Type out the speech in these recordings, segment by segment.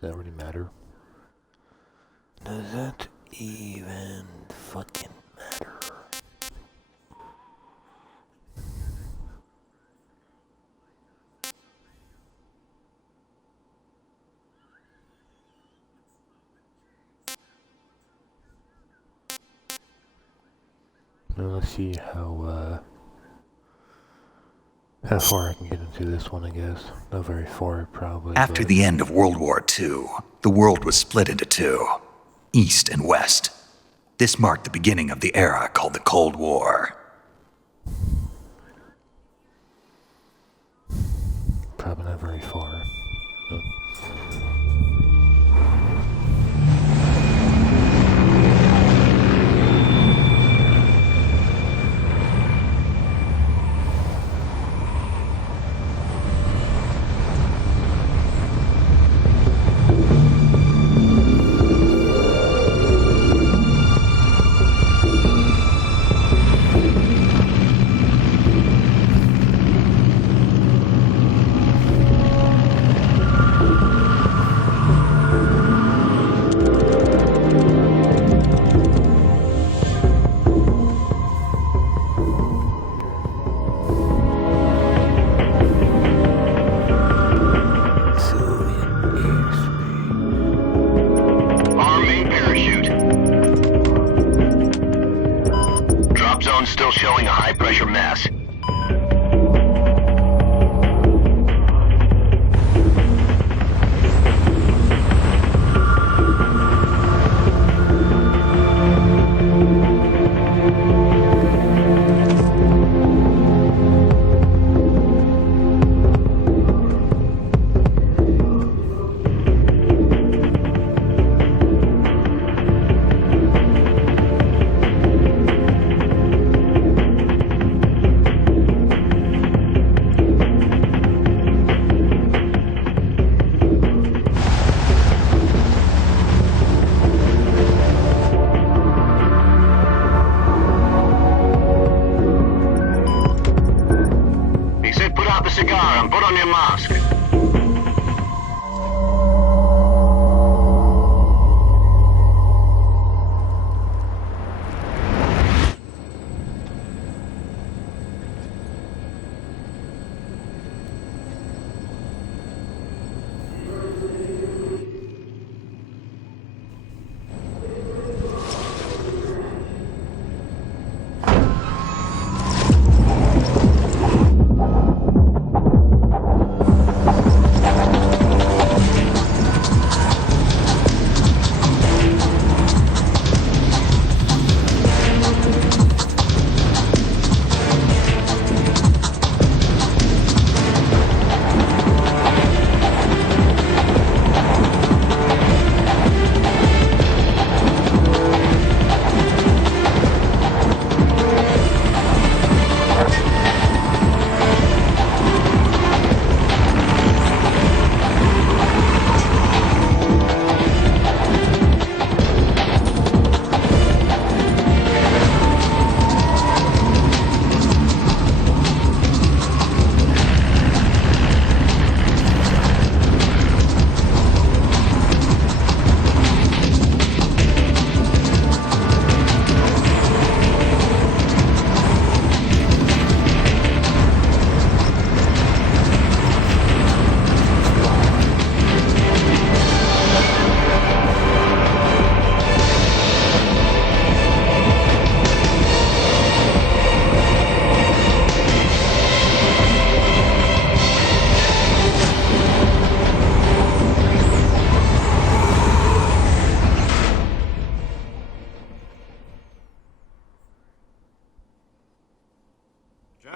Does that really matter? Does that even fucking matter? Now let's see how far I can get into this one, I guess. Not very far, probably. After the end of World War II, the world was split into two, East and West. This marked the beginning of the era called the Cold War. Probably not very far. Still showing a high-pressure mass. Cigar and put on your mask.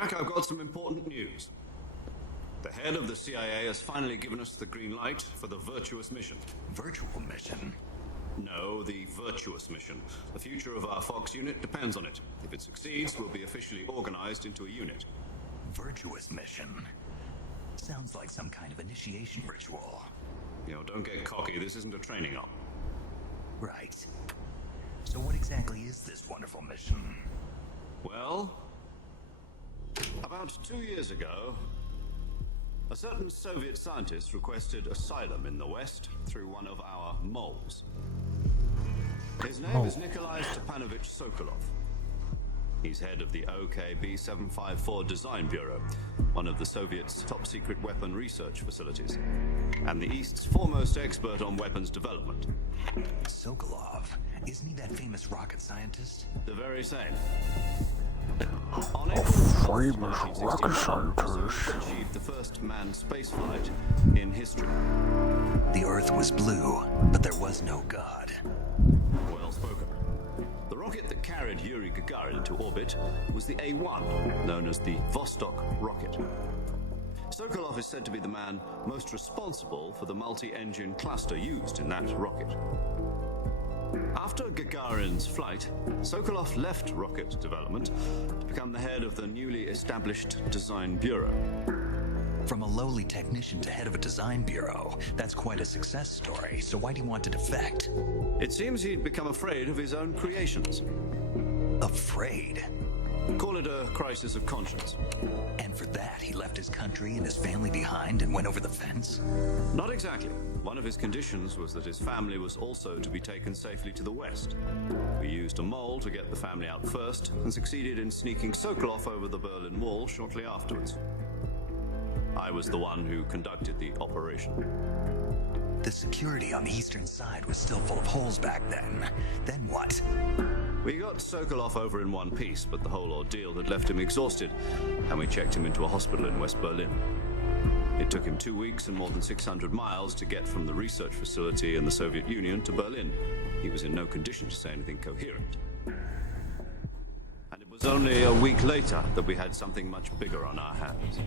Jack, I've got some important news. The head of the CIA has finally given us the green light for the virtuous mission. Virtual mission? No, the virtuous mission. The future of our Fox unit depends on it. If it succeeds, we'll be officially organized into a unit. Virtuous mission? Sounds like some kind of initiation ritual. You know, don't get cocky. This isn't a training op. Right. So what exactly is this wonderful mission? Well, about 2 years ago, A certain Soviet scientist requested asylum in the West through one of our moles. His name is Nikolai Stepanovich Sokolov. He's head of the OKB-754 Design Bureau, one of the Soviets' top-secret weapon research facilities, and the East's foremost expert on weapons development. Sokolov, isn't he that famous rocket scientist? The very same. On April 1st, famous rocket 1961, the scientist. Soviets achieved the first manned spaceflight in history. The Earth was blue, but there was no God. Well spoken. The rocket that carried Yuri Gagarin into orbit was the A-1, known as the Vostok rocket. Sokolov is said to be the man most responsible for the multi-engine cluster used in that rocket. After Gagarin's flight, Sokolov left rocket development to become the head of the newly established Design Bureau. From a lowly technician to head of a design bureau, that's quite a success story, so why do you want to defect? It seems he'd become afraid of his own creations. Afraid? Call it a crisis of conscience. And for that, he left his country and his family behind and went over the fence? Not exactly. One of his conditions was that his family was also to be taken safely to the West. We used a mole to get the family out first and succeeded in sneaking Sokolov over the Berlin Wall shortly afterwards. I was the one who conducted the operation. The security on the eastern side was still full of holes back then. Then what? We got Sokolov over in one piece, but the whole ordeal had left him exhausted, and we checked him into a hospital in West Berlin. It took him 2 weeks and more than 600 miles to get from the research facility in the Soviet Union to Berlin. He was in no condition to say anything coherent. And it was only a week later that we had something much bigger on our hands.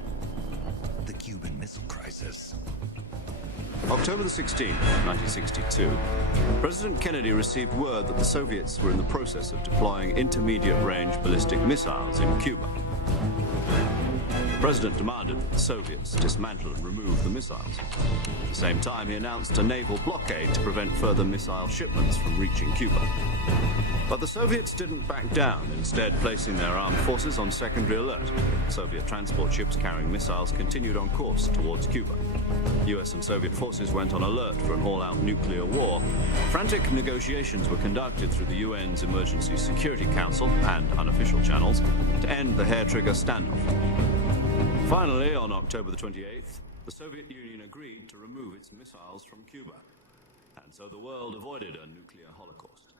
The Cuban Missile Crisis. October the 16th, 1962, President Kennedy received word that the Soviets were in the process of deploying intermediate-range ballistic missiles in Cuba. The President demanded that the Soviets dismantle and remove the missiles. At the same time, he announced a naval blockade to prevent further missile shipments from reaching Cuba. But the Soviets didn't back down, instead placing their armed forces on secondary alert. Soviet transport ships carrying missiles continued on course towards Cuba. US and Soviet forces went on alert for an all-out nuclear war. Frantic negotiations were conducted through the UN's Emergency Security Council and unofficial channels to end the hair-trigger standoff. Finally, on October the 28th, the Soviet Union agreed to remove its missiles from Cuba. And so the world avoided a nuclear holocaust.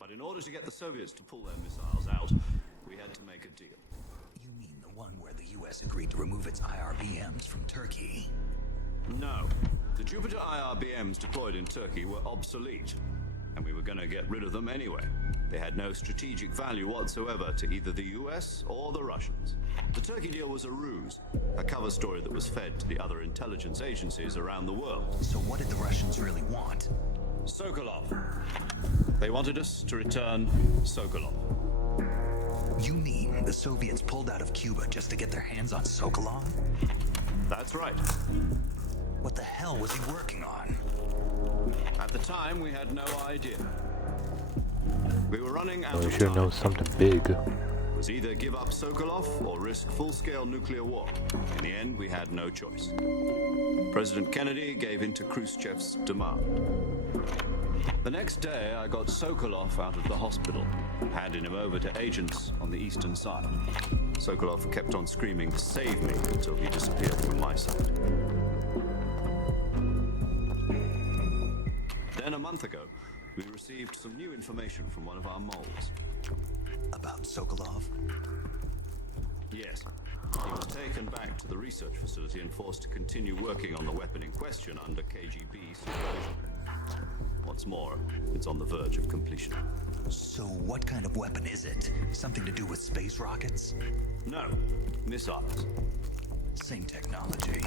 But in order to get the Soviets to pull their missiles out, we had to make a deal. You mean the one where the US agreed to remove its IRBMs from Turkey? No. The Jupiter IRBMs deployed in Turkey were obsolete, and we were going to get rid of them anyway. They had no strategic value whatsoever to either the US or the Russians. The Turkey deal was a ruse, a cover story that was fed to the other intelligence agencies around the world. So what did the Russians really want? Sokolov. They wanted us to return Sokolov. You mean the Soviets pulled out of Cuba just to get their hands on Sokolov? That's right. What the hell was he working on? At the time, we had no idea. We were running out We of should time. know something big. It was either give up Sokolov or risk full-scale nuclear war. In the end, we had no choice. President Kennedy gave in to Khrushchev's demand. The next day, I got Sokolov out of the hospital, handing him over to agents on the eastern side. Sokolov kept on screaming, "Save me," until he disappeared from my sight. Then a month ago, we received some new information from one of our moles. About Sokolov? Yes. He was taken back to the research facility and forced to continue working on the weapon in question under KGB supervision. What's more, it's on the verge of completion. So what kind of weapon is it? Something to do with space rockets? No, missiles. Same technology.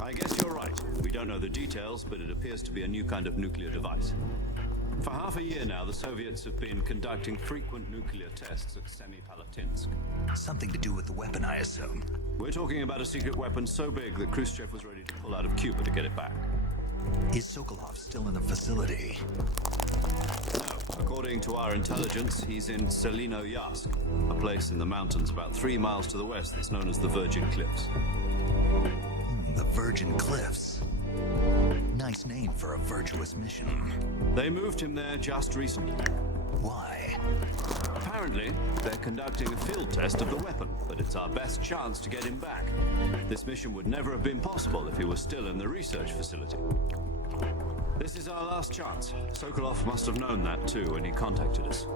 I guess you're right. We don't know the details, but it appears to be a new kind of nuclear device. For half a year now, the Soviets have been conducting frequent nuclear tests at Semipalatinsk. Something to do with the weapon, I assume. We're talking about a secret weapon so big that Khrushchev was ready to pull out of Cuba to get it back. Is Sokolov still in the facility? No. According to our intelligence, he's in Selino Yask, a place in the mountains about 3 miles to the west that's known as the Virgin Cliffs. The Virgin Cliffs. Nice name for a virtuous mission. They moved him there just recently. Why? Apparently, they're conducting a field test of the weapon, but it's our best chance to get him back. This mission would never have been possible if he was still in the research facility. This is our last chance. Sokolov must have known that too when he contacted us.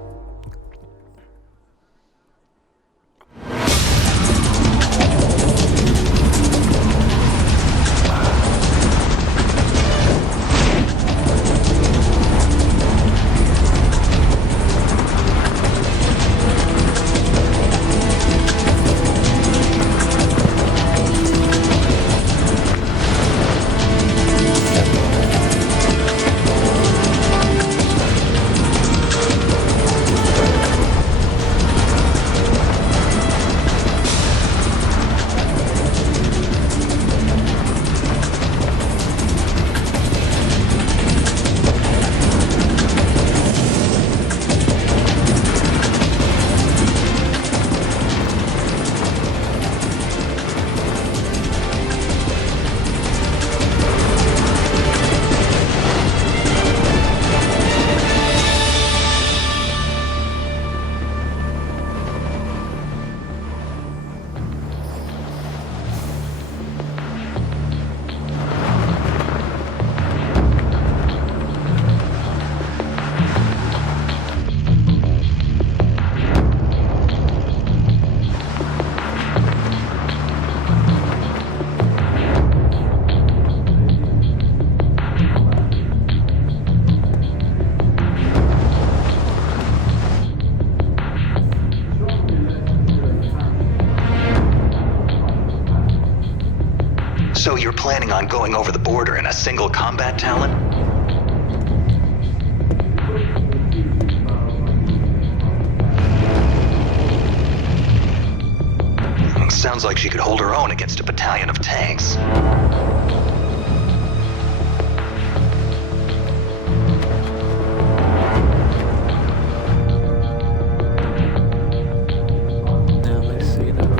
So you're planning on going over the border in a single combat talent? Sounds like she could hold her own against a battalion of tanks. Now let's see that.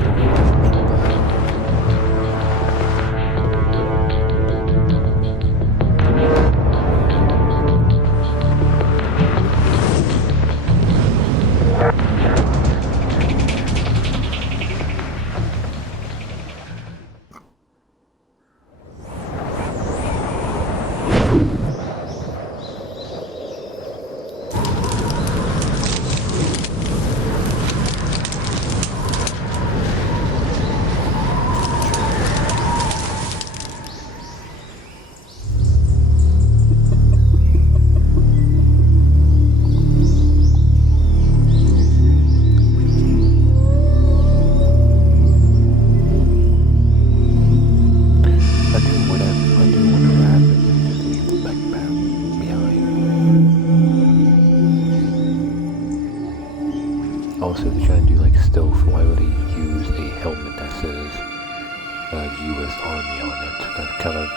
Also, they're trying to do like stealth. Why would he use a helmet that says U.S. Army on it? That kind of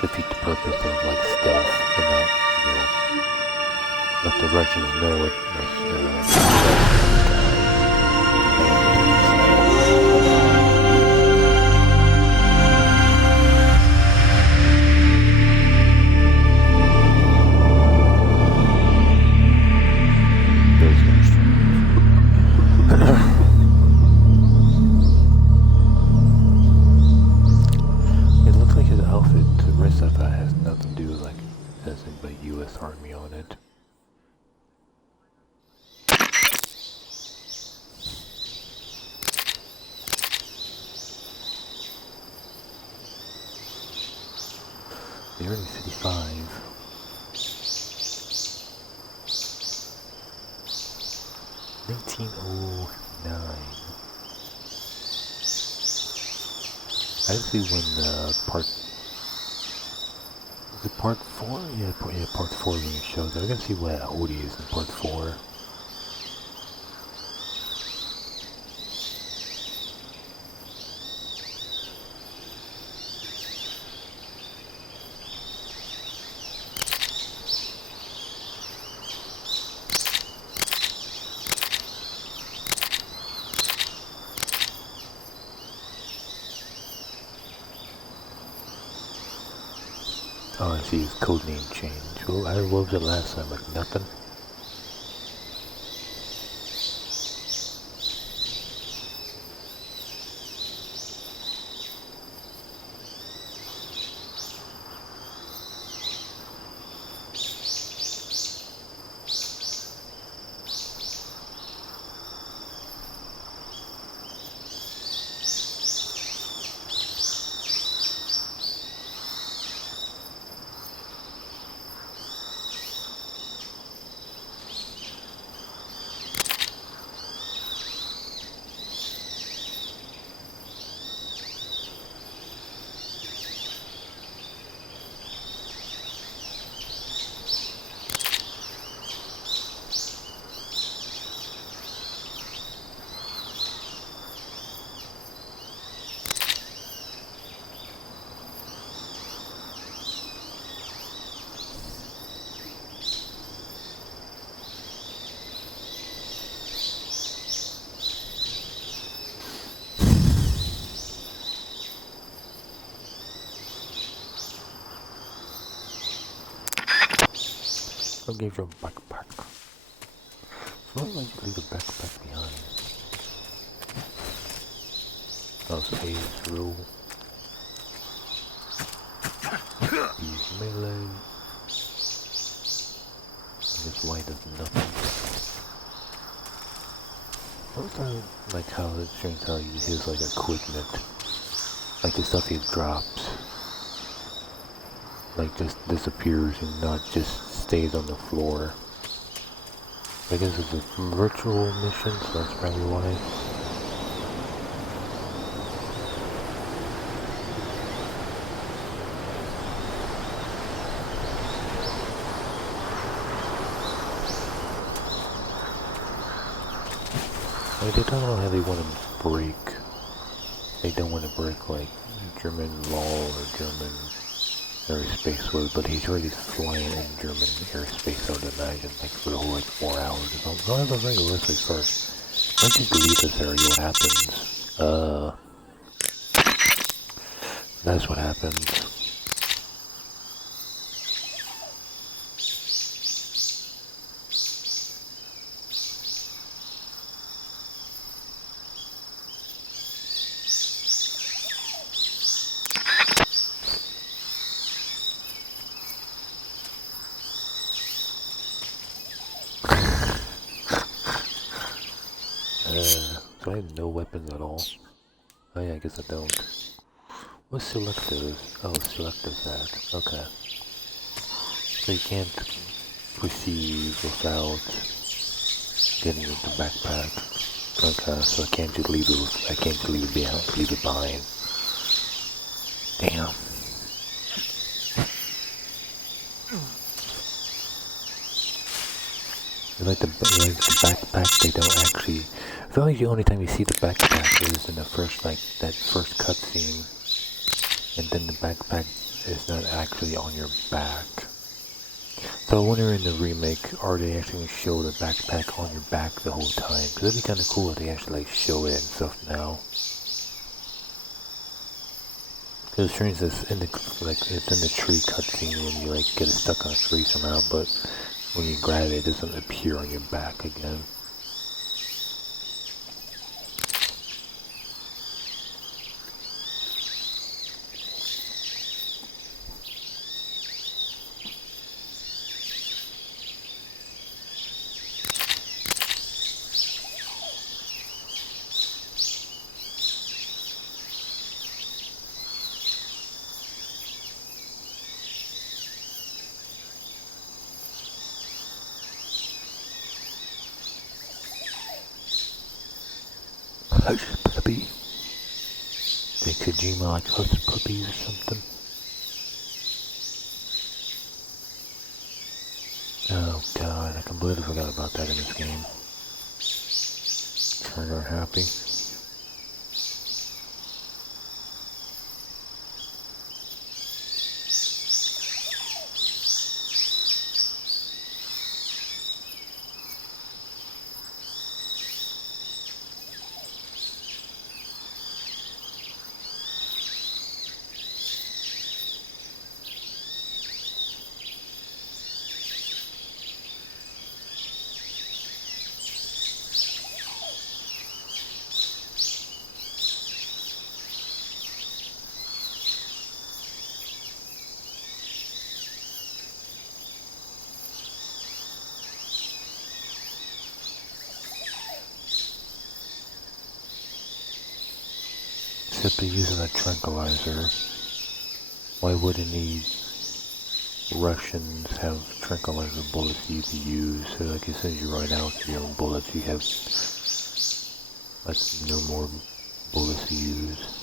defeat the purpose of like stealth and not, let the Russians know it. It looks like his outfit, the rest of that has nothing to do with like anything but U.S. Army on it. The early 55. $1909. I see when part... Is it part 4? Yeah, part 4 being showed. I'm gonna see what Odie is in part 4. Oh, I see his codename change. Well, what was it last time? Like nothing? I gave you a backpack. It's not like you leave a backpack behind. Oh, so A is roll. B is melee. I guess Y does nothing. I always like how it shows how his like equipment, like the stuff he drops, like just disappears and not just stays on the floor. I guess it's a virtual mission, so that's probably why. Like, they talk about how they want to break. They don't want to break like German law or German airspace was, but he's already flying in German airspace, I would imagine, like for the whole like 4 hours or something. So I have a regular list first. Once you delete this area, what happens? That's what happens. So I have no weapons at all. Oh yeah, I guess I don't. What's selective? Oh, selective that. Okay. So you can't proceed without getting into the backpack. Okay, so I can't just leave it. I can't just leave it behind. Leave it behind. Damn. Like the backpack, they don't actually. I feel like the only time you see the backpack is in the first that first cutscene, and then the backpack is not actually on your back. So I wonder in the remake, are they actually going to show the backpack on your back the whole time? Because that'd be kind of cool if they actually show it and stuff now. Because for instance, it's in the tree cutscene when you get stuck on a tree somehow, but when you grab it, it doesn't appear on your back again. Hush puppy. Did Kojima like hush puppies or something? Oh god, I completely forgot about that in this game. Trigger happy. But they're using a tranquilizer. Why wouldn't the Russians have tranquilizer bullets you can use? So like as soon as you run out of your own bullets, you have like no more bullets to use.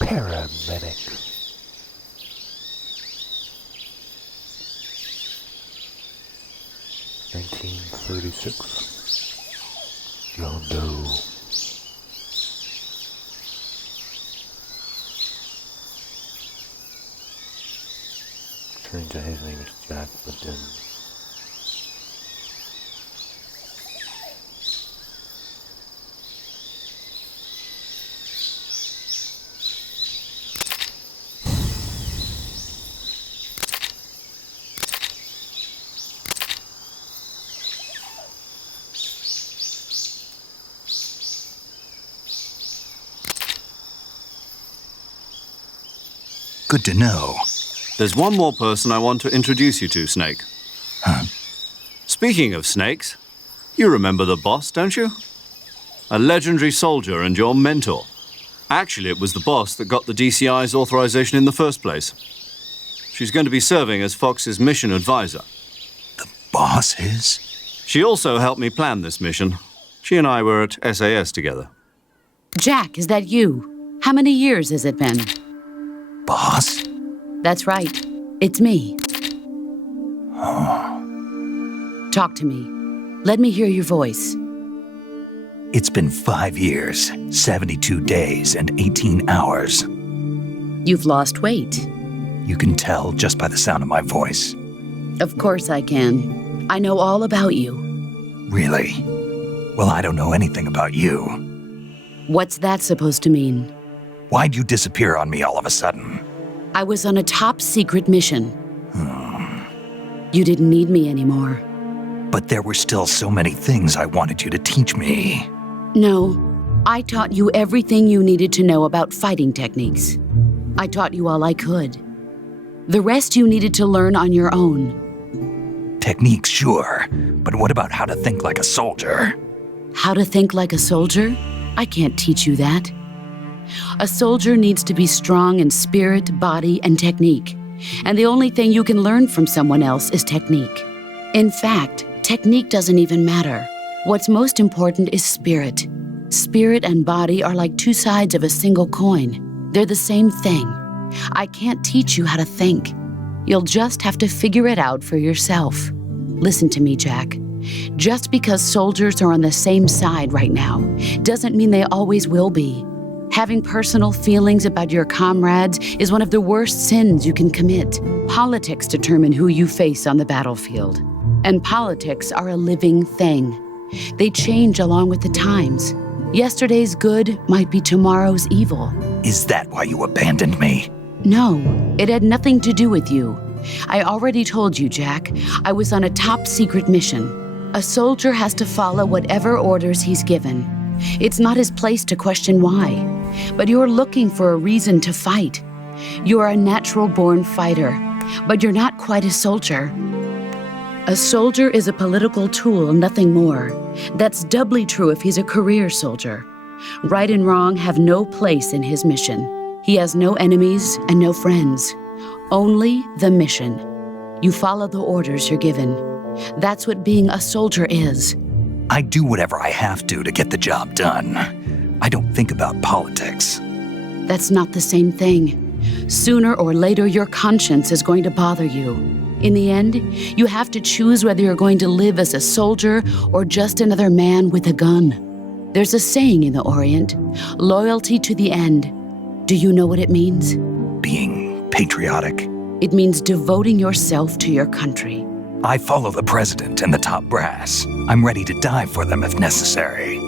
Paramedic. $1936. John Doe. Turns out his name is Jack, but then Good to know. There's one more person I want to introduce you to, Snake. Huh? Speaking of snakes, you remember the boss, don't you? A legendary soldier and your mentor. Actually, it was the boss that got the DCI's authorization in the first place. She's going to be serving as Fox's mission advisor. The boss is? She also helped me plan this mission. She and I were at SAS together. Jack, is that you? How many years has it been? Boss? That's right. It's me. Talk to me. Let me hear your voice. It's been 5 years, 72 days, and 18 hours. You've lost weight. You can tell just by the sound of my voice. Of course I can. I know all about you. Really? Well, I don't know anything about you. What's that supposed to mean? Why'd you disappear on me all of a sudden? I was on a top-secret mission. You didn't need me anymore. But there were still so many things I wanted you to teach me. No, I taught you everything you needed to know about fighting techniques. I taught you all I could. The rest you needed to learn on your own. Techniques, sure. But what about how to think like a soldier? How to think like a soldier? I can't teach you that. A soldier needs to be strong in spirit, body, and technique. And the only thing you can learn from someone else is technique. In fact, technique doesn't even matter. What's most important is spirit. Spirit and body are like two sides of a single coin. They're the same thing. I can't teach you how to think. You'll just have to figure it out for yourself. Listen to me, Jack. Just because soldiers are on the same side right now doesn't mean they always will be. Having personal feelings about your comrades is one of the worst sins you can commit. Politics determine who you face on the battlefield. And politics are a living thing. They change along with the times. Yesterday's good might be tomorrow's evil. Is that why you abandoned me? No, it had nothing to do with you. I already told you, Jack. I was on a top-secret mission. A soldier has to follow whatever orders he's given. It's not his place to question why. But you're looking for a reason to fight. You're a natural-born fighter, but you're not quite a soldier. A soldier is a political tool, nothing more. That's doubly true if he's a career soldier. Right and wrong have no place in his mission. He has no enemies and no friends. Only the mission. You follow the orders you're given. That's what being a soldier is. I do whatever I have to get the job done. I don't think about politics. That's not the same thing. Sooner or later, your conscience is going to bother you. In the end, you have to choose whether you're going to live as a soldier or just another man with a gun. There's a saying in the Orient, loyalty to the end. Do you know what it means? Being patriotic. It means devoting yourself to your country. I follow the president and the top brass. I'm ready to die for them if necessary.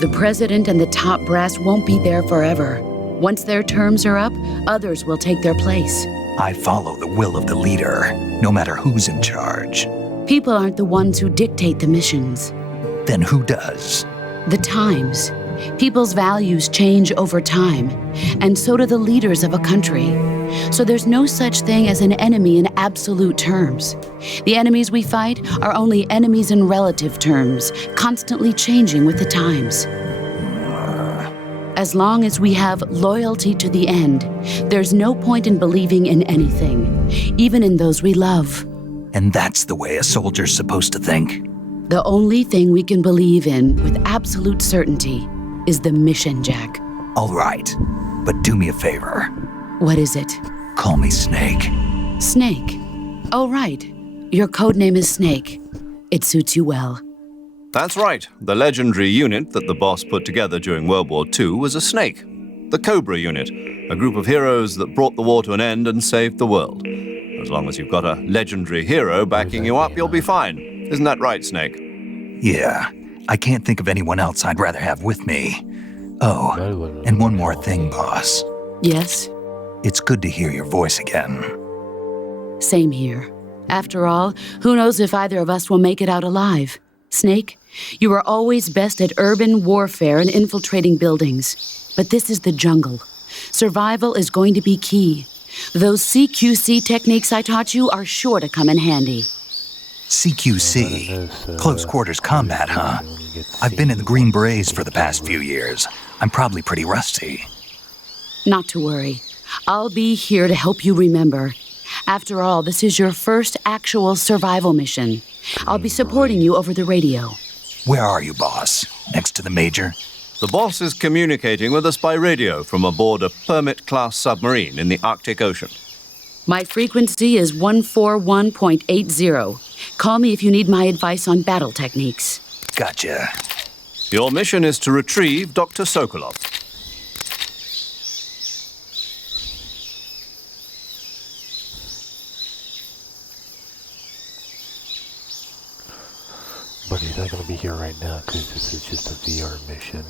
The president and the top brass won't be there forever. Once their terms are up, others will take their place. I follow the will of the leader, no matter who's in charge. People aren't the ones who dictate the missions. Then who does? The times. People's values change over time, and so do the leaders of a country. So there's no such thing as an enemy in absolute terms. The enemies we fight are only enemies in relative terms, constantly changing with the times. As long as we have loyalty to the end, there's no point in believing in anything, even in those we love. And that's the way a soldier's supposed to think? The only thing we can believe in with absolute certainty is the mission, Jack. All right, but do me a favor. What is it? Call me Snake. Snake. Oh, right. Your code name is Snake. It suits you well. That's right. The legendary unit that the boss put together during World War II was a snake. The Cobra unit, a group of heroes that brought the war to an end and saved the world. As long as you've got a legendary hero backing you up, you'll be fine. Isn't that right, Snake? Yeah, I can't think of anyone else I'd rather have with me. Oh, and one more thing, boss. Yes? It's good to hear your voice again. Same here. After all, who knows if either of us will make it out alive? Snake, you are always best at urban warfare and infiltrating buildings. But this is the jungle. Survival is going to be key. Those CQC techniques I taught you are sure to come in handy. CQC? Close quarters combat, huh? I've been in the Green Berets for the past few years. I'm probably pretty rusty. Not to worry. I'll be here to help you remember. After all, this is your first actual survival mission. I'll be supporting you over the radio. Where are you, boss? Next to the major? The boss is communicating with us by radio from aboard a Permit-class submarine in the Arctic Ocean. My frequency is 141.80. Call me if you need my advice on battle techniques. Gotcha. Your mission is to retrieve Dr. Sokolov. But he's not going to be here right now because this is just a VR mission.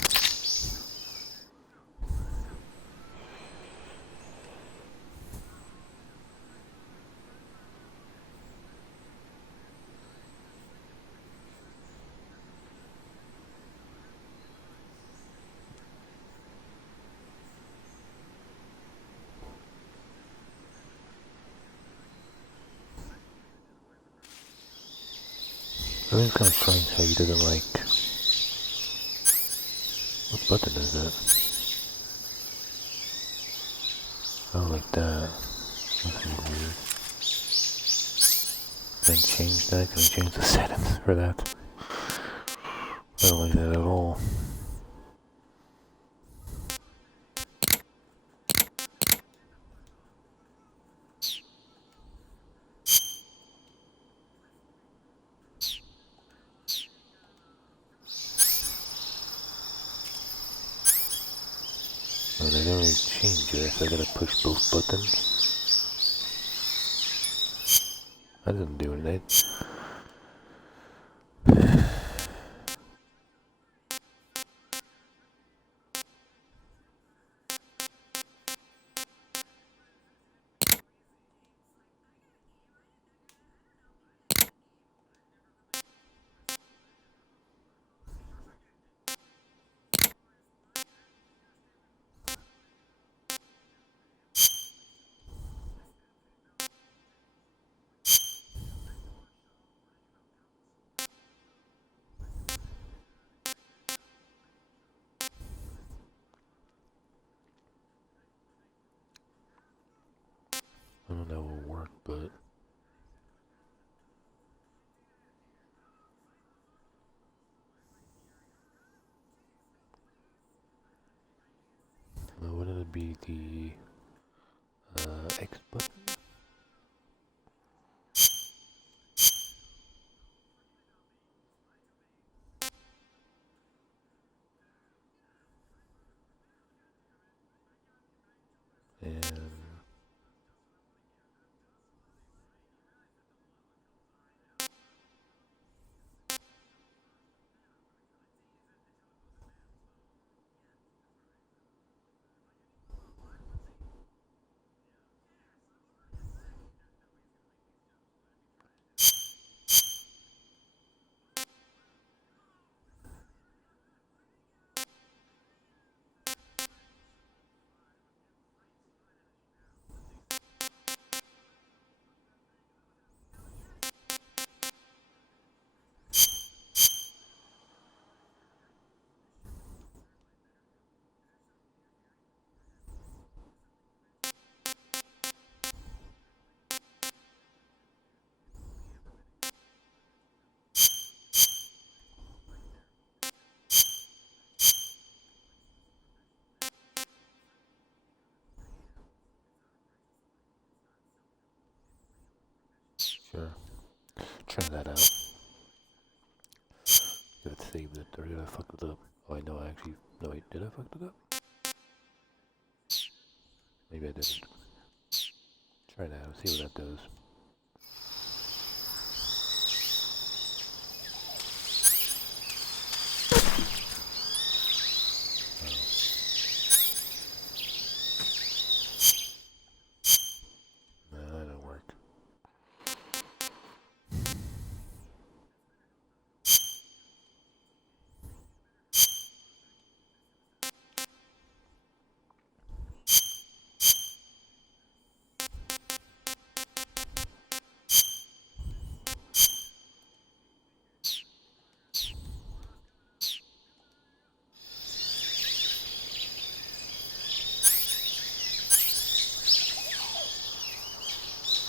I think it's kind of strange how he doesn't like... What button is that? Oh, like that. That's weird. Can I change that? Can I change the settings for that? I don't like that at all. Oh, they don't really change it, so I gotta push both buttons. That doesn't do anything. I don't know if it will work, but wouldn't it be the X button? And sure, try that out. Did it save it or did I fuck it up? Oh, I know I actually, no wait, did I fuck it up? Maybe I didn't. Try that out, see what that does. No, that didn't work.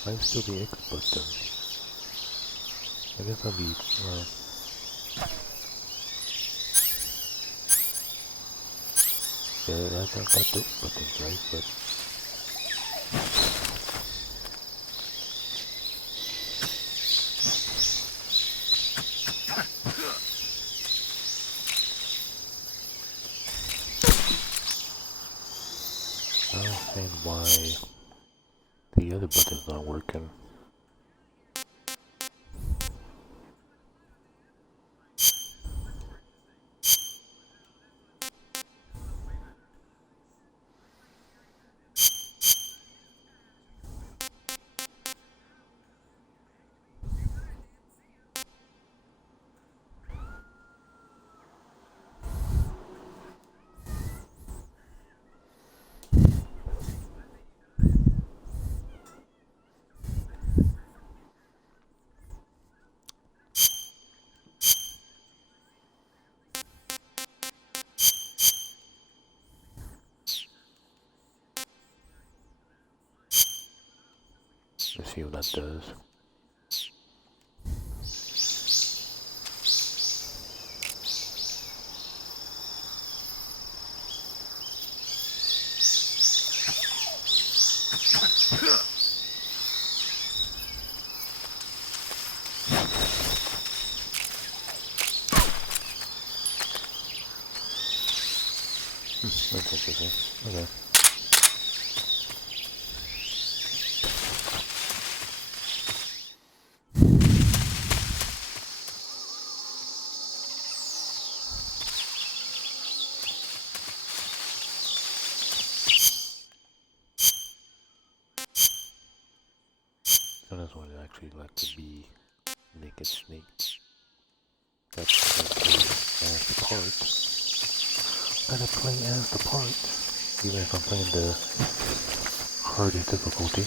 I'm still the X button. I guess I'll be, well... Yeah, I've got those buttons, right? But... I don't understand why the other button's not working. Let's see what that does. That's interesting. Okay. So that's what it actually like to be naked snake. That's as the part. Gotta play as the part. Even if I'm playing the hardest difficulty.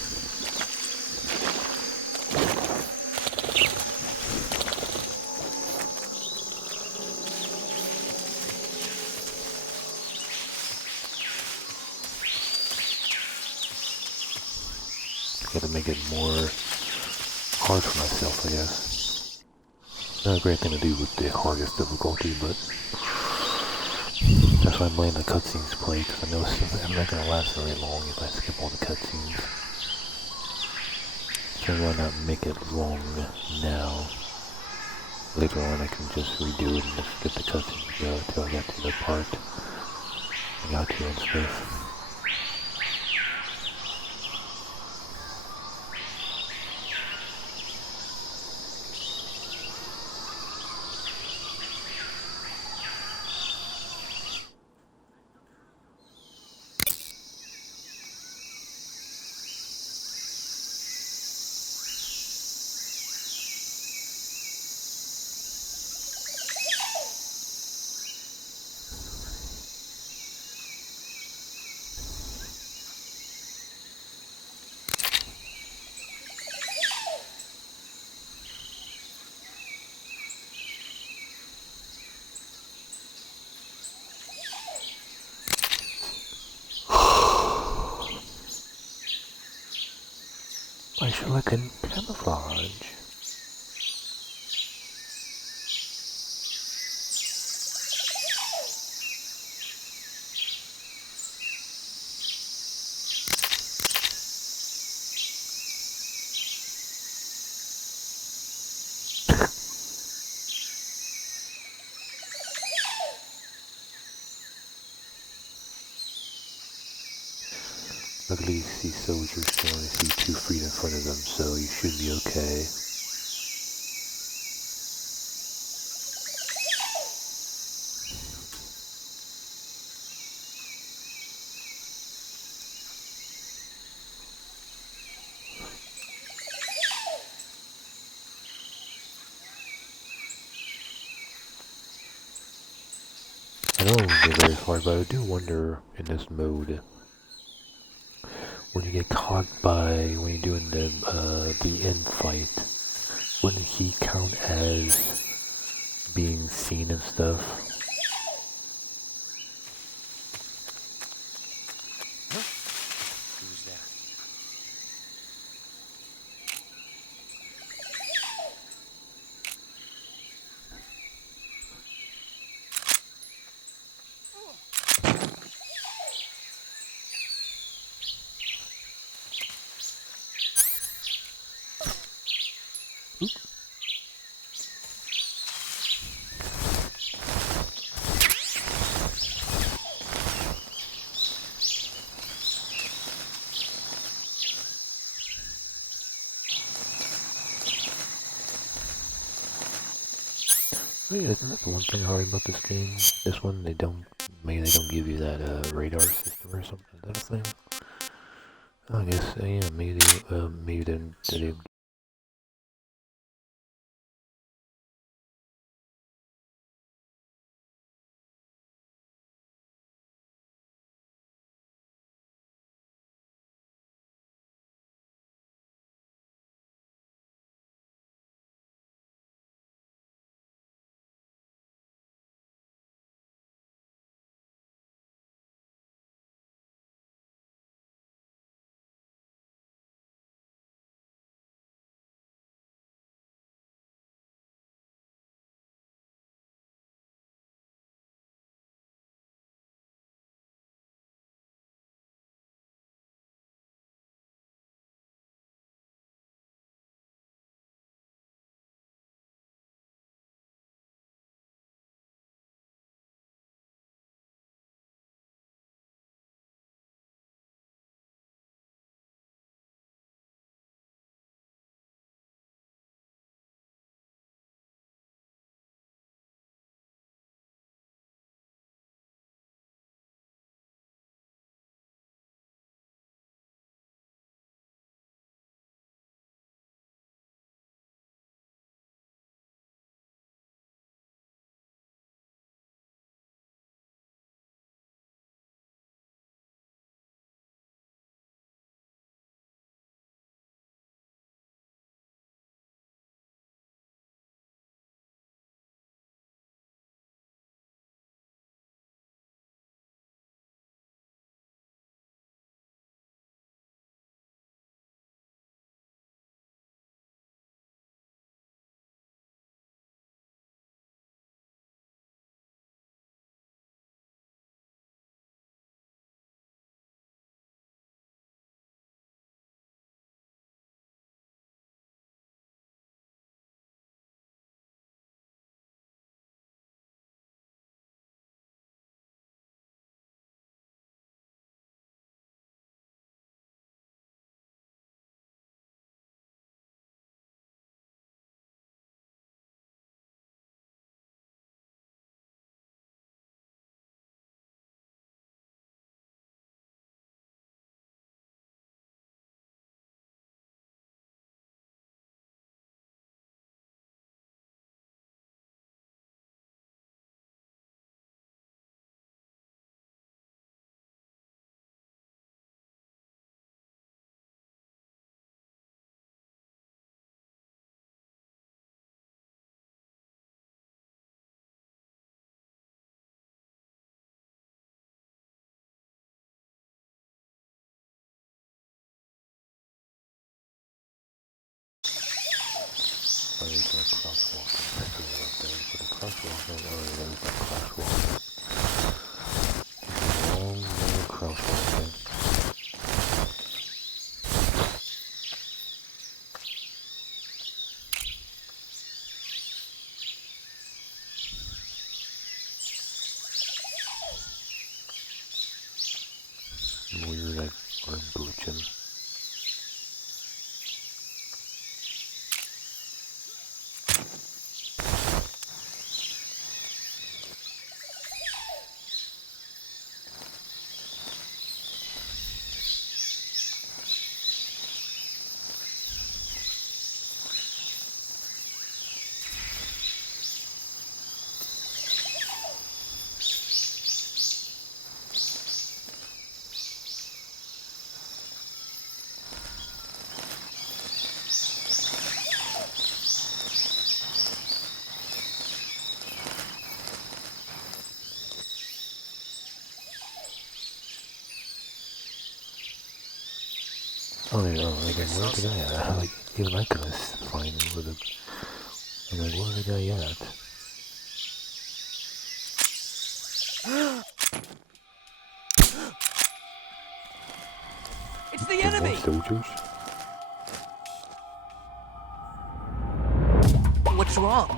just gotta make it more hard for myself, I guess. Not a great thing to do with the hardest difficulty, but that's why I'm letting the cutscenes play, because I know I'm not gonna last very long if I skip all the cutscenes. So why not make it long now? Later on I can just redo it and just skip the cutscenes until I get to the part I got to and stuff. I shall look in camouflage. Luckily, these soldiers can only see 2 feet in front of them, so you should be okay. I know it won't get very far, but I do wonder in this mode, when you get caught when you're doing the end fight, wouldn't he count as being seen and stuff? Who's that? Oh yeah, isn't that the one thing hard about this game? This one, they don't give you that radar system or something. Is that a thing? I guess, yeah, maybe they crosswalking festival up there, but the crosswalking, oh, there's no crosswalking. Long little crosswalking. Weird, I'm glitching. Oh, yeah, like, where the guy at? Like, even I couldn't find him with a... I'm like, where's the guy at? It's the enemy! More soldiers? What's wrong?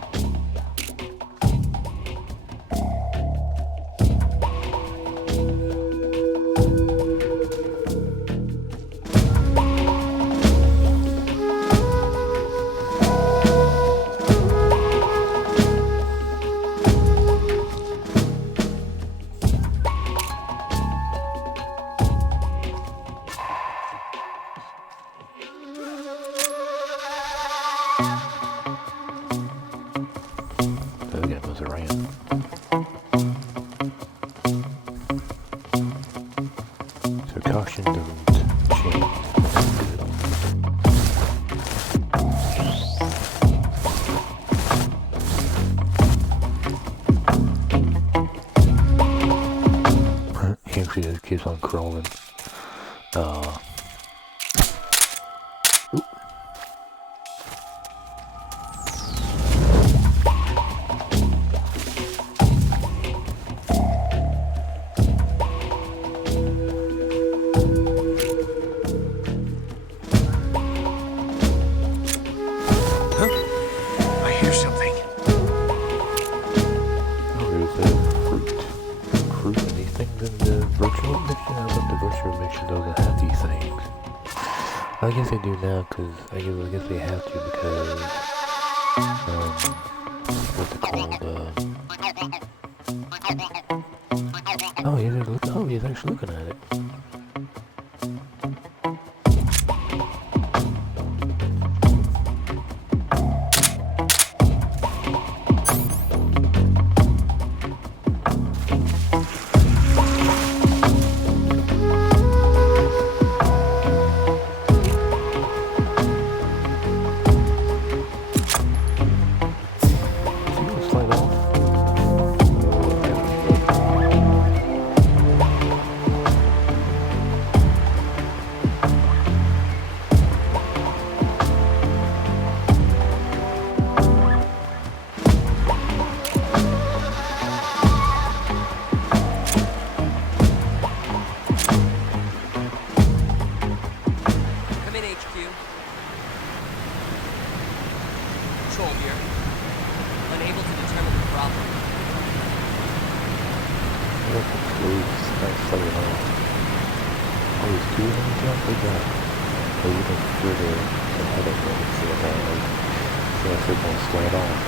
The guy must have ran. So caution doesn't change. That's good. He actually just keeps on crawling. Oop. I hear something. Oh, there's a fruit. Fruit and these things in the virtual mission? I bet the virtual mission doesn't have these things. I guess they do now, because I guess they have to because, what's it called, oh, he's actually looking at it. Is he gonna slide off? Come in, HQ. Control here. Unable to determine the problem. What the clothes start sliding off? Oh, he's doing any job? Good job. Oh, you can feel the head of it. See if they're gonna slide off.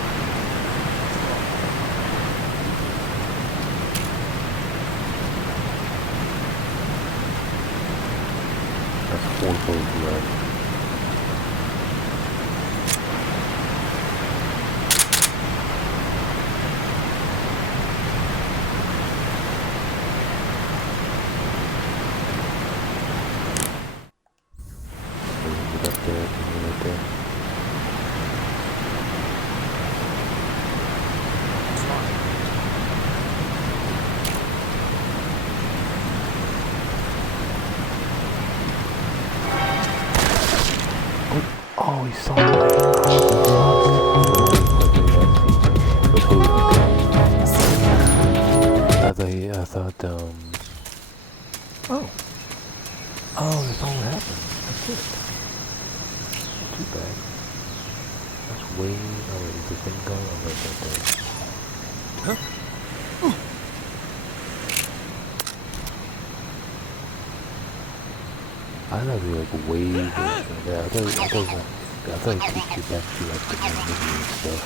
That's 4 clothes left. Get up there, right there. What's wrong? Oh, he saw me. I thought, oh. Oh, that's all that happened. That's it. Not too bad. That's way, oh wait, is the thing gone? Oh, right, right there. Huh? I thought it was like way worse than that. I thought it takes you back to like the main menu and stuff.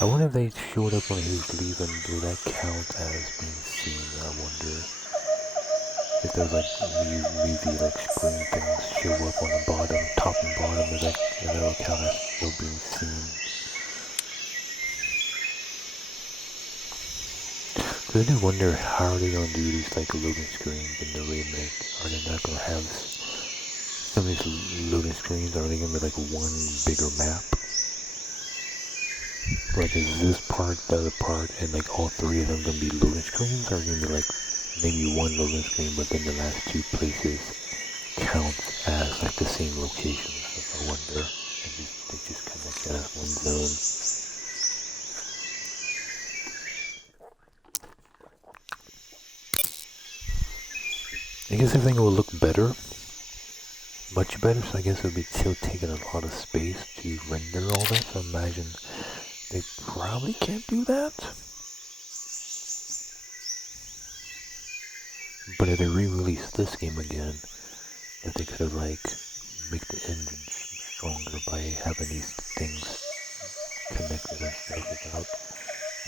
I wonder if they showed up when he was leaving. Will that count as being seen? I wonder if there's like movie like screen things show up on the bottom, top and bottom, is that that'll count as still being seen. Cause I do wonder how are they gonna do these like loading screens in the remake? Are they not gonna have some of these loading screens? Are they gonna be like one bigger map? Like, is this part, the other part, and like all three of them gonna be loading screens? Or gonna be like maybe one loading screen, but then the last two places count as like the same locations? I wonder. And they just connect it as one zone. I guess everything will look better. Much better, so I guess it would be still taking a lot of space to render all that. So imagine they probably can't do that. But if they re-release this game again, if they could have like make the engine stronger by having these things connected and stuff without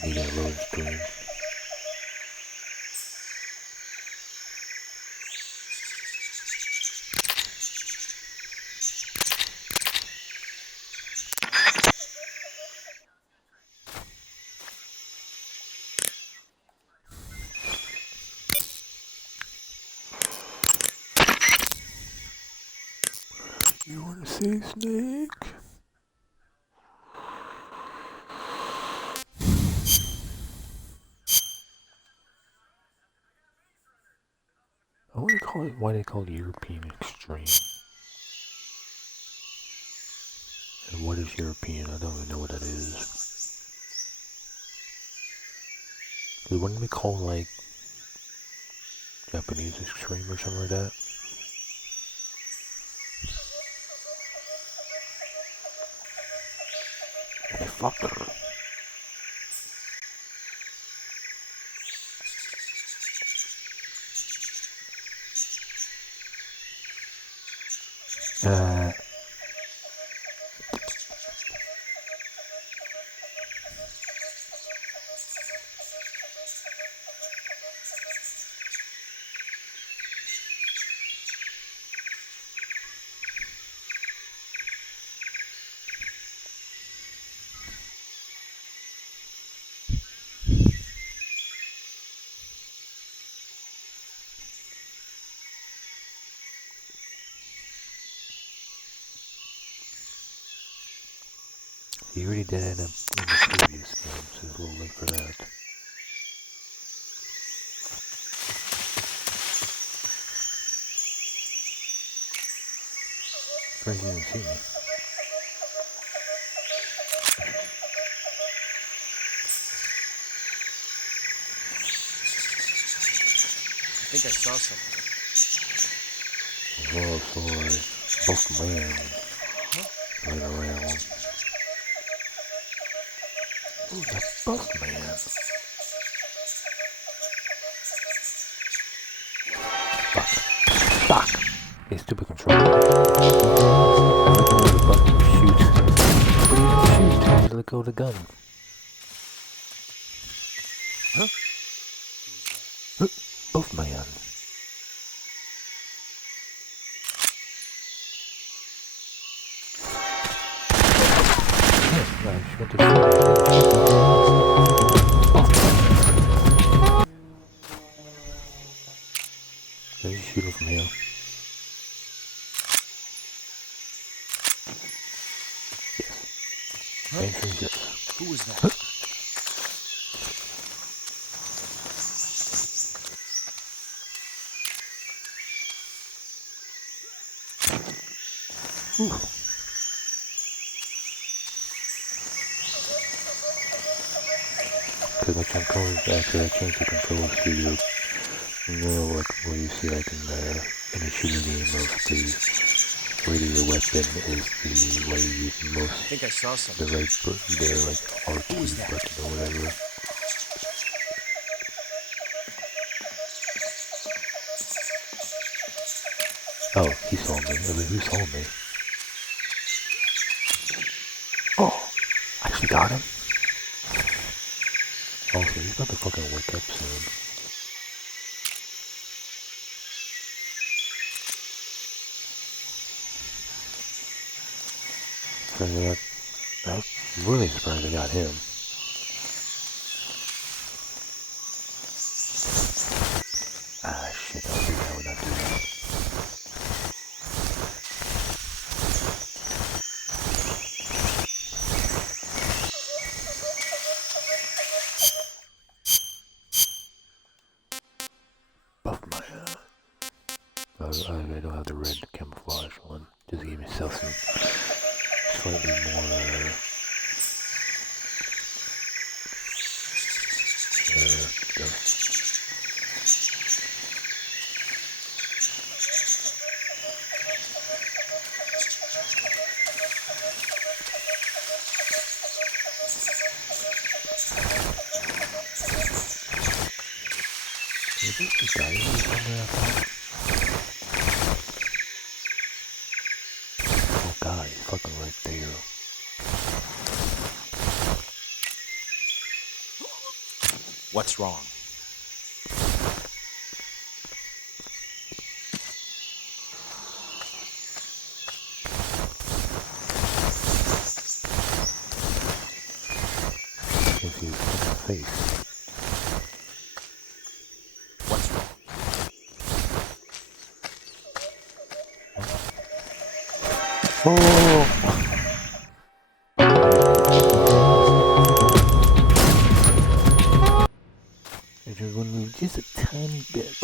needing a loading screen. You wanna say Snake? I want to call it, why they call it European Extreme. And what is European? I don't even know what that is. Cause wouldn't we call like Japanese Extreme or something like that? Hey, fucker. He already did it in the previous game, so we'll look for that. First you didn't see me. I think I saw something. Well, so buff man right around. Ooh, that buff man. stupid controller. I let go of the button to shoot. But even shoot, I let go of the gun. Huh? Both my hands. Yeah, she went to shoot. Let's shoot her from here. Yes. Huh? Entrance, yes. Who was that? Because my controls, after I changed the controls to your, you know, like where you see like in the shooting game of the radio weapon is the way you use most, I think I saw something. the right button there, like R2 button or whatever. Oh, he saw me. I mean, who saw me? Oh, I actually got him. Also, he's about to fucking wake up soon. So I'm really surprised I got him. Ah, shit, I'll do that when I do that. Buff my I don't have the red camouflage one. Just give myself some slightly more stuff. Is this the guy who's somewhere I thought? Oh god, he's fucking right there. What's wrong? I can see his fucking face. What's wrong? Oh! If you're going to move just a tiny bit.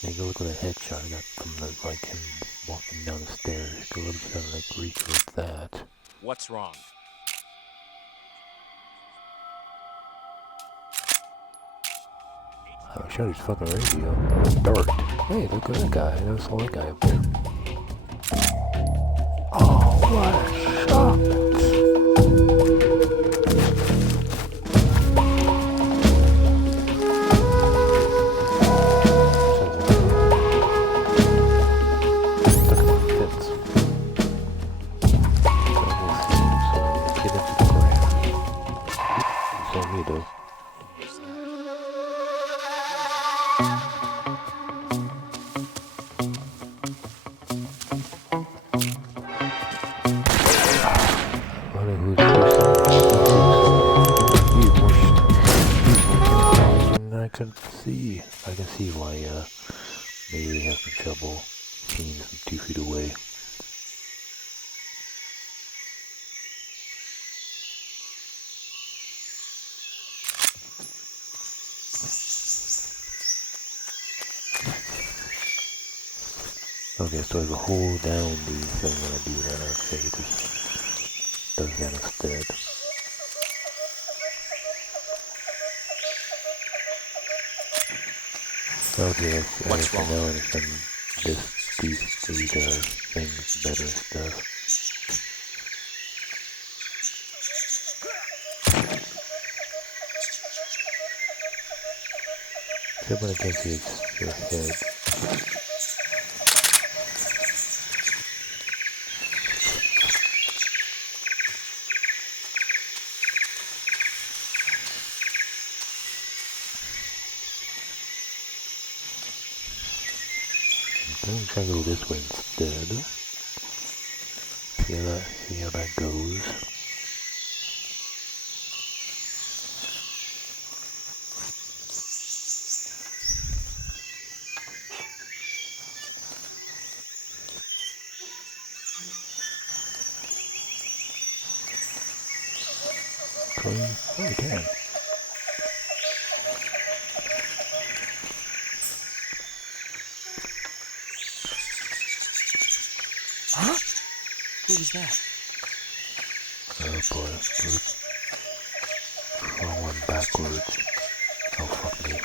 There you go, look at the headshot I got from the, like him walking down the stairs. Go up to like recreate that. What's wrong? Oh, shut his fucking radio. Dirt. Hey, look at that guy. I never saw that guy up there. Oh, what a shot! I can see why maybe they have some trouble seeing from 2 feet away. Okay, so if I hold down the thing when I do that, okay, it just does that instead. Okay, What's wrong? Now I understand these things better and stuff. So when I can see your head. I'm trying to go this way instead. See how that goes. Oh, we can. Huh? Who was that? Oh boy, we're going backwards. Oh fuck me.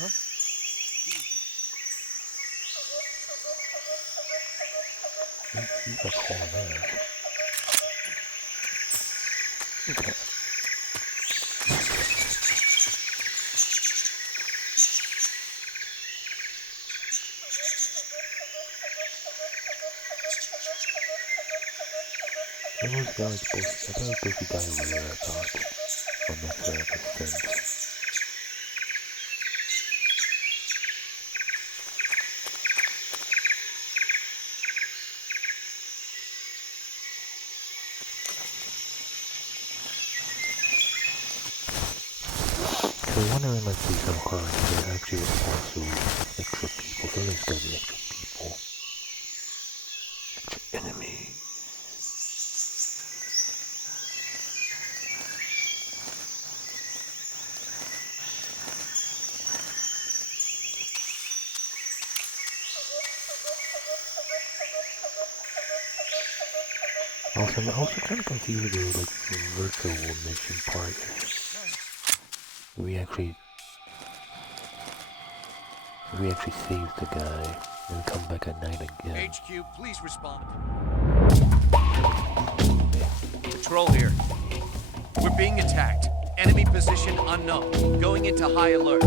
Huh? He's a call there. Okay. Where was the guy supposed to? I thought he was supposed to die over there, I thought. Or makes sense. So I'm wondering, like, these cards, there actually also extra people. So there's gotta be extra people. Extra enemies. Also, I'm also kind of confused with the, like, the virtual mission part. We actually save the guy and come back at night again. HQ, please respond. Patrol here. We're being attacked. Enemy position unknown. Going into high alert.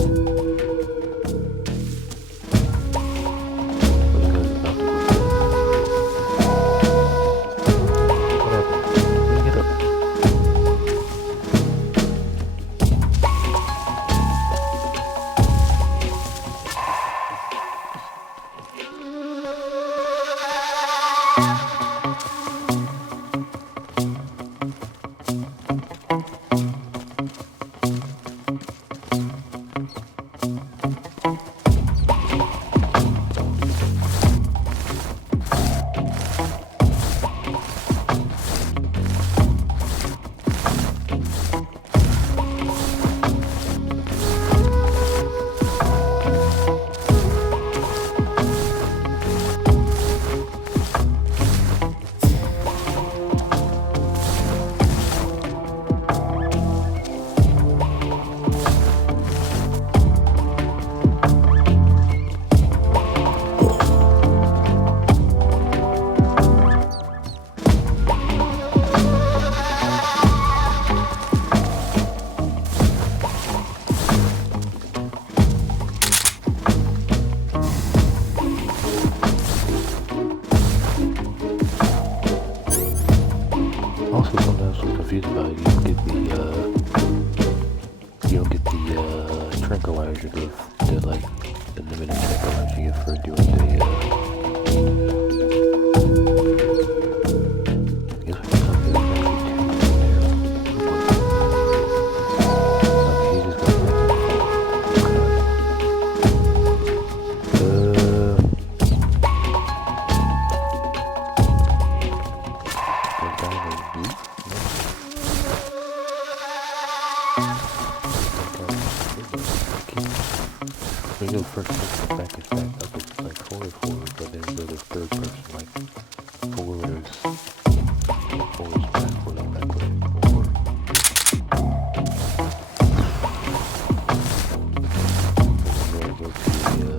Also, sometimes I'm confused about it. You don't get the tranquilizer, the like the limited tranquilizer you get for doing the I guess there's actually two there. Okay, he just got back. Go down the roof? No. You know, first person back is back up, it's like forward, but then you go to third person, like forward is backward, and backward is forward. And then go to the,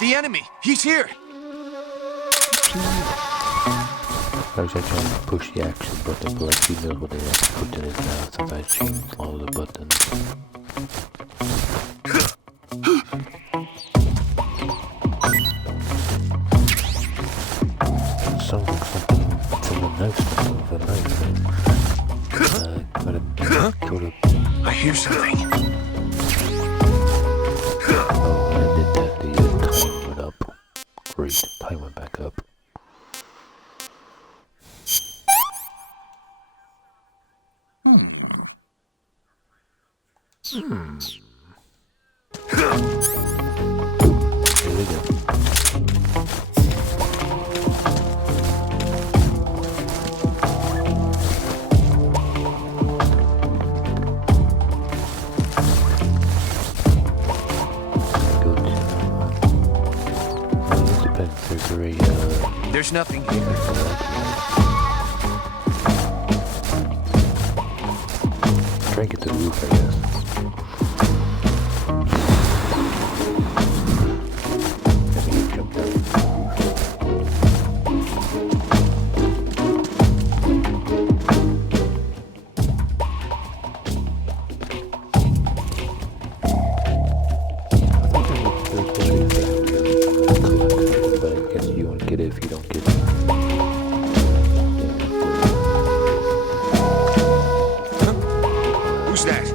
The enemy! He's here! I was actually trying to push the action button, but like he knows what the action button is now since I changed all of the buttons. Sounds like someone knows something with a knife. Gotta go to... I hear something. Oh, when I did that, the time went up. Great, time went back up. Here we go. Go to... it depends. There's nothing here. Try and get to the roof, I guess. If you don't get it. Who's that?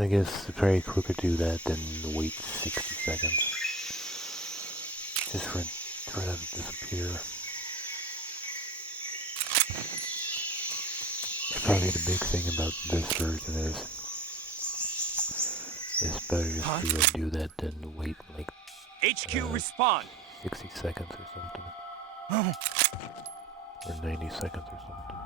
I guess it's very quicker to do that than wait 60 seconds. Just for them to disappear. Probably the big thing about this version is it's better just to do that than wait like HQ respond. 60 seconds or something. Or 90 seconds or something.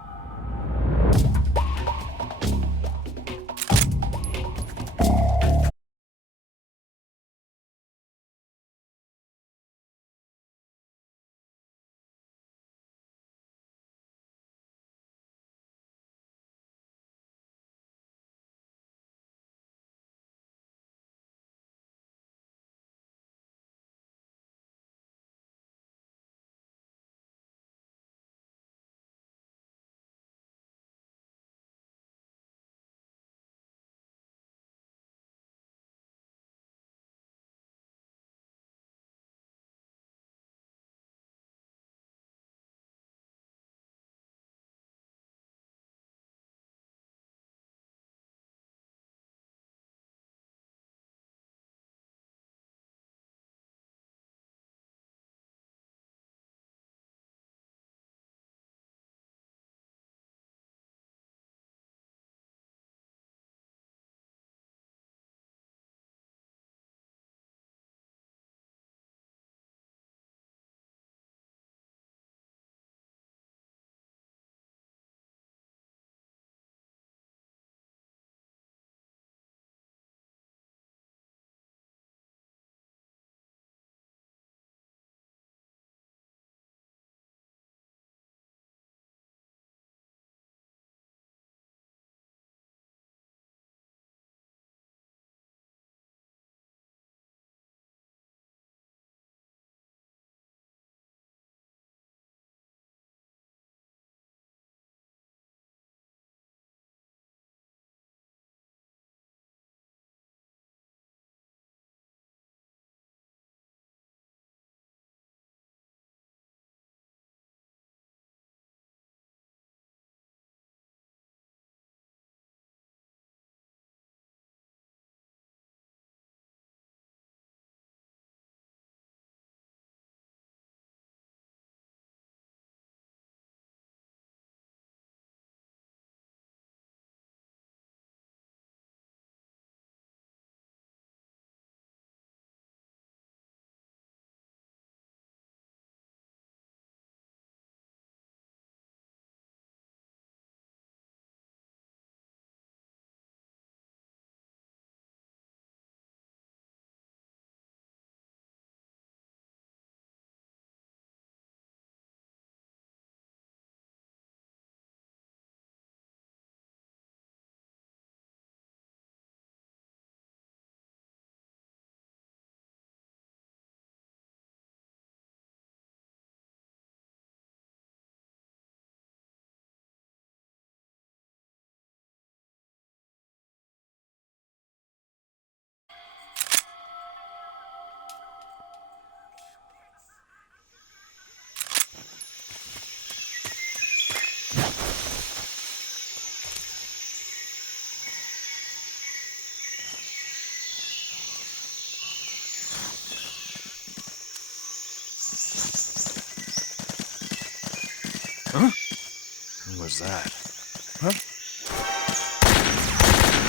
was that?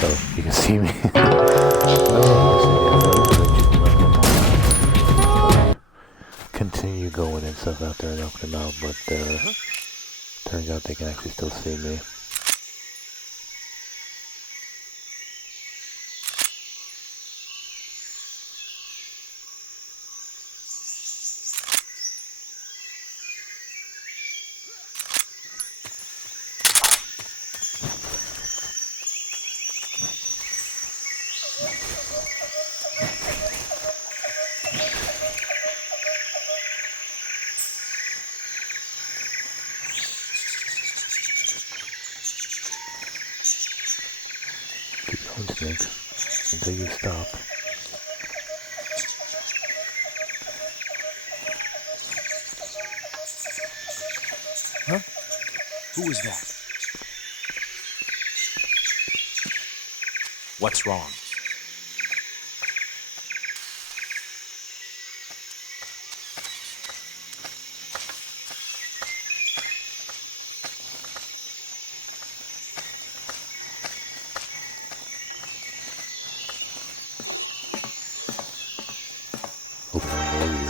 Oh, you can see me. Continue going and stuff out there and helping them out, but turns out they can actually still see me. Keep going, Snake, until you stop. Huh? Who was that? What's wrong? Hope I don't know you.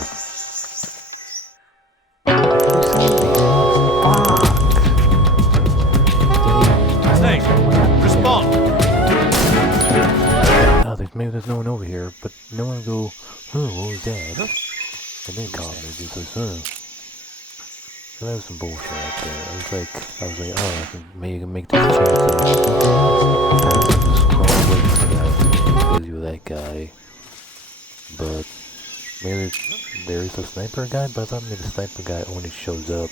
Snake, respond! Oh, maybe there's no one over here, but no one go, huh, what was that? And then called me, just like, huh. So that was some bullshit right there. I was like, oh, maybe I can make this chance of passing this crawl away from that, busy with that guy. But maybe there is a sniper guy, but I thought maybe the sniper guy only shows up.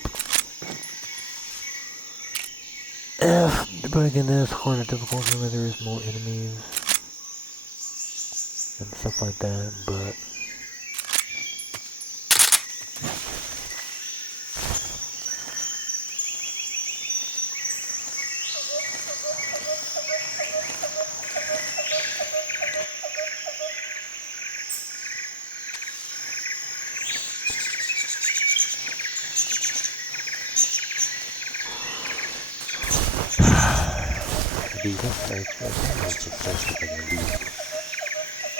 But again, that's harder difficulty when there is more enemies and stuff like that, but I think it's the first if I can at least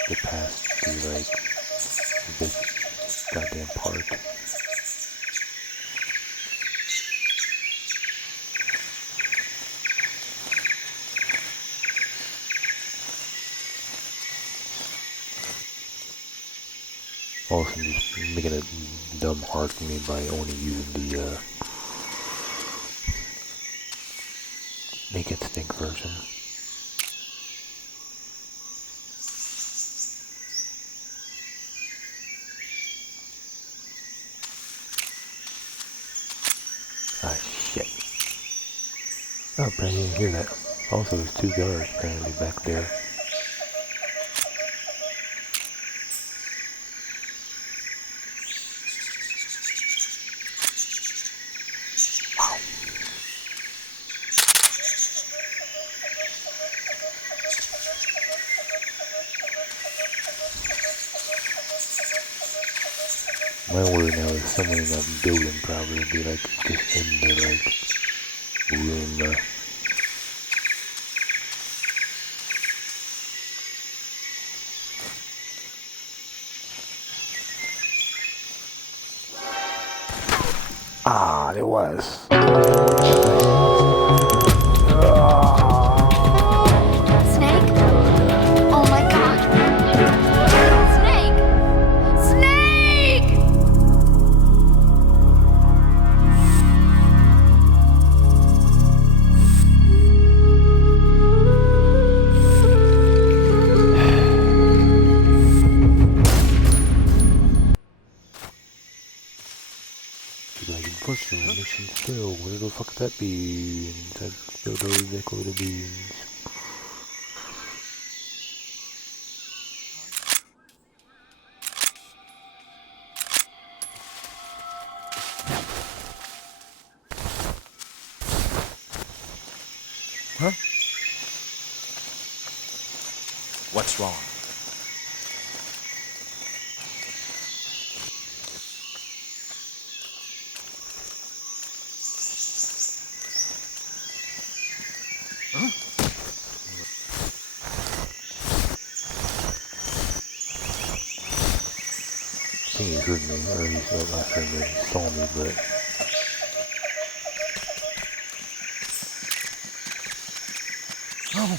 get past the, like, this goddamn part. Also, I'm just making it dumb hard for me by only using the, naked stink version. Ah, shit. Oh, apparently you didn't hear that. Also, there's two guards apparently back there. My worry now is someone in that building probably be like just in the like room. Ah, there was. Snake? Oh my god. Snake! Snake! Like, unfortunately, mission still. Where the fuck could that be? And I still don't exactly what it means. Huh? What's wrong? I think he heard me, or he's not heard me, he saw me, but... Oh.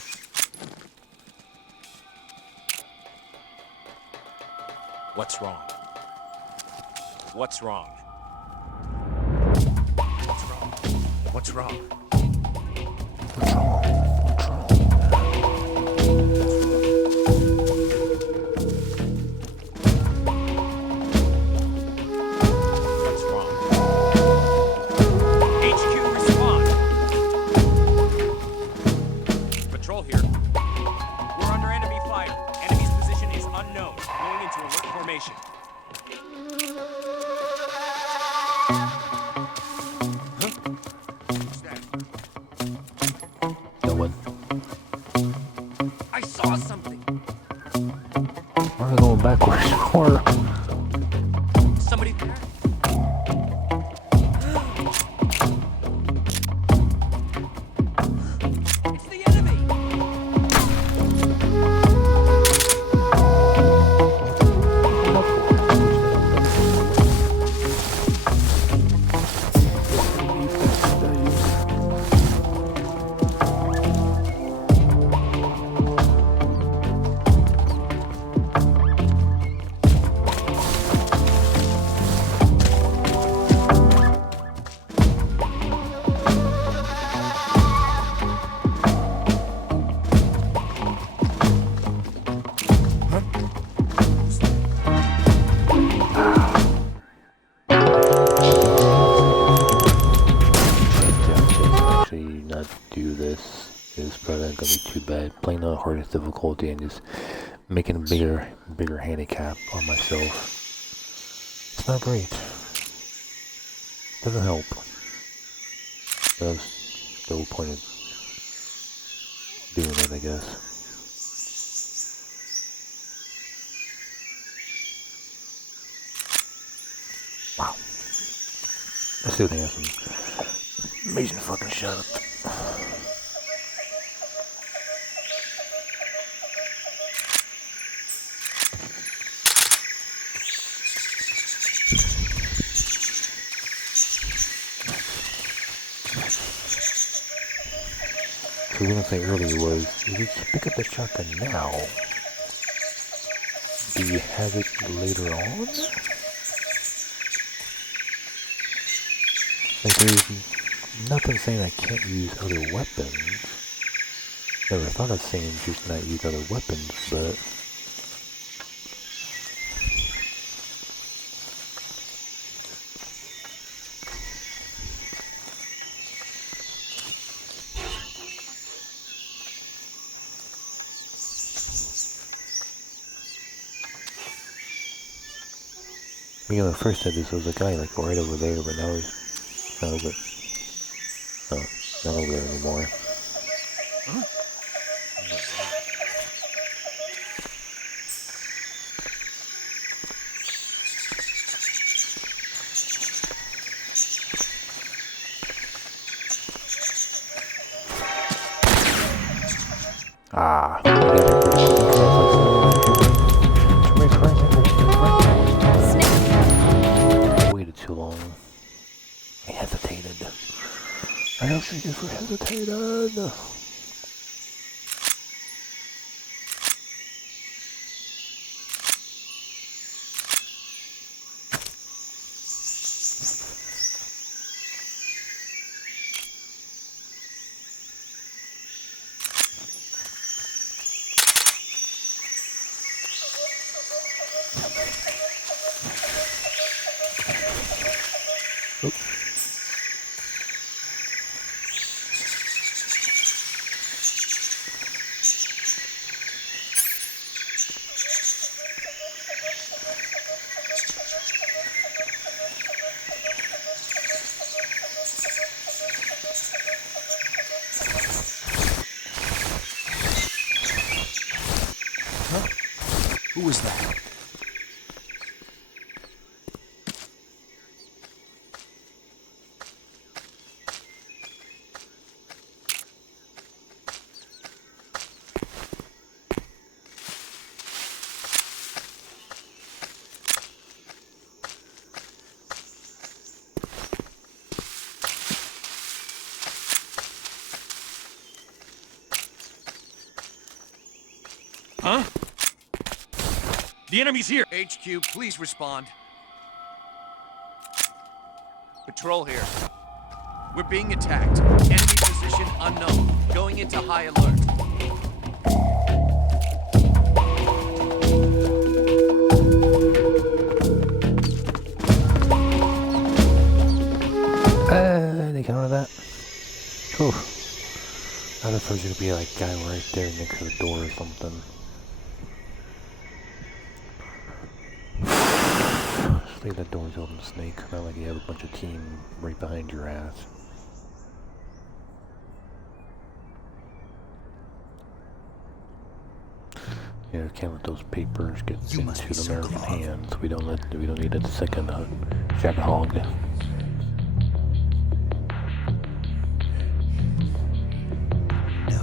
What's wrong? What's wrong? What's wrong? What's wrong? What's wrong? What's wrong? What's wrong? HQ, respond! Patrol here. We're under enemy fire. Enemy's position is unknown. Going into alert formation. Who's that? No one. I saw something! Why are we going backwards for? Somebody there? It's the enemy! Actually not do this. It's probably not gonna be too bad. Playing on the hardest difficulty and just making a bigger handicap on myself. It's not great. Doesn't help. That's the whole point of doing it, I guess. Wow. Let's see if they have some amazing fucking shot. So what I was gonna say earlier was, if you pick up the shotgun now, do you have it later on? Like, there's nothing saying I can't use other weapons. Never thought of saying just not use other weapons, but... You know, the first time this was a guy like right over there, but now he's not over. Oh, not over there anymore. Huh? Ah, I waited too long. I hesitated. I don't think this was hesitated. Who was that? Huh? The enemy's here! HQ, please respond. Patrol here. We're being attacked. Enemy position unknown. Going into high alert. They counter that. Ooh. I thought there was gonna be like a guy right there next to the door or something. Just leave that doors open, Snake. Not like you have a bunch of team right behind your ass. Yeah, can't let those papers get into the American hands. We don't need a second Jack Hog. No.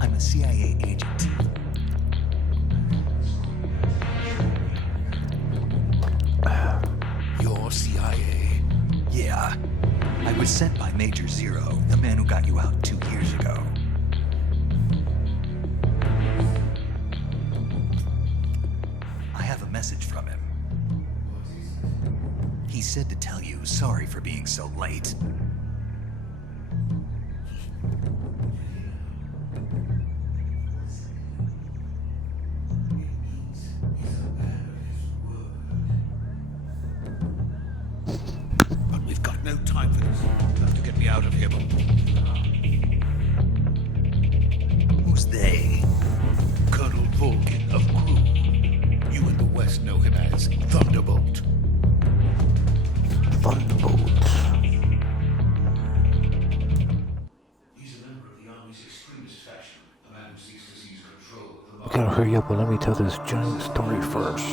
I'm a CIA agent. You're CIA? Yeah. I was sent by Major Zero, the man who got you out 2 years ago. I have a message from him. He said to tell you sorry for being so late. But we've got no time for this. You have to get me out of here. Who's they? Colonel Volkin of Crew. You in the West know him as Thunderbolt. Thunderbolts. He's a member of the Army's extremist faction, a man who seeks to seize control of the We gotta hurry up and let me tell this giant story first.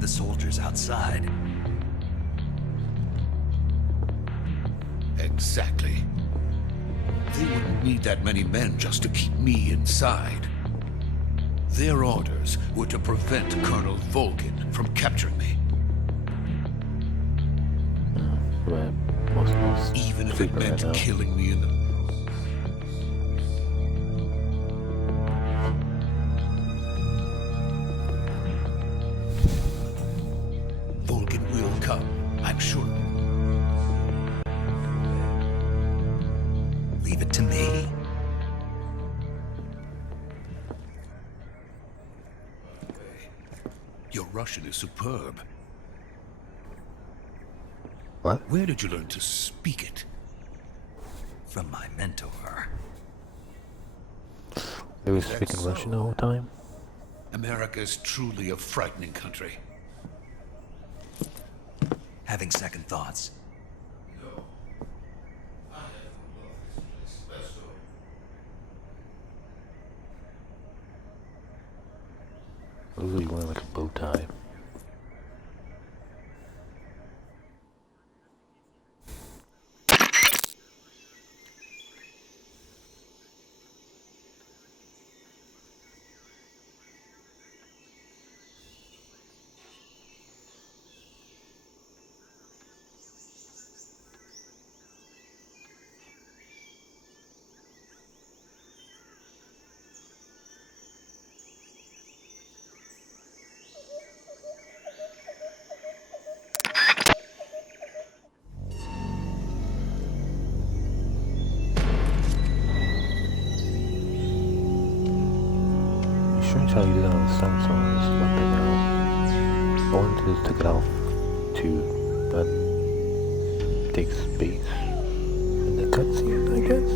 The soldiers outside. Exactly. They wouldn't need that many men just to keep me inside. Their orders were to prevent Colonel Volkin from capturing me. Even if it meant killing me in the... Volkin will come, I'm sure. Leave it to me. Your Russian is superb. What? Where did you learn to speak it? From my mentor. They were speaking Russian the whole time? America is truly a frightening country. Having second thoughts. No. I have loved this place. Let's go. Looks like you're wearing like a bow tie. strange how you did it on the sun on this weapon now. I wanted to just take it off to not take space in the cutscene, I guess.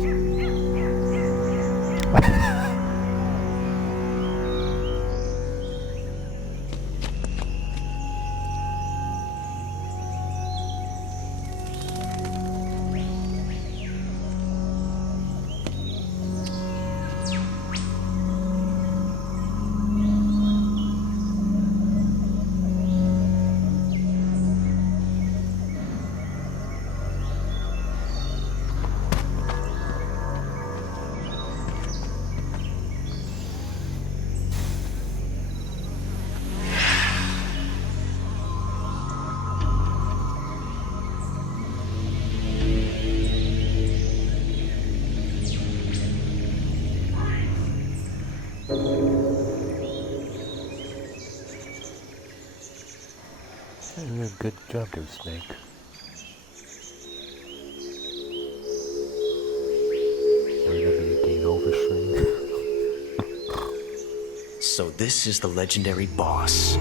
You did a good job there, Snake. Remember you gain overstring. So this is the legendary boss.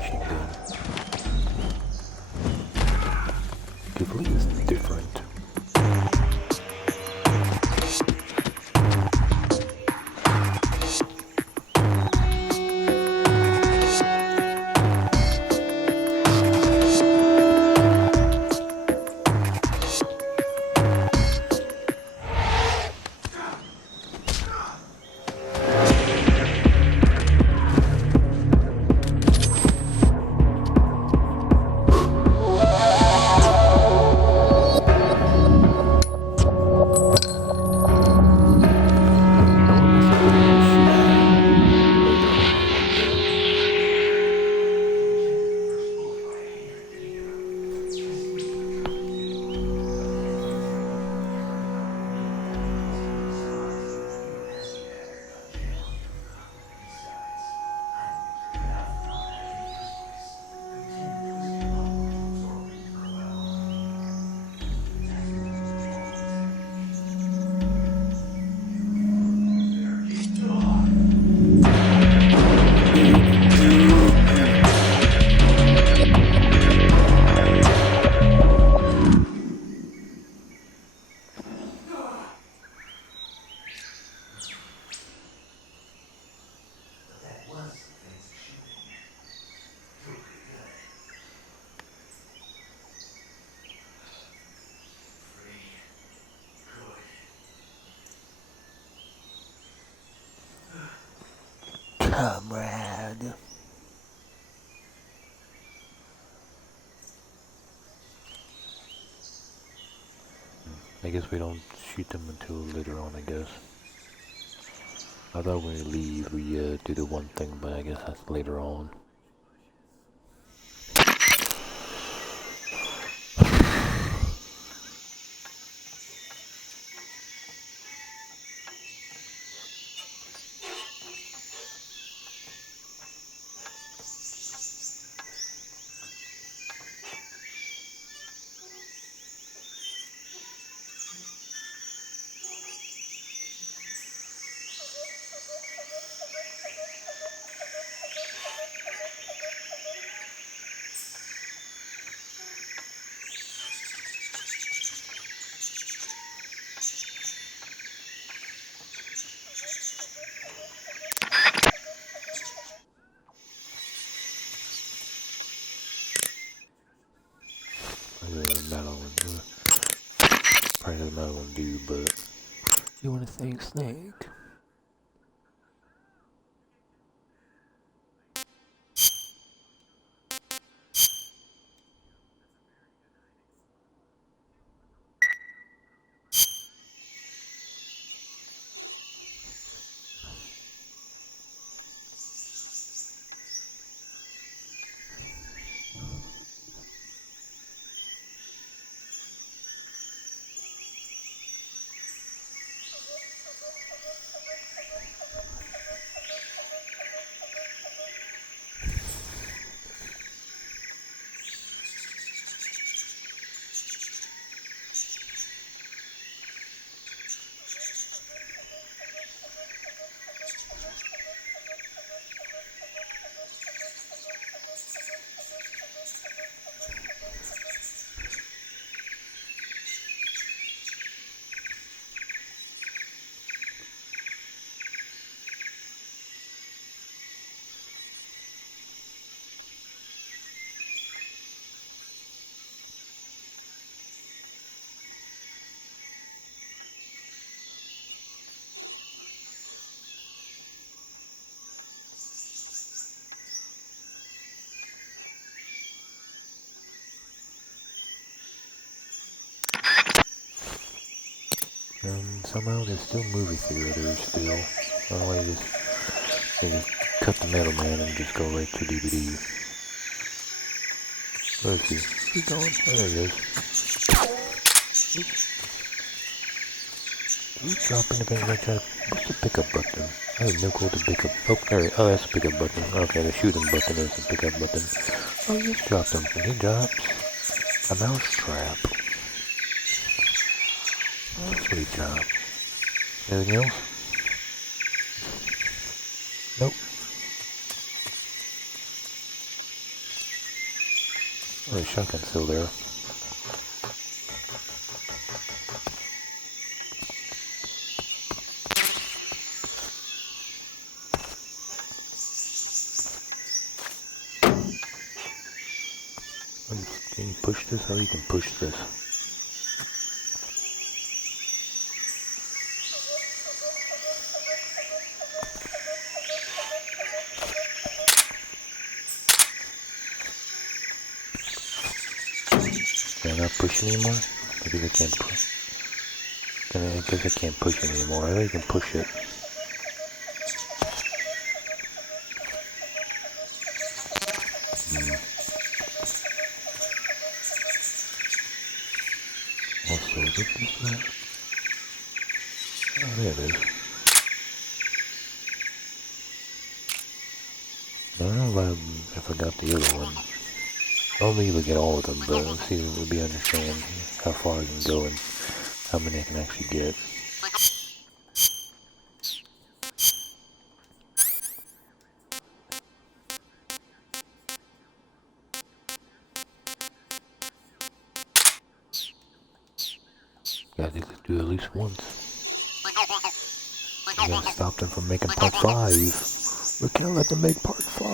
machine gun. Hopefully it's different. Comrade. I guess we don't shoot them until later on, I guess. I thought when we leave, we do the one thing, but I guess that's later on. Probably doesn't matter what I do, but you want to thank Snake? Somehow there's still movie theaters still. I don't know why they just cut the middleman and just go right to DVD. Where is he? He's gone. Oh, there he is. You drop anything like that? What's the pickup button? I have no clue to pick up. Oh, there. Oh, that's the pickup button. Okay, the shooting button is the pickup button. Oh, he just dropped something. He drops a mouse trap. That's what he dropped. Anything else? Nope. Oh, the shotgun's still there. Can you push this? How you can push this? Can I not push anymore? I think I can't push. I guess I can't push it anymore. I know you can push it. Also, is this that? Oh, there it is. I don't know if I forgot the other one. I'll maybe get all of them, but let's see if we'll be understand how far I can go and how many I can actually get. Gotta do at least once. I gotta stop them from making part 5. We can't let them make part 5.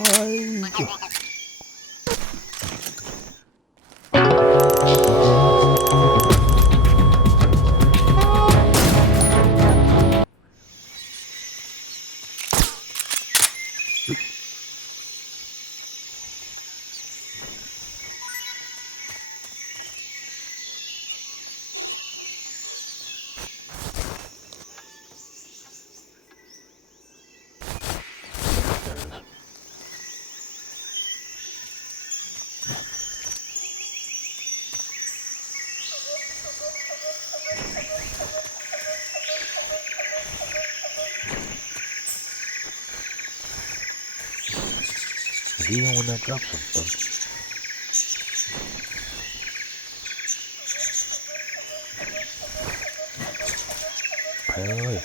Is he the one that dropped something? Apparently.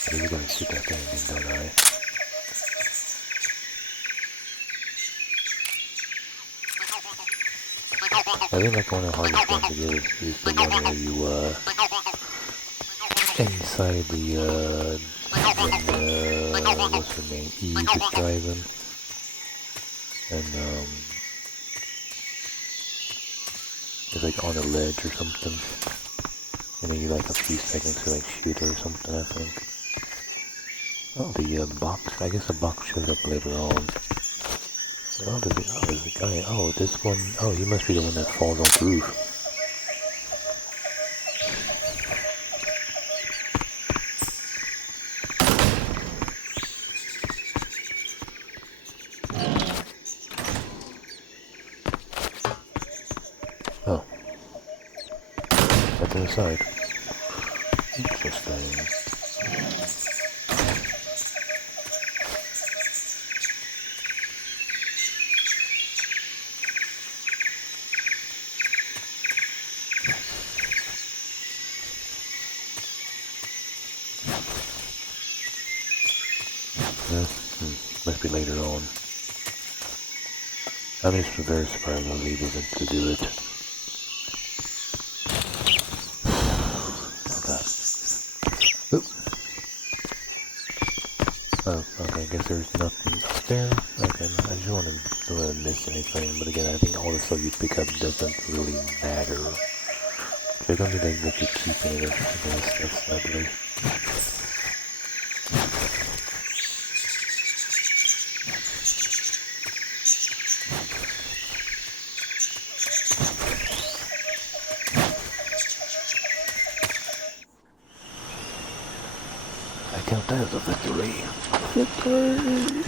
I really gotta shoot that thing again, don't I? I think like one of the hardest ones to get is the one where you, inside the, when, what's her name, Eve is driving, and, it's like on a ledge or something, and then you like a few seconds to like shoot her or something, I think. Oh, the, box, I guess the box shows up later on. Oh, there's a guy, oh, this one, oh, he must be the one that falls off the roof. Oh. That's inside. Interesting. Must be later on. I'm just very surprised I was able to do it. Okay. Oop. Oh, okay, I guess there's nothing up there. Okay, I just want to miss anything, but again, I think all the stuff you pick up doesn't really matter. They're gonna be like that you keep it or stuff, sadly. I count that as a victory. Victory!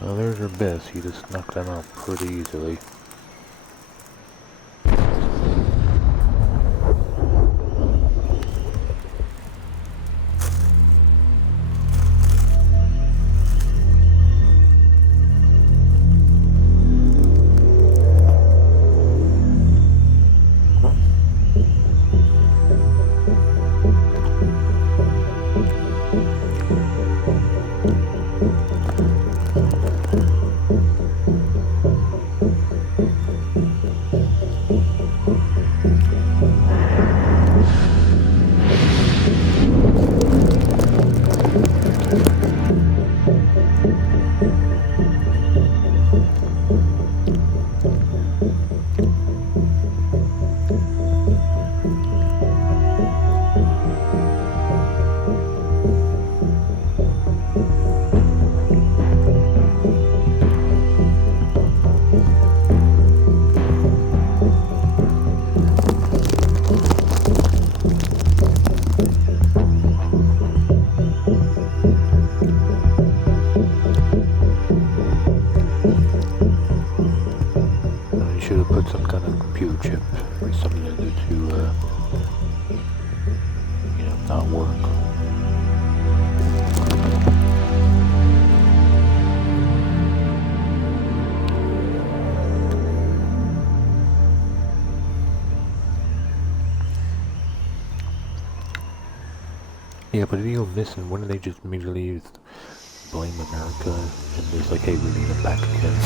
Well, there's her best. You just knocked them out pretty easily. put some kind of computer chip or something in there to, not work. Yeah, but if you go missing, wouldn't they just immediately blame America and it's like, hey, we need them back again,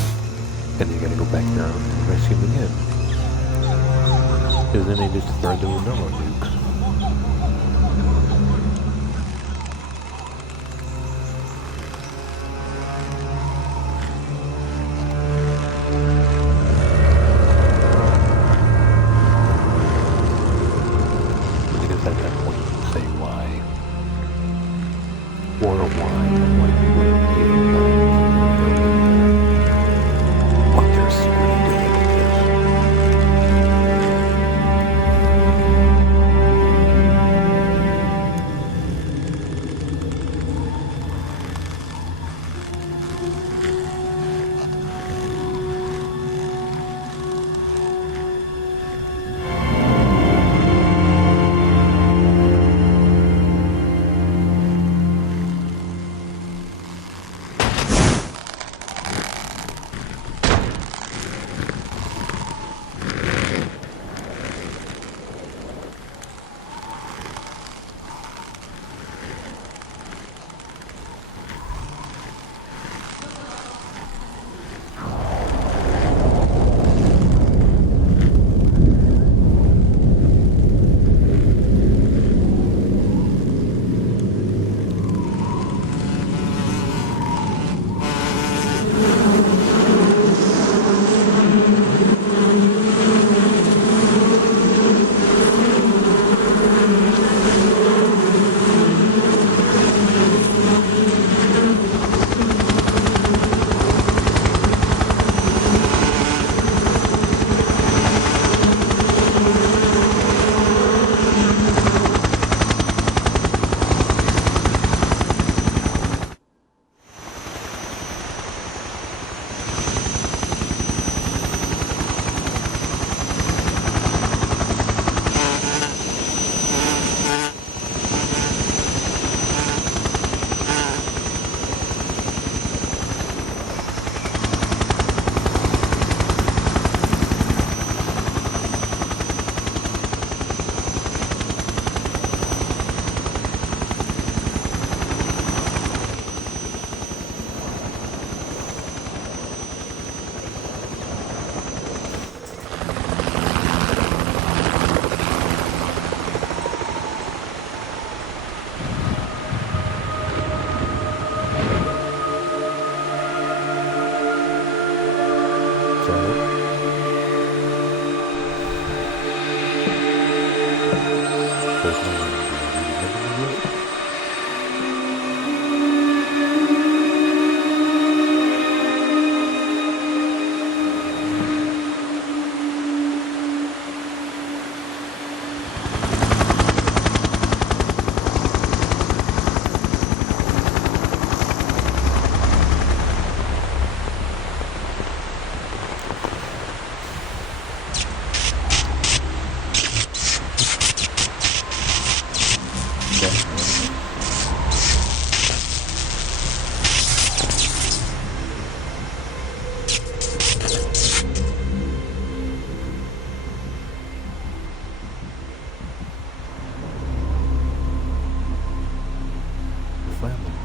and you gotta go back there and rescue them again? Because then they just start doing normal nukes. Because at that point you can say why, or why you wouldn't give them back, what they're secretly doing with this.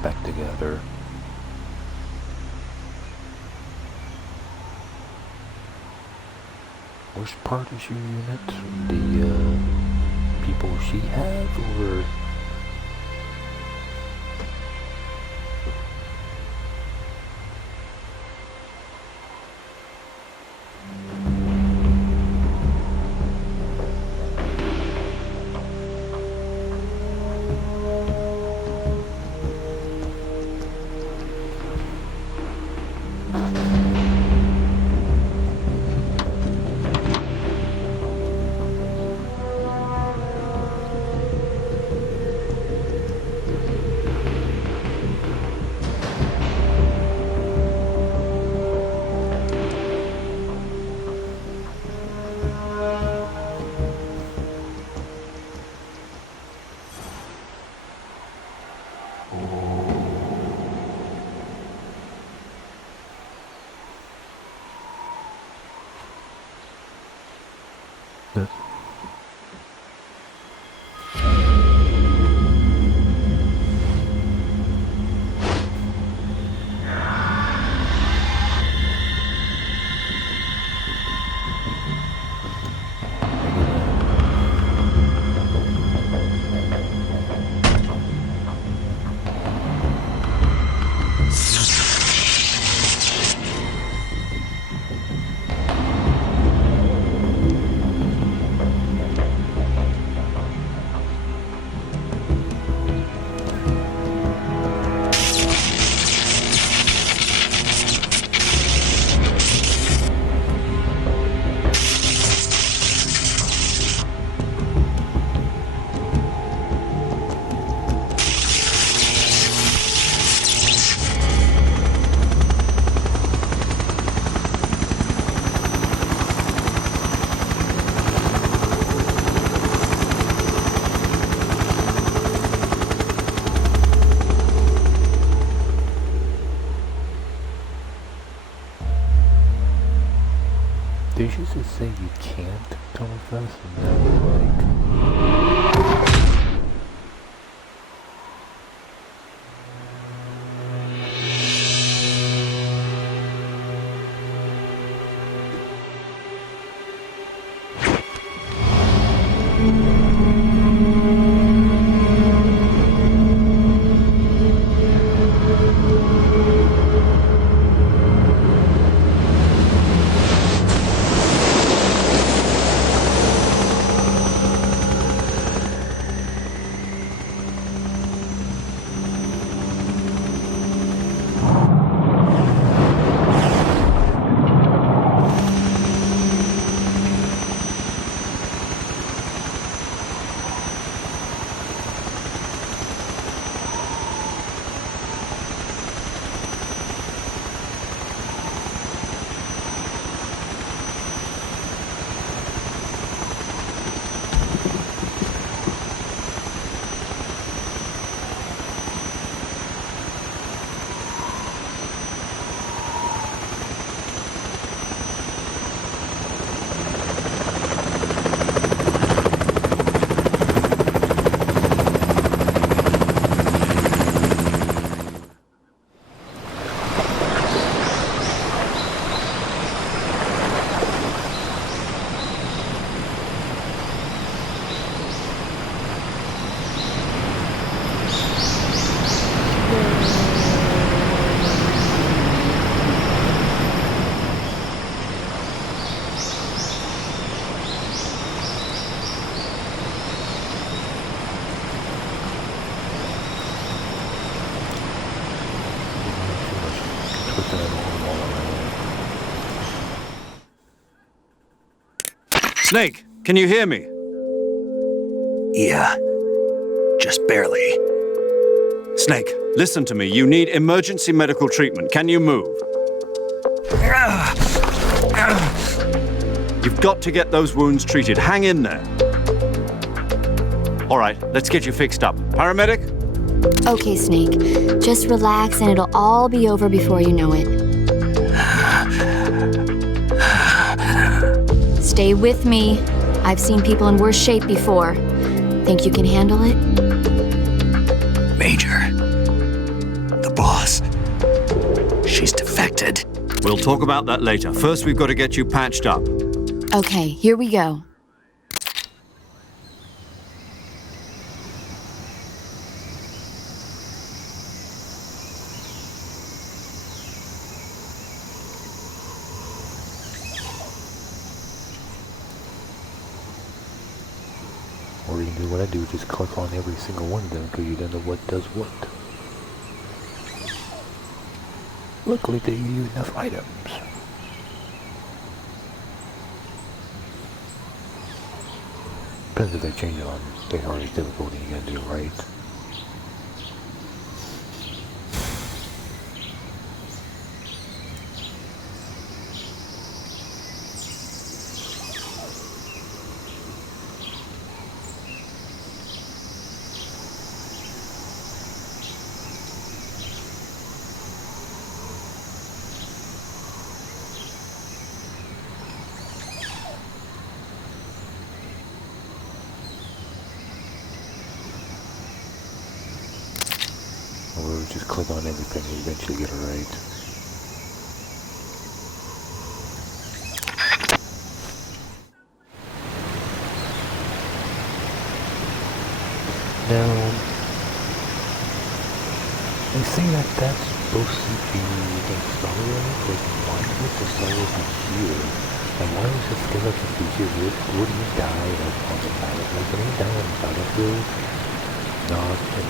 Back together. Worst part is your unit? The people she has, or Did you just say you can't come with us? And that was like... Snake, can you hear me? Yeah, just barely. Snake, listen to me. You need emergency medical treatment. Can you move? You've got to get those wounds treated. Hang in there. All right, let's get you fixed up. Paramedic? Okay, Snake. Just relax and it'll all be over before you know it. Stay with me. I've seen people in worse shape before. Think you can handle it? Major. The boss. She's defected. We'll talk about that later. First, we've got to get you patched up. Okay, here we go. Or you can do what I do, just click on every single one of them until you don't know what does what. Luckily they give you enough items. Depends if they change it on the hardest difficulty you gotta do, right? click on everything and eventually get it right. Now, they say that that's supposed to be the sorrow, but why would the sorrow be here? Like, why was the skeleton be here? Would he die, like, on the battle? Like, did he die on the battlefield? Not in,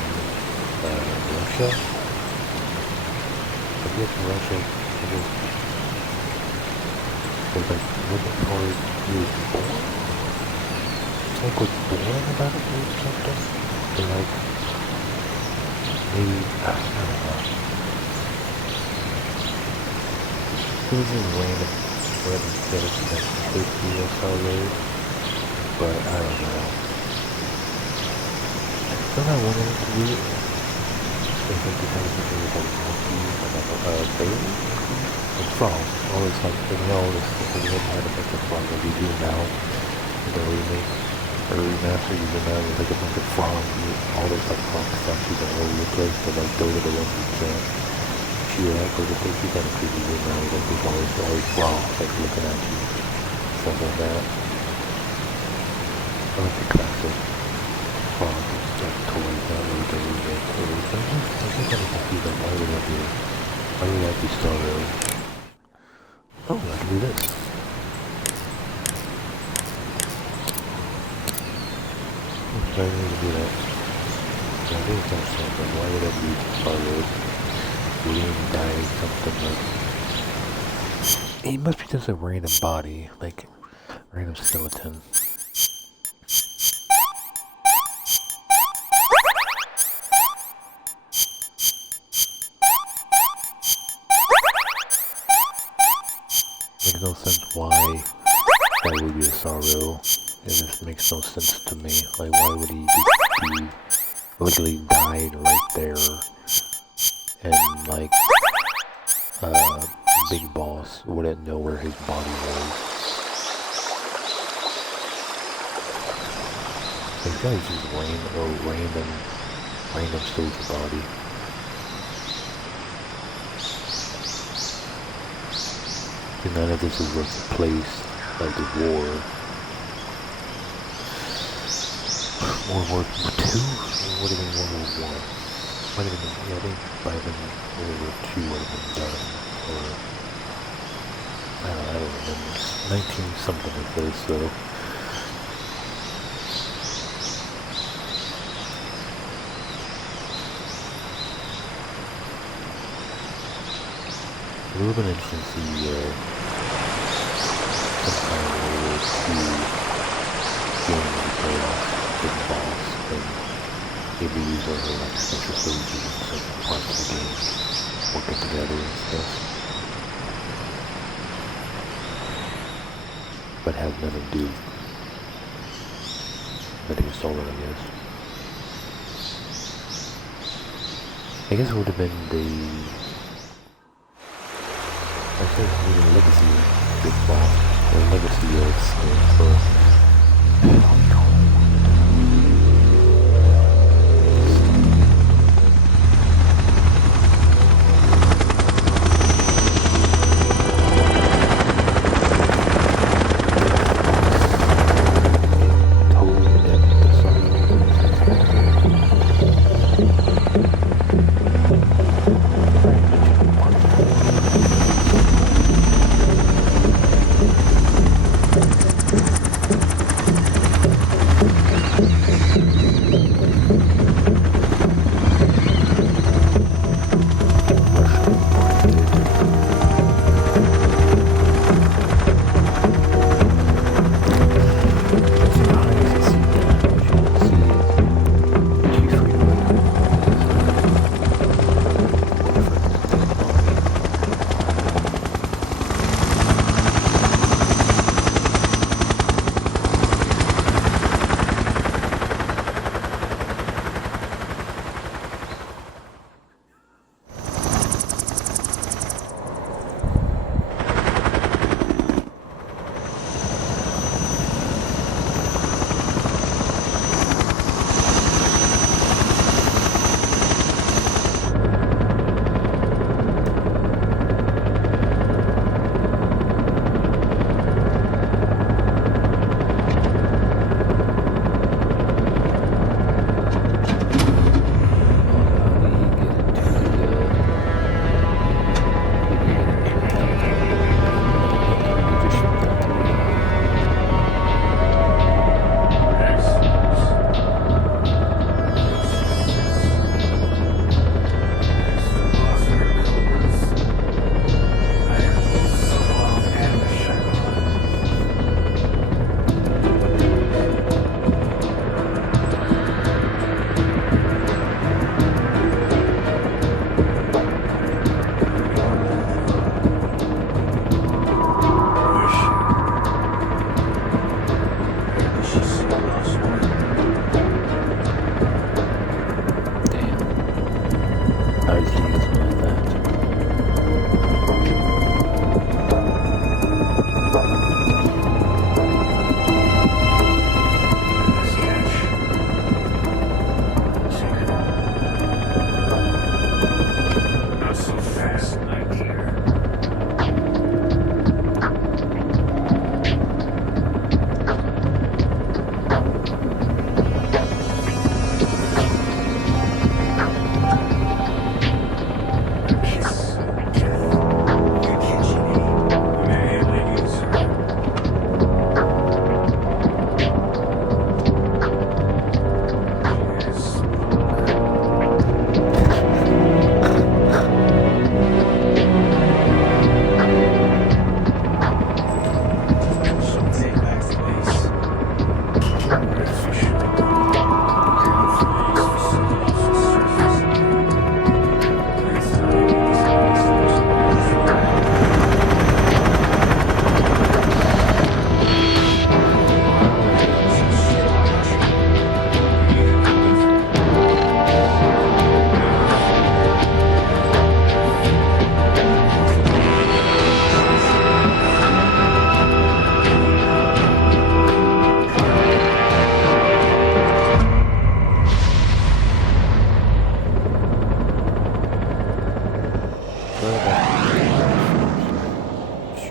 Russia? I guess in Russia, but, like, wasn't part he was born? Like, was born on the battlefield or something? Or, like, maybe, I don't know. It was just random skeleton that could be a sorrow, but I don't know. Still not wanting to do it. I think the kind of thing is like monkey, baby? Like frogs. Always like, they had a bunch of frogs that we do now in the remake. Or remaster, you know, with like a bunch of frogs, all those like frog statues all over the place, but like those are the ones you can't shoot at, because they keep kind of creepy with now, like there's always frogs like looking at you, stuff like that. I like the classic frog like toys, not really the remake toys. I think kind of confused, like why would that be Starro? Oh, I can do this. I need to do that. Yeah, I think it's kind of simple. Why would that be Starro? Would he die something like... He must be just a random body, like a random skeleton. Makes no sense why that would be a sorrow. It just makes no sense to me. Like, why would he be literally died right there? And, like, Big Boss wouldn't know where his body was. This guy's just random soldier body. And none of this was the place of the war. World War II? Or would have been World War I? Might have been, yeah, I think by then World War II would have been done. Or, I don't remember. 19 something it says, so. It would have been interesting to see, some kind of World War II game because Big Boss and maybe use her like special soldiers and certain parts of the game working together and stuff. But have nothing to do with Metal Solar, I guess. I guess it would have been I said it would have been Legacy of Big Boss, or Legacy of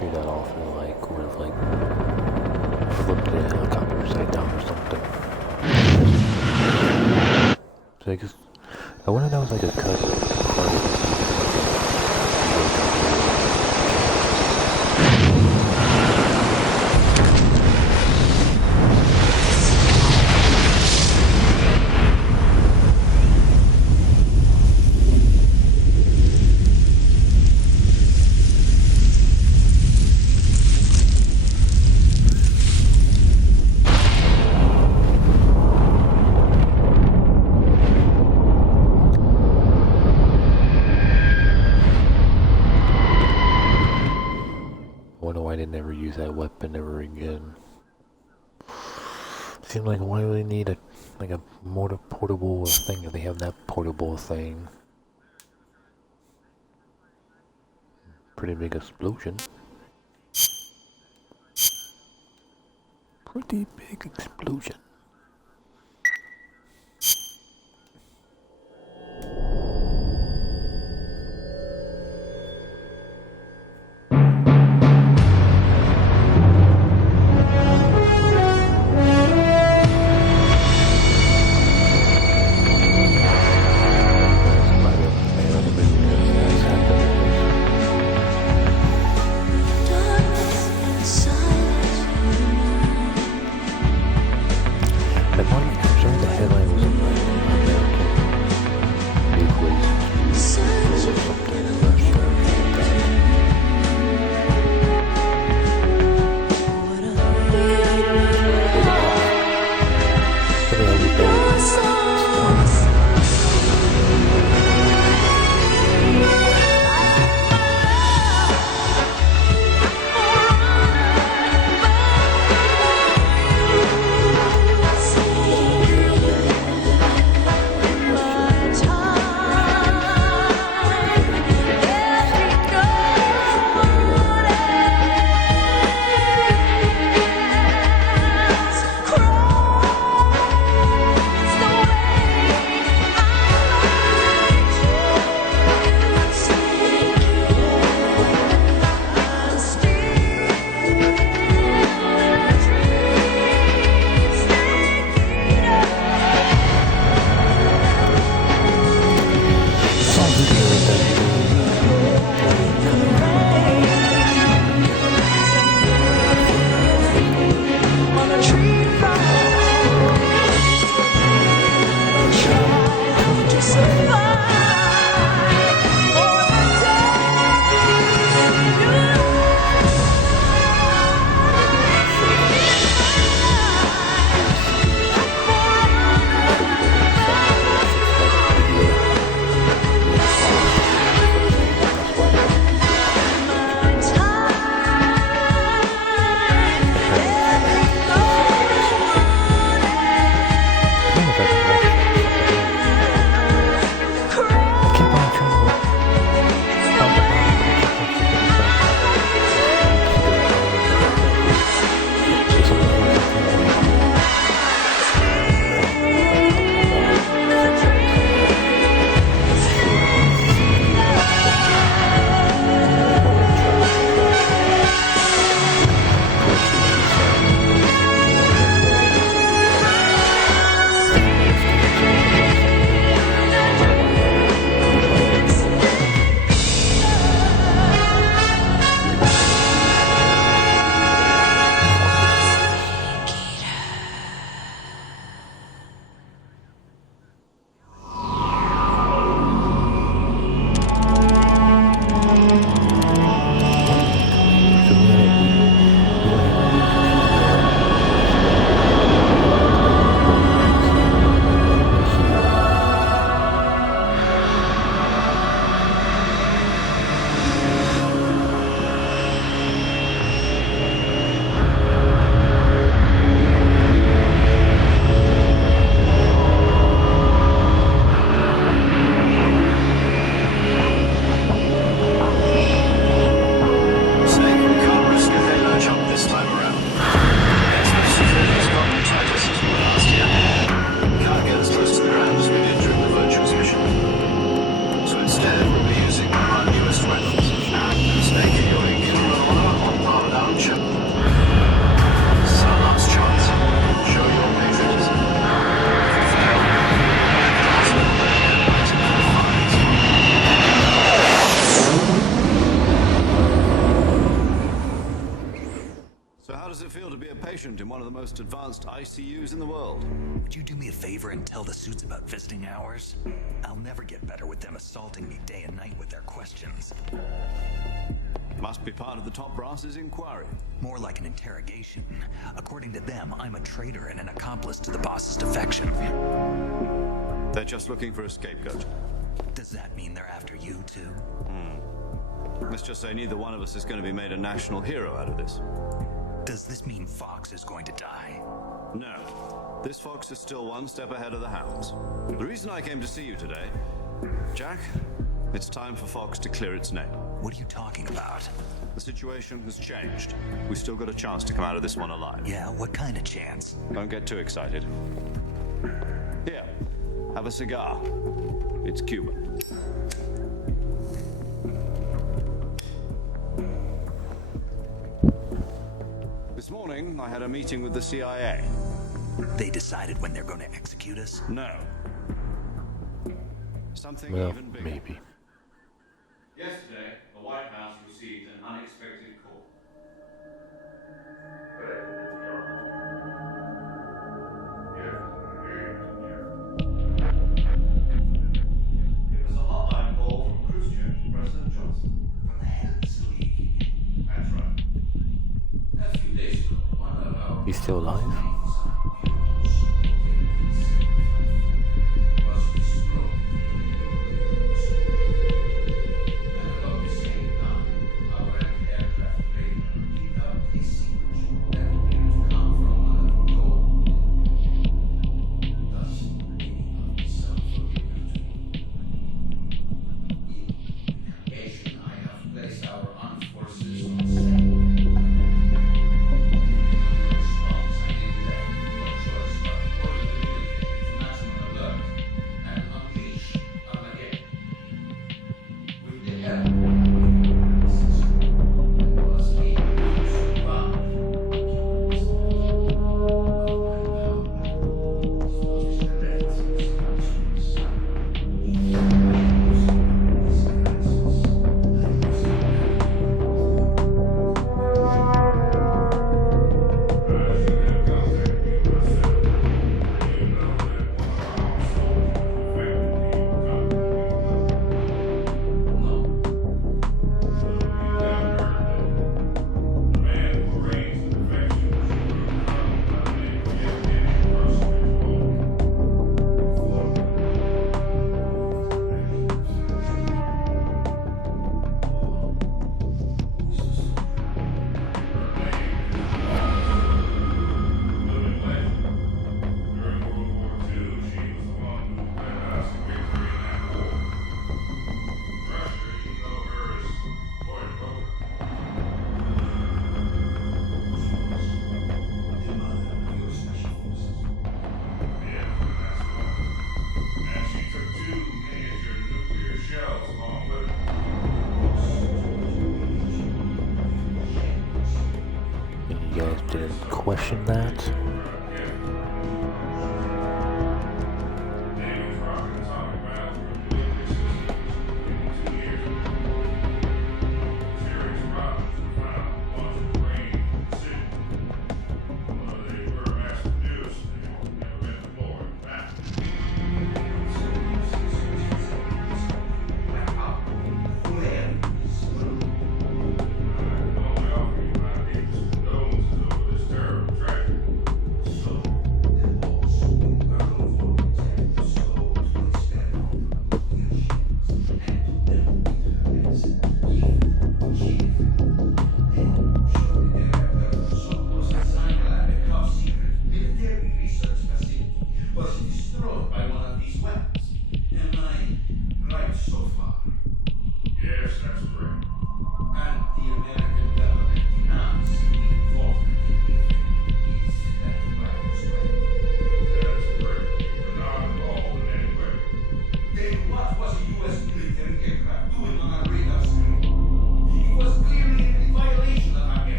shoot that off and like would have like flipped the helicopter upside down or something. So I guess I wonder if that was like a cut part of never use that weapon ever again. Seems like why do they need a more portable thing if they have that portable thing? Pretty big explosion. Pretty big explosion. does it feel to be a patient in one of the most advanced ICUs in the world? Would you do me a favor and tell the suits about visiting hours? I'll never get better with them assaulting me day and night with their questions. Must be part of the top brass's inquiry. More like an interrogation. According to them, I'm a traitor and an accomplice to the boss's defection. They're just looking for a scapegoat. Does that mean they're after you, too? Let's just say neither one of us is going to be made a national hero out of this. Does this mean Fox is going to die? No. This Fox is still one step ahead of the hounds. The reason I came to see you today, Jack, it's time for Fox to clear its name. What are you talking about? The situation has changed. We've still got a chance to come out of this one alive. Yeah, what kind of chance? Don't get too excited. Here, have a cigar. It's Cuban. This morning, I had a meeting with the CIA. They decided when they're going to execute us? No. Something Well, even bigger. maybe. Yesterday, the White House received an unexpected call. It was a hotline call from Khrushchev to President Johnson. From the head of the Soviet Union. That's right. A few days ago, one of our He's still alive? was destroyed. And about the same time, our anti-aircraft radar picked up a signature that appeared to come from another goal. Thus, meaning of itself forgiven to me. In occasion, I have placed our armed forces on standby. You guys didn't question that?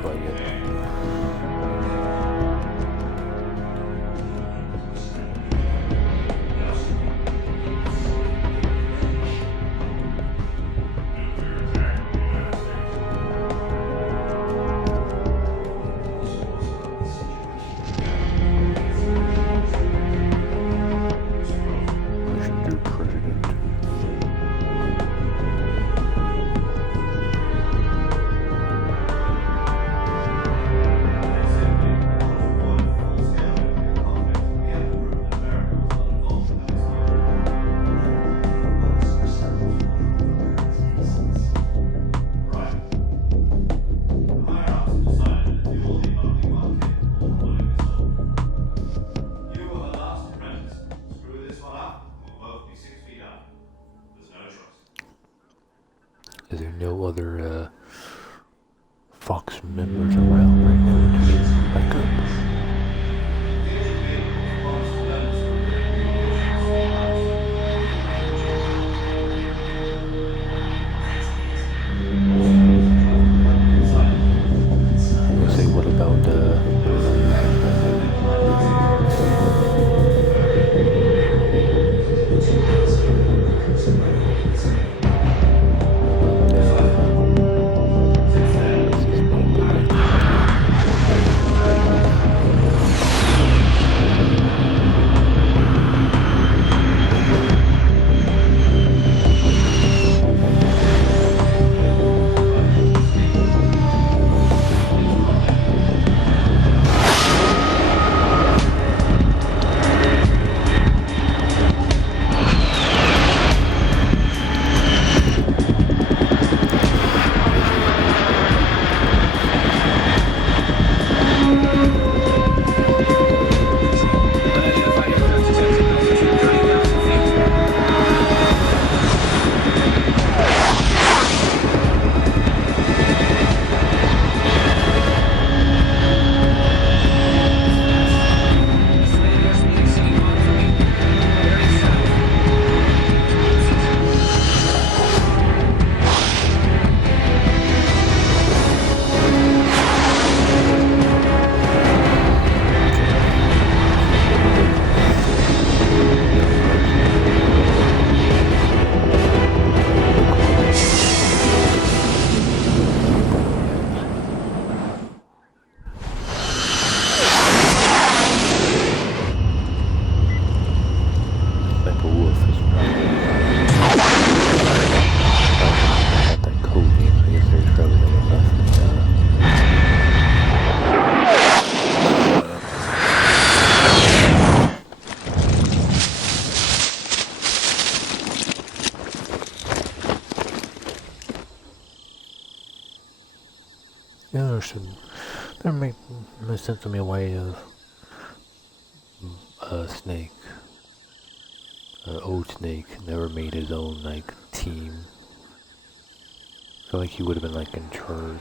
that's why I get it. Legendary President. Is there no other Fox members around right now to get back up? I was gonna say, what about what's his name? The Sniper Wolf is probably not that code name. I guess there's probably no enough. Yeah, there make sense to me why Snake, old Snake, never made his own like team. I feel like he would have been like in charge.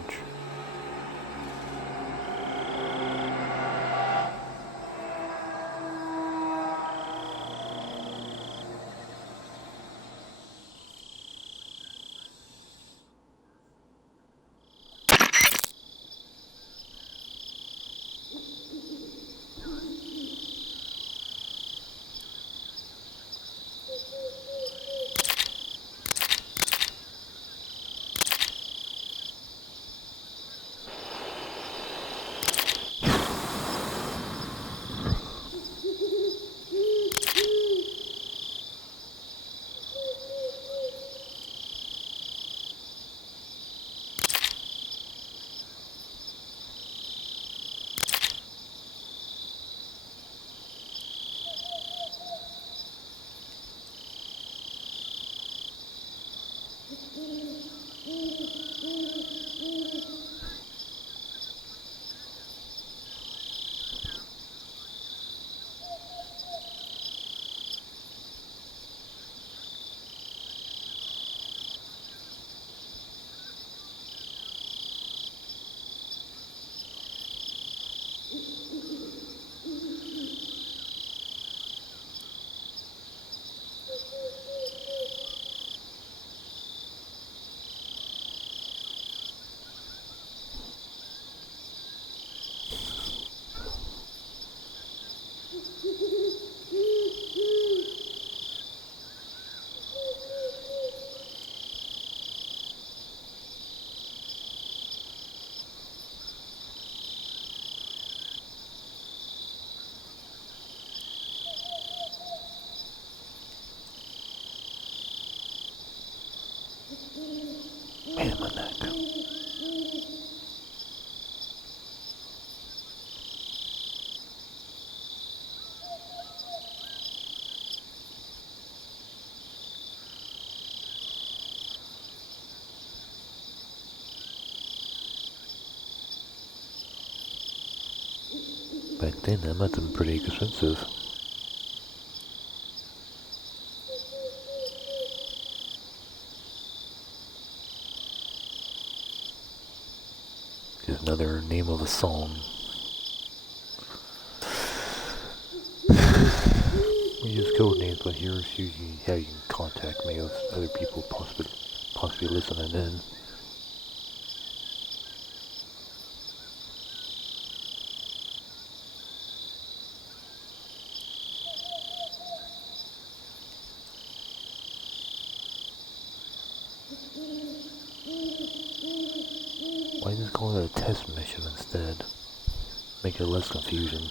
Back then, that must have been pretty expensive. Just another name of a song. We use code names, but here's usually how you can contact me with other people possibly listening in. Why just call it a test mission instead? Make it less confusion.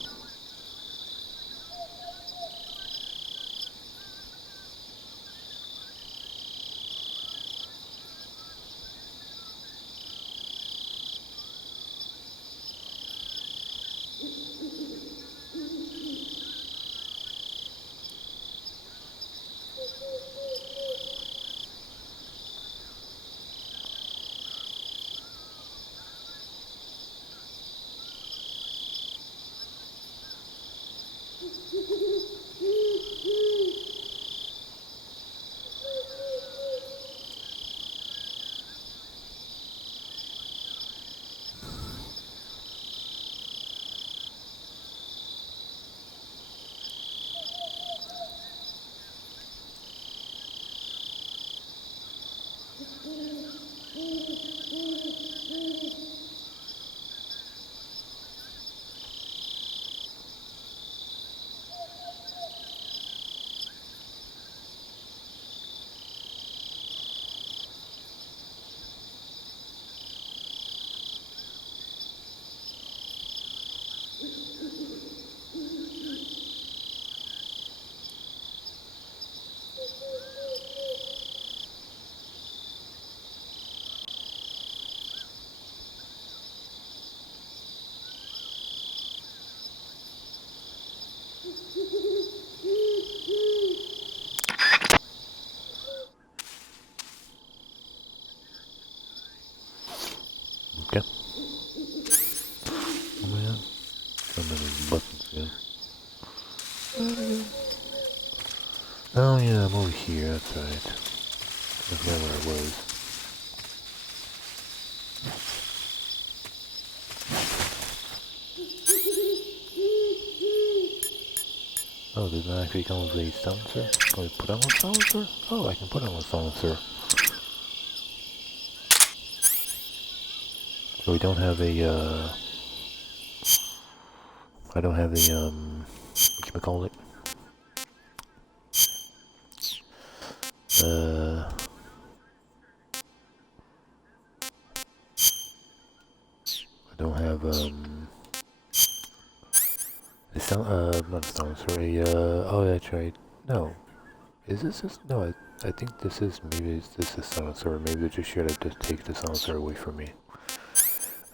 Okay. Oh man. So many buttons again. Oh yeah, I'm over here, that's right. That's not where I was. Oh, does that actually come with a silencer? Can we put on a silencer? Oh, I can put on a silencer. So we don't have a, I don't have a, whatchamacallit? I don't have, a sound, not a silencer, oh that's right. No. Is this, no, I think this is, maybe this is silencer, or maybe they just should have just take the silencer away from me.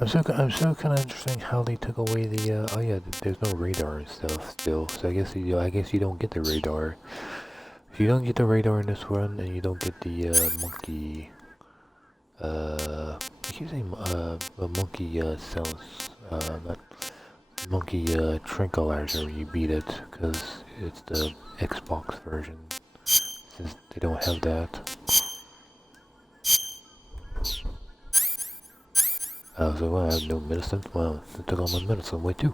I'm so kind of interesting how they took away the, oh yeah, there's no radar and stuff still, so I guess you don't get the radar. If you don't get the radar in this one, and you don't get the, monkey, I keep saying, the monkey, sounds, not, monkey, tranquilizer when you beat it, because it's the Xbox version, since they don't have that. So well, I have no medicine. Well, I took all my medicine away too.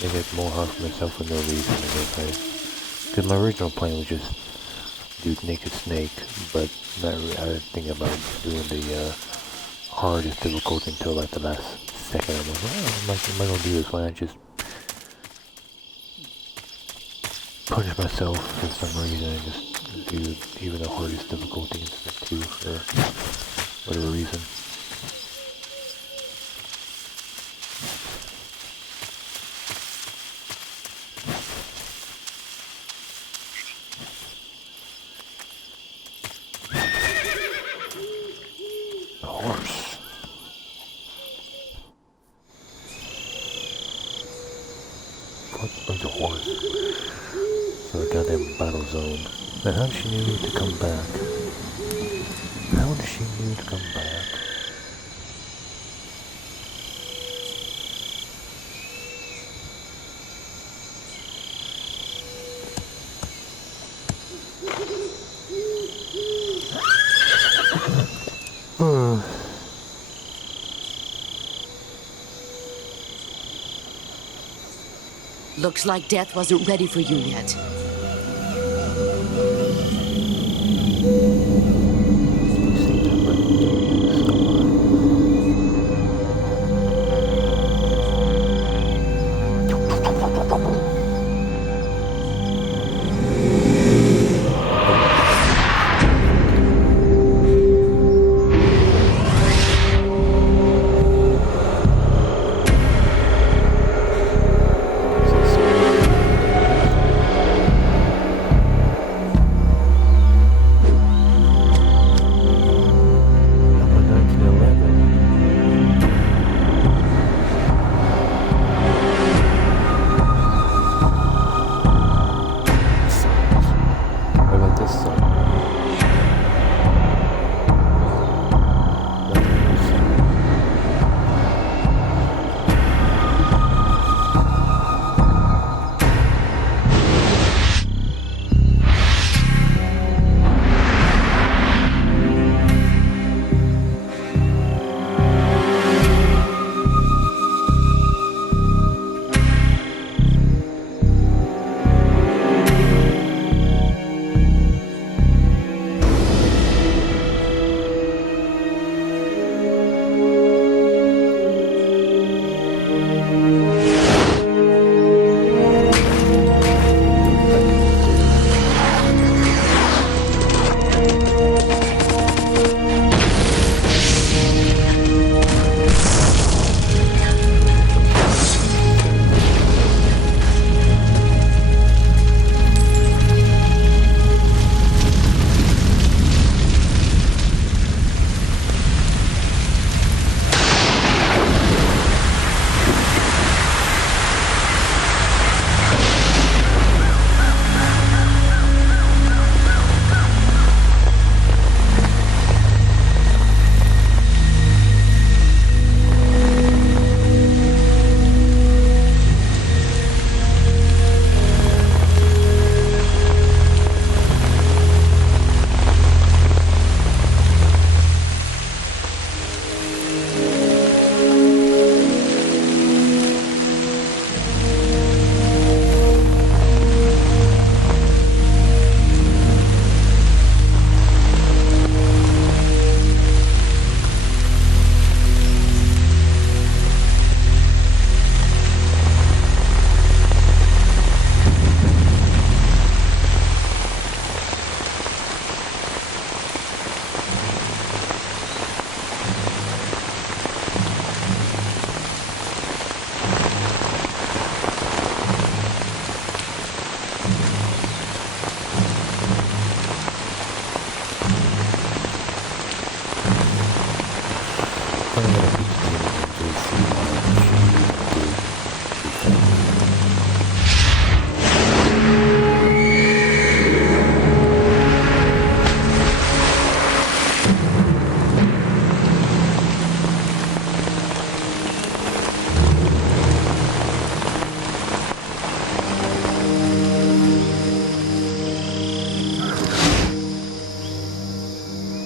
Make it more hard for myself for no reason, I guess. Because my original plan was just do Naked Snake, but not really, I didn't think about doing the hardest difficulty until like the last second. I'm like, well, am I gonna do this? Why not just punish myself for some reason and just do even the hardest difficulty instead too, for whatever reason. A horse. What's a horse? So I got that battle zone. But how did she knew to come back? How did she knew to come back? Looks like death wasn't ready for you yet.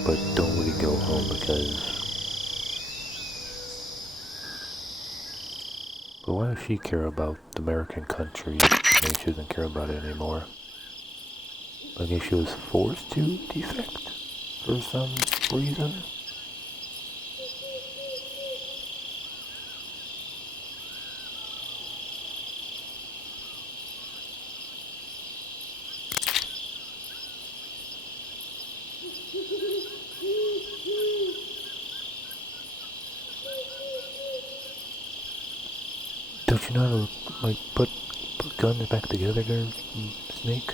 But don't really go home because... But why does she care about the American country? Maybe she doesn't care about it anymore. I guess she was forced to defect for some reason. Don't you know how to, like, put guns back together there, Snake?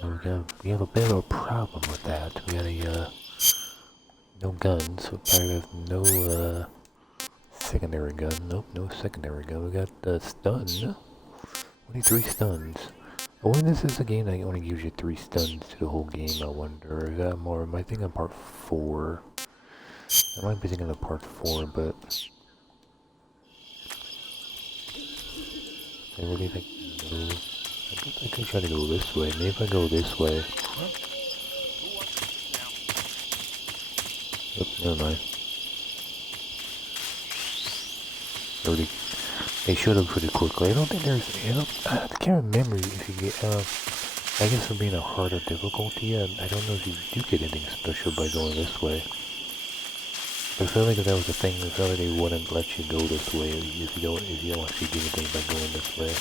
We have a bit of a problem with that. We got a no guns, so probably have no secondary gun. Nope, no secondary gun. We got stun. Only 3 stuns. I wonder if this is a game that only gives you 3 stuns to the whole game. I wonder. Is that more? Am I thinking of part 4? I might be thinking of part 4, but I really think no. I could try to go this way. Maybe if I go this way. Oops, never mind. Already, they showed up pretty quickly. I don't think there's. I can't remember if you get. I guess for being a harder difficulty, I don't know if you do get anything special by going this way. I feel like if that was the thing, I feel like they wouldn't let you go this way if you don't actually do anything by going this way.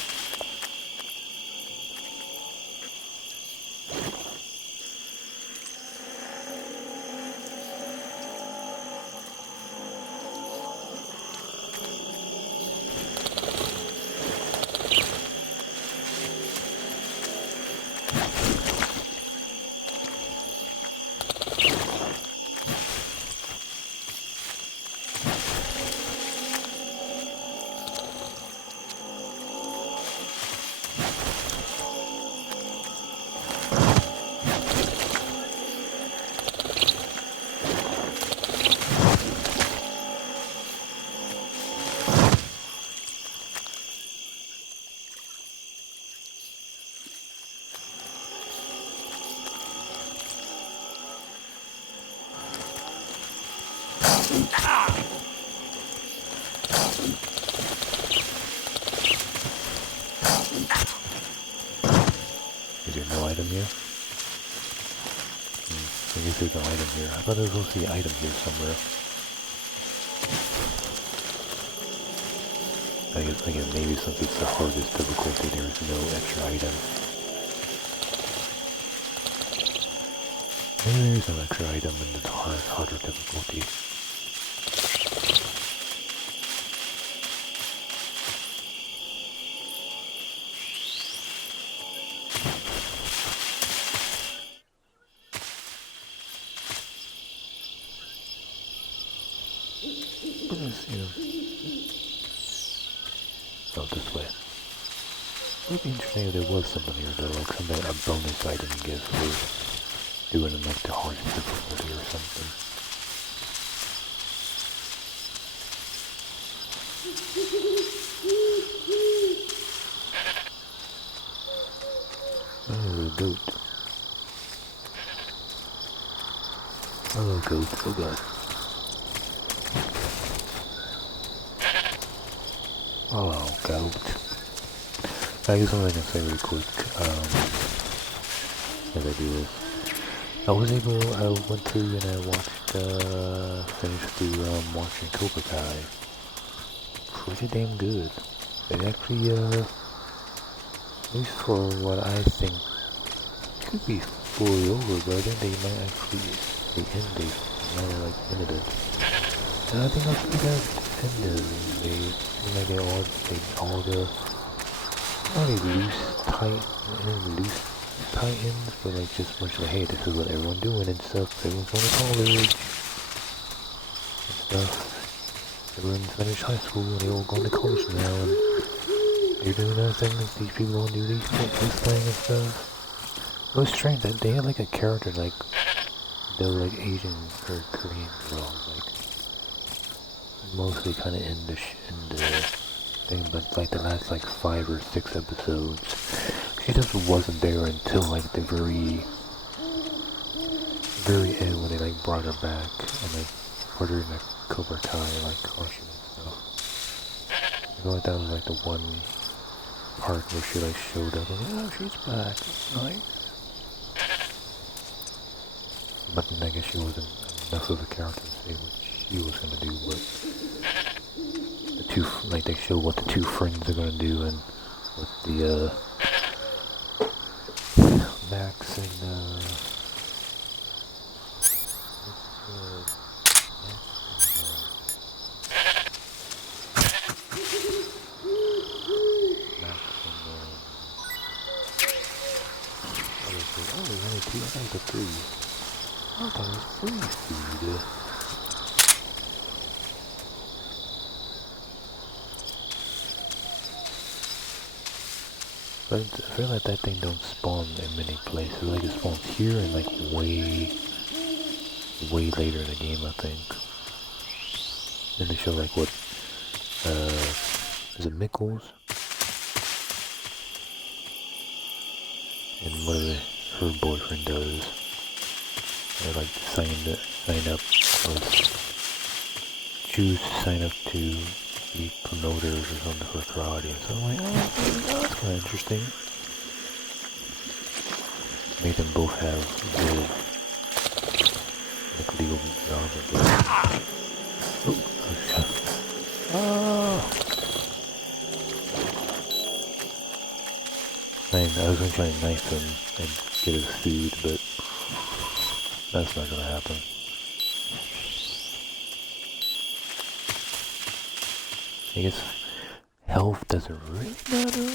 Is there no item here? I guess there's no item here. I thought there was supposed to be an item here somewhere. I guess, again, maybe since it's the hardest difficulty, there is no extra item. Maybe there's no extra item in the harder difficulty. Oh, this way. It would be interesting if there was something here though, like something, a bonus item I guess for doing it like the hardest difficulty or something. Oh, a goat. Oh, goat. Oh god. Oh, goat. I guess something I can say really quick, as I do this. I went through and I watched, finished through, watching Cobra Kai. Pretty damn good. It actually, at least for what I think, could be fully over, but I think they might actually, they might have, like, ended it. And I think that's pretty good ended. They all the loose titans, but like just much like, hey, this is what everyone's doing and stuff. Everyone's going to college and stuff. Everyone's finished high school and they're all going to college now, and they're doing those things. These people don't do this thing and stuff. It was strange that they had like a character like they were like Asian or Korean girls, like mostly kind of in the thing, but like the last like 5 or 6 episodes, she just wasn't there until like the very end when they like brought her back and like put her in a Cobra Kai like costume and stuff. I feel like that was like the one part where she like showed up and like, oh, she's back, that's nice. But then I guess she wasn't enough of a character to say what she was gonna do, but like they show what the 2 friends are gonna do and what the Max and Oh, there's only 2. I thought it was 3. I thought it was free food. But I feel like that thing don't spawn in many places. Like it spawns here and like way later in the game, I think. Then they show like what, is it Mickles? And whatever her boyfriend does. They like sign up, or choose to sign up to be promoters or something for karate. And so I'm like, oh, that's kind of interesting. Make them both have good, like, legal jobs, I guess. I was gonna try and knife him and get his food, but that's not gonna happen. I guess health doesn't really matter.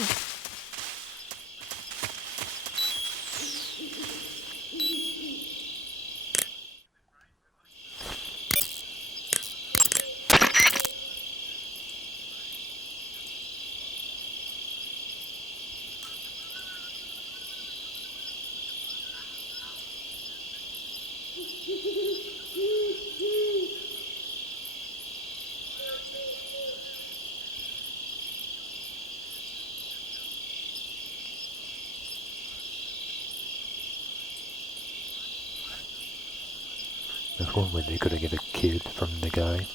That's one way they could have get a kid from the guy.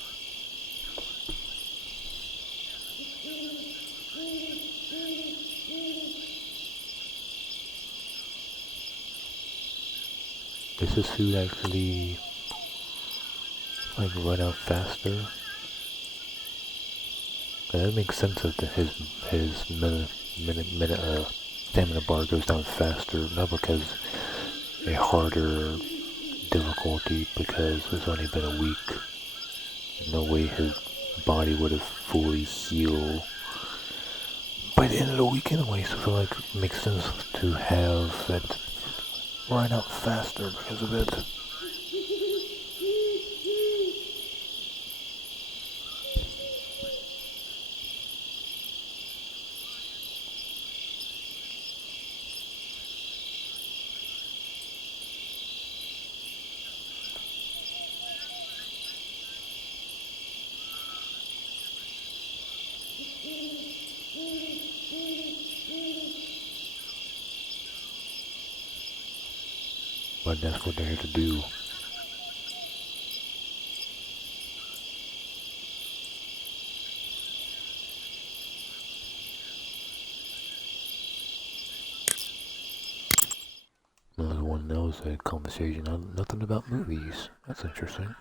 Does this suit actually like run out faster? That makes sense that his stamina bar goes down faster, not because a harder difficulty, because it's only been a week. No way his body would have fully healed by the end of the week anyway, so I feel like it makes sense to have that run out faster because of it. But that's what they're here to do. Another one knows a conversation on nothing about movies. That's interesting.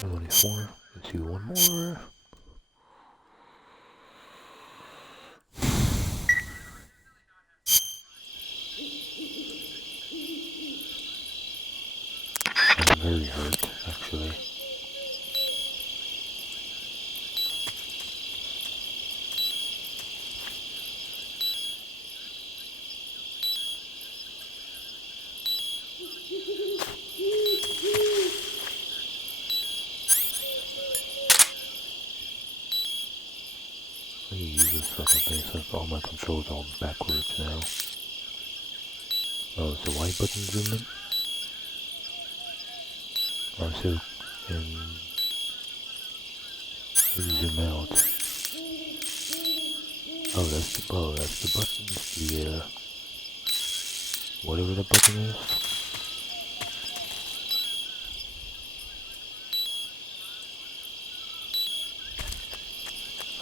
There's only 4. Let's do one more. I'm very hurt, actually. I can use this fucking thing since all my controls are all backwards now. Oh, is the Y button zoom in? Or so, and zoom out. Oh, that's the button. The whatever the button is.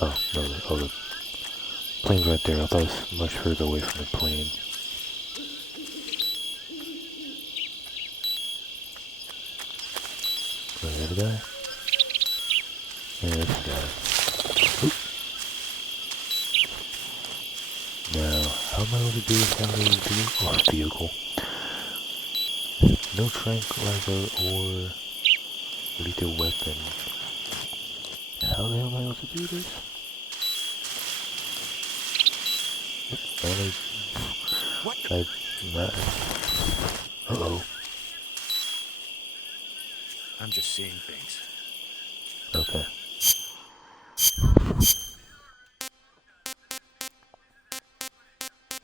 Oh no, the plane's right there. I thought it was much further away from the plane. Is that a guy? Yeah, that's a guy. Oop. Now, how am I going to do this out of the vehicle? No tranquilizer or lethal weapon. How the hell am I able to do this? Only What? Uh-oh. I'm just seeing things. Okay.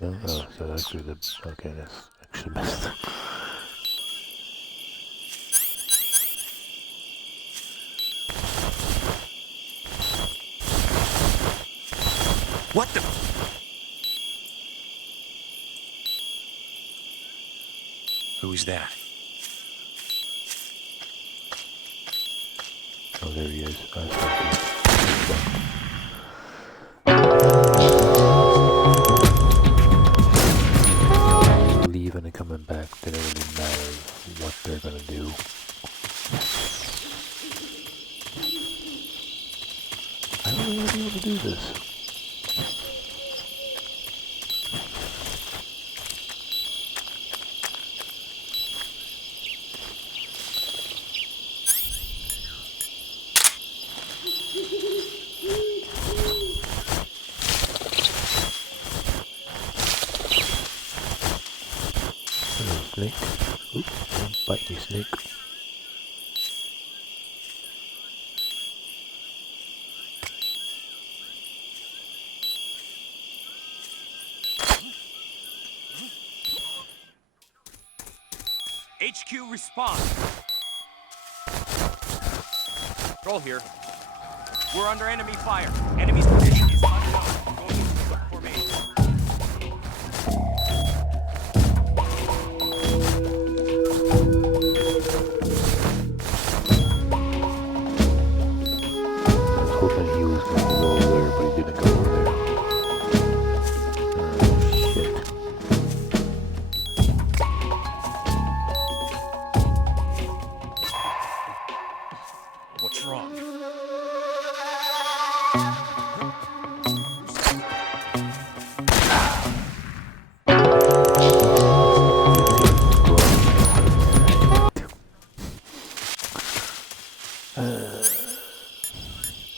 Oh, so that's through the... Okay, that's actually messed. What the? Who's that? Oh, there he is. Leaving and coming back, they don't really matter what they're gonna do. I don't really be able to do this. Hello, snake. Oop, don't bite me, snake. HQ respond. Roll here. We're under enemy fire. Enemy's position is unknown. Going into the formation. I was hoping he was going to go over there, but he didn't go over there. Oh, shit. What's wrong?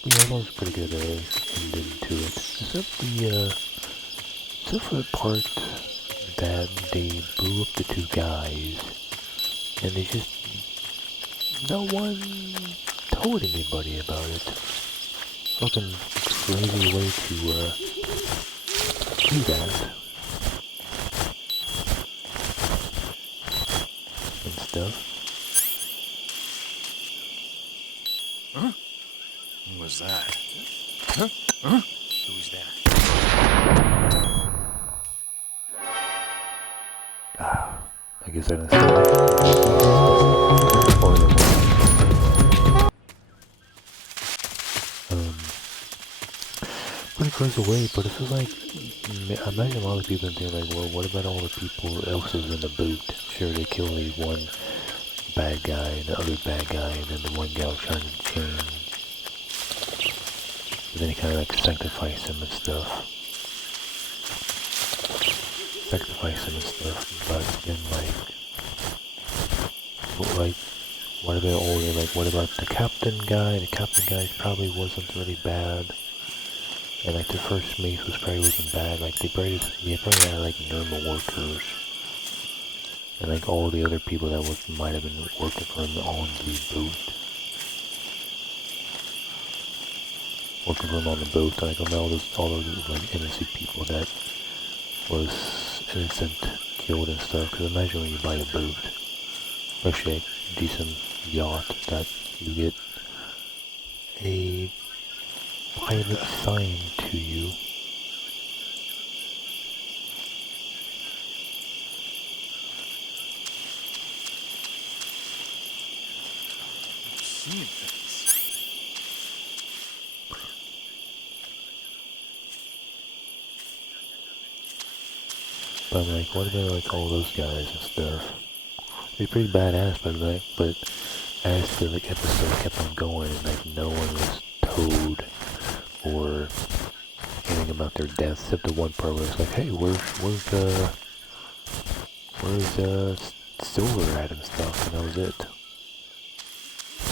Yeah, that was pretty good ending to it. Except for the part that they blew up the two guys, and they just, no one told anybody about it. Fucking crazy way to, do that. And stuff. Huh? What was that? Huh? Huh? Who's that? I guess I didn't start. Or pretty close away, but it feels like, I imagine a lot of people think like, well, what about all the people else is in the boot? Sure, they kill the one bad guy and the other bad guy, and then the one guy was trying to change. But then he kind of like sacrifice him and stuff. But then what about all the, what about the captain guy? The captain guy probably wasn't really bad. And like the first mate wasn't bad. Like they probably had like normal workers. And like all the other people that might have been working for him on the boat. Working for him on the boat, like all those like innocent people that was innocent, killed and stuff. Because imagine when you buy a boat, especially a decent yacht, that you get a pilot signed to you. Seeing things. But like, what about like all those guys and stuff? They're pretty badass, but as the like episode kept on going, and like no one was told or anything about their deaths, except the one part where it's like, hey, where's Silver at and stuff, and that was it.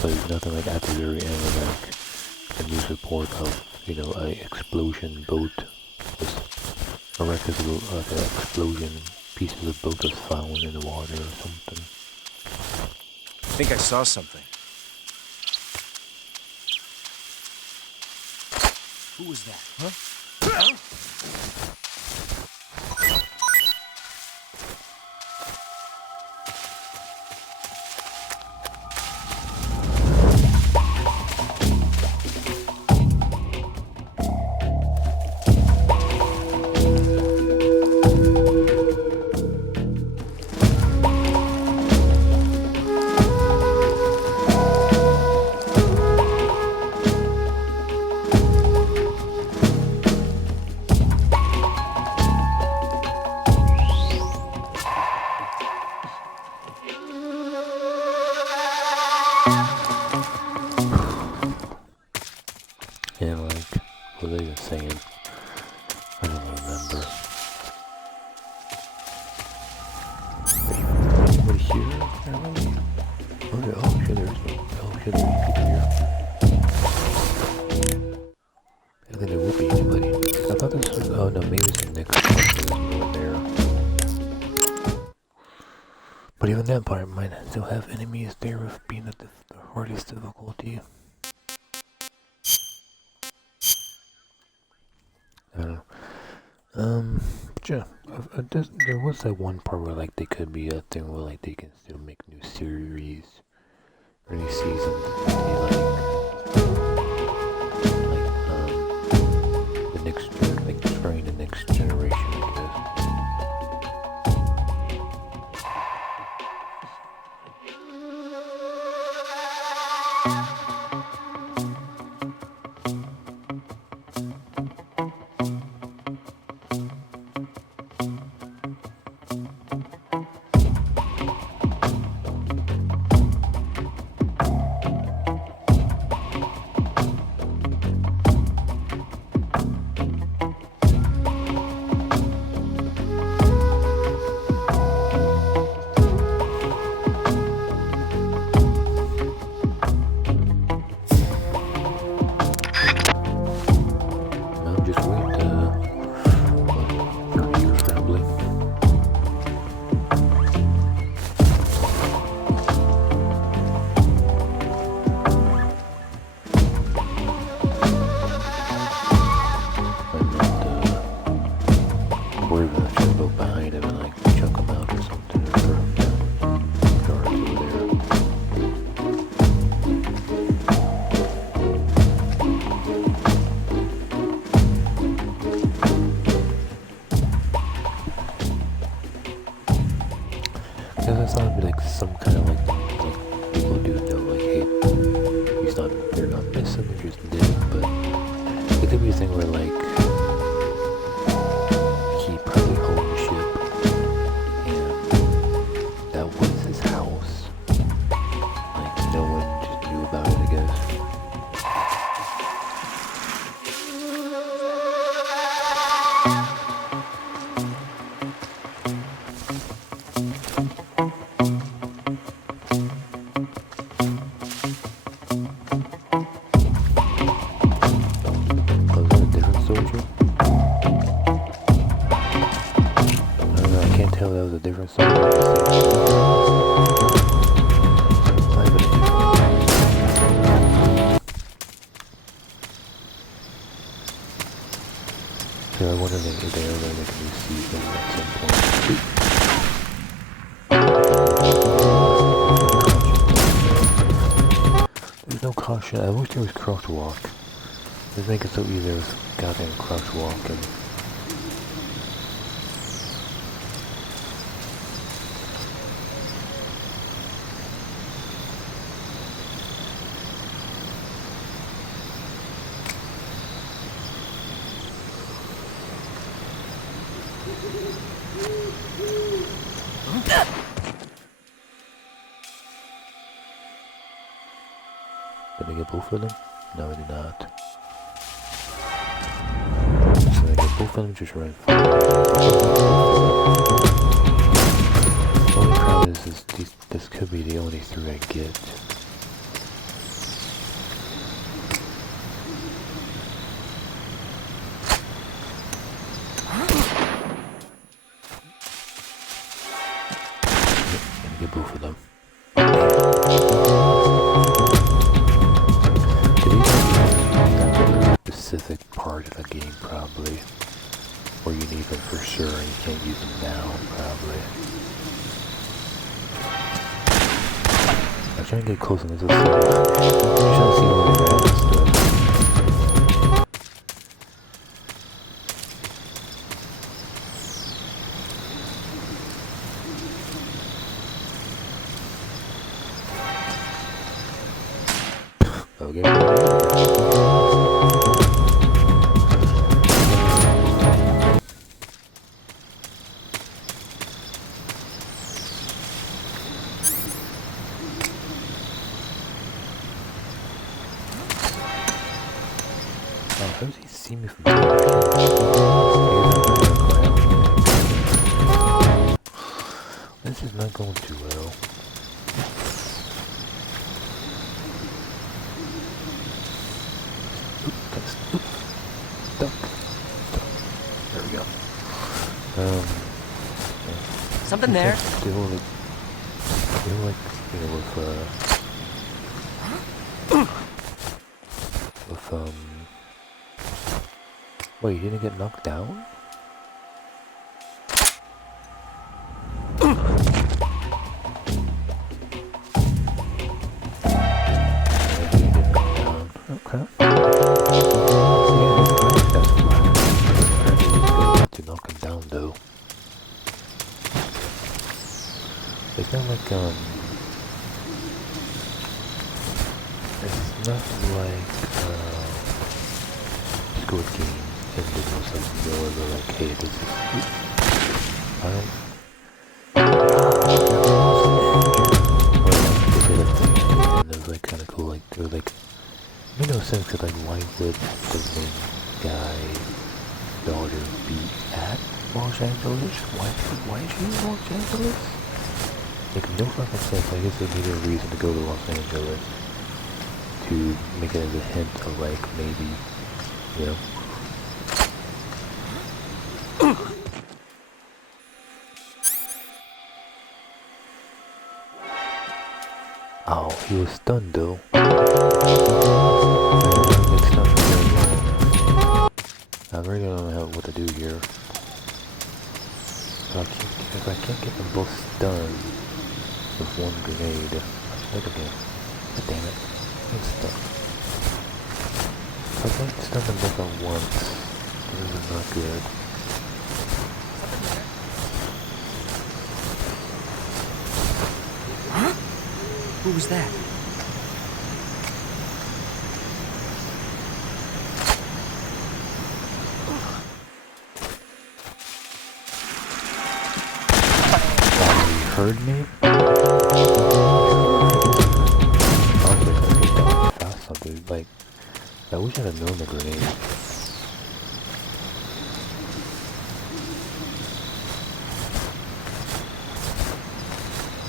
But nothing like at the very end of like a news report of, a explosion boat was A record of like an explosion, pieces of boat was found in the water or something. I think I saw something. Who was that? Huh? Yeah, like, what were they even saying? I don't remember. Anybody here? Apparently? Oh shit, there's people here. I think there would be anybody. I thought this was, oh no, maybe it's the next part, there's no one there. But even that part might still have enemies there with being at the hardest difficulty. I don't know. Yeah, there was that one part where like they could be a thing where like they can still make new series or any seasons. The next like trying the next generation, I guess. Just wait 30 years probably. Or even if you go behind him and like chuck him out or something, or throw him down guards over there. Because I thought it'd be like some kind of like people do know like, hey, they're not missing, they're just dead, but it could be a thing where like he probably owned the ship and that was his house. Like no one just knew about it, I guess. Different song. So I wonder if they are going to make a new season at some point. There's no caution. I wish there was crouch walk. Let's make it so easy with goddamn crouch walk and did I get both of them? No, I did not. So I get both of them just right forward. The only problem is this could be the only three I get. both of them. Specific part of the game probably, or you need them for sure and you can't use them now probably. I'm trying to get close and I'm trying to see where they're at and stuff. Okay. How does he see me from here? This is not going too well. Duck. There we go. Something there. Still like, you know, wait, you didn't get knocked down? Okay. To knock him down though. It's not like it's not like Squid Game ended or something where they're like, hey, this is I don't they did a thing and it was like kinda cool, like they were like made no sense because like why would the main guy daughter be at Los Angeles? Why is she in Los Angeles? Like no fucking sense. I guess they needed a reason to go to Los Angeles to make it as a hint of like maybe, you know. Oh, he was stunned though. I really don't know what to do here. If I can't get them both stunned with one grenade, I'll try it again. God damn it. I'm stuck. If I can't stun them both at once, this is not good. Huh? Who was that? Heard me? I was like, okay, that was fast something. Like, I wish I'd have known the grenade.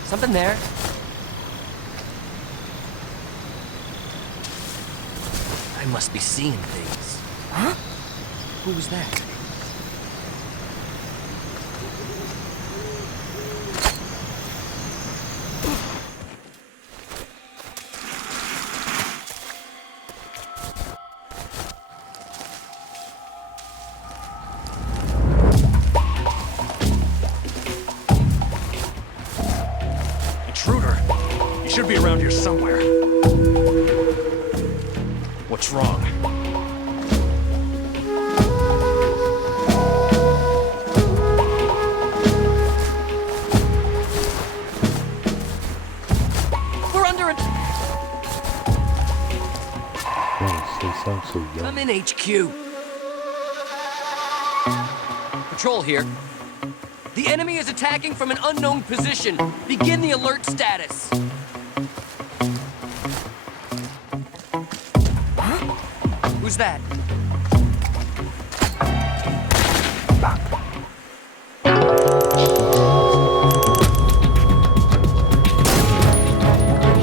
Something there. I must be seeing things. Huh? Who was that? Intruder! You should be around here somewhere. What's wrong? We're under it. Nice, they sound so young. I'm in HQ. Patrol here. The enemy is attacking from an unknown position. Begin the alert status. Huh? Who's that?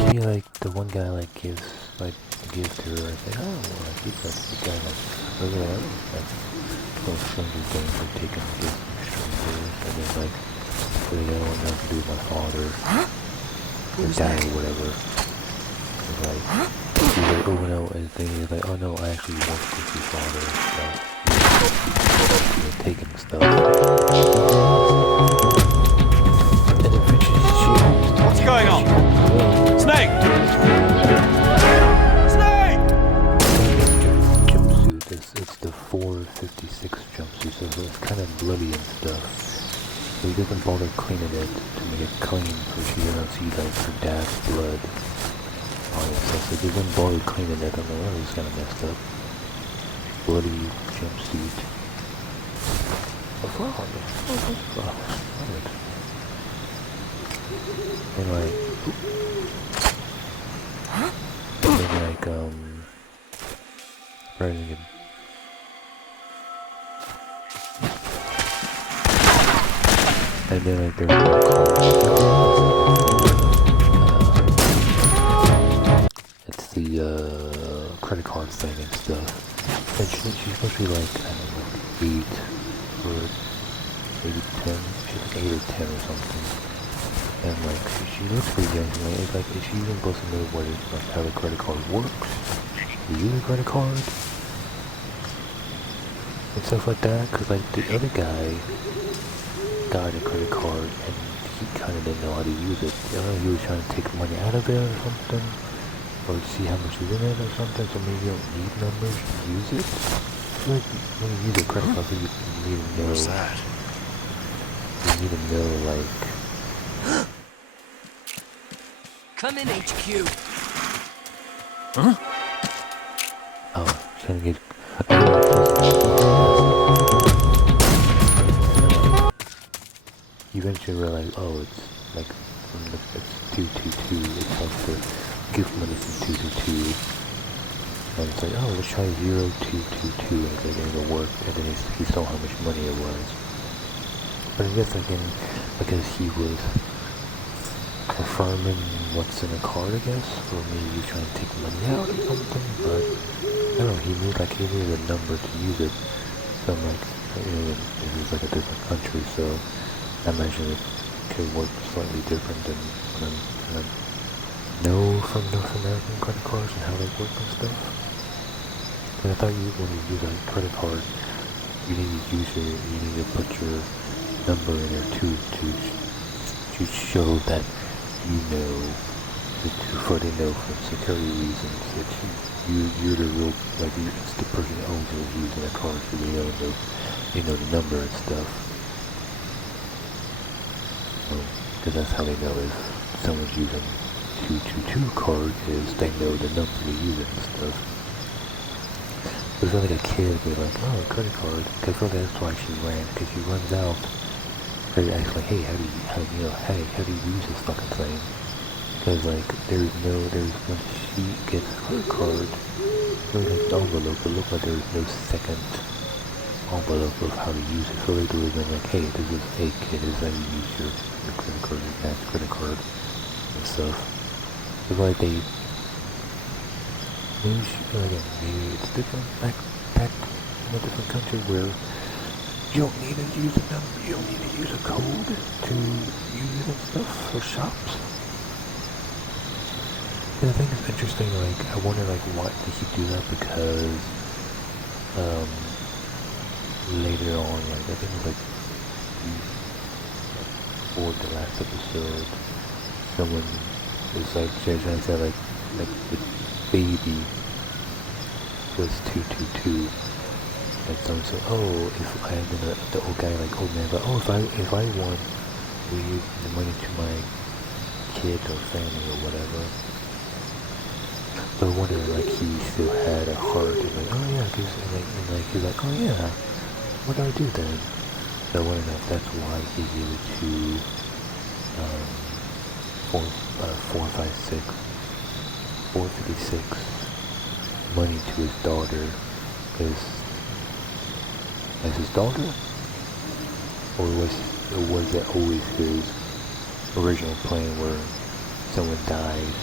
She like the one guy like gives to her. I say, oh, well, I keep that the guy like over there. Like, little stranger things like taking gifts from strangers, and then like, what do they want nothing to do with my father? Huh? or die or whatever. It's like, he's like, oh no, and then he's like, oh no, I actually worked with your father, taking stuff. And then What's going on? Snake! Snake! Jumpsuit, it's the 456 jumpsuit, so it's kind of bloody and stuff. So he doesn't bother cleaning it to make it clean so she doesn't see like her dad's blood on it. So he doesn't bother cleaning it. I'm like, oh, it's kind of messed up. Bloody jumpsuit. A frog. Oh, a frog. And like, running him. And then like there's it's the credit card thing and stuff. And she's supposed to be like, I don't know, 8 or maybe 10. She's like 8 or 10 or something. And like she looks pretty young. Like, it's like, is she even supposed to know what it, like how the credit card works? You use a credit card? And stuff like that, because like the other guy got a credit card and he kind of didn't know how to use it. He was trying to take money out of it or something, or see how much is in it or something, so maybe you don't need numbers to use it. I feel like when you use a credit card, you need to know. What's that? You need to know, like... Come in, HQ. Huh? Oh, trying to get... You eventually realize, oh, it's like, it's 222, it's like the gift money from 222, and it's like, oh, let's try 0222, and it didn't work, and then he saw how much money it was. But I guess again, because he was confirming what's in the card, I guess, or maybe he was trying to take money out or something, but I don't know, he needed a number to use it, so I'm like, this is like a different country, so I imagine it could work slightly different than what I'm kind of know from North American credit cards and how they work and stuff. And I thought when you use a credit card, you need to put your number in there too to show that you know, for they know for security reasons that you're the real, like it's the person that owns it using a card, so they know the number and stuff. Because that's how they know if someone's using 222 card is they know the number to use it and stuff. But it's not like a kid be like, oh, a credit card, because really that's why she ran, because she runs out. Or actually, hey, how do you use this fucking thing? Because like when she gets her card, there's like an envelope, it looked like there's no second envelope of how to use it. So they would have been like, hey, this is a kid, this is how you use your credit card, your dad's credit card and stuff. It's like maybe it's different back in a different country where you don't need to use a number, you don't need to use a code to use it and stuff for shops. And I think it's interesting, like, I wonder, like, why did he do that, because, later on, like, I think it was, like, before the last episode, someone was, like, trying to say, like, the baby was 222, and someone said, oh, if I, and then the old guy, like, old man, but, oh, if I want, leave the money to my kid or family or whatever. So I wonder, like, he still had a heart, and like, oh yeah, cause, and like, he's like, oh yeah, what do I do then? So I wonder if that's why he gave it to, 456, money to his daughter, because, as his daughter? Or was it always his original plan where someone died,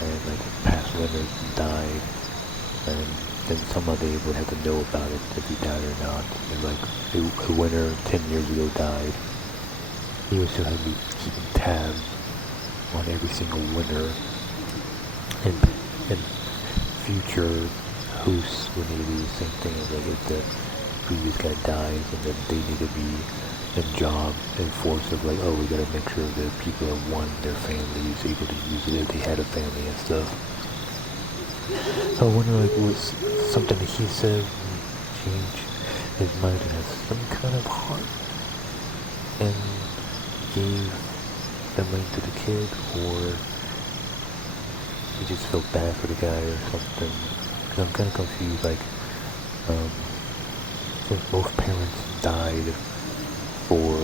and like past winners died, and then somehow they would have to know about it if he died or not. And like a winner 10 years ago died, he would still have to be keeping tabs on every single winner, and future hosts will need to do the same thing. Like if the previous guy dies, and then they need to be in job and force of like, oh, we gotta make sure the people that won their family is able to use it if they had a family and stuff. I wonder like was something that he said change his mind to have some kind of heart and gave the money to the kid, or he just felt bad for the guy or something. Because I'm kind of confused, like, since both parents died for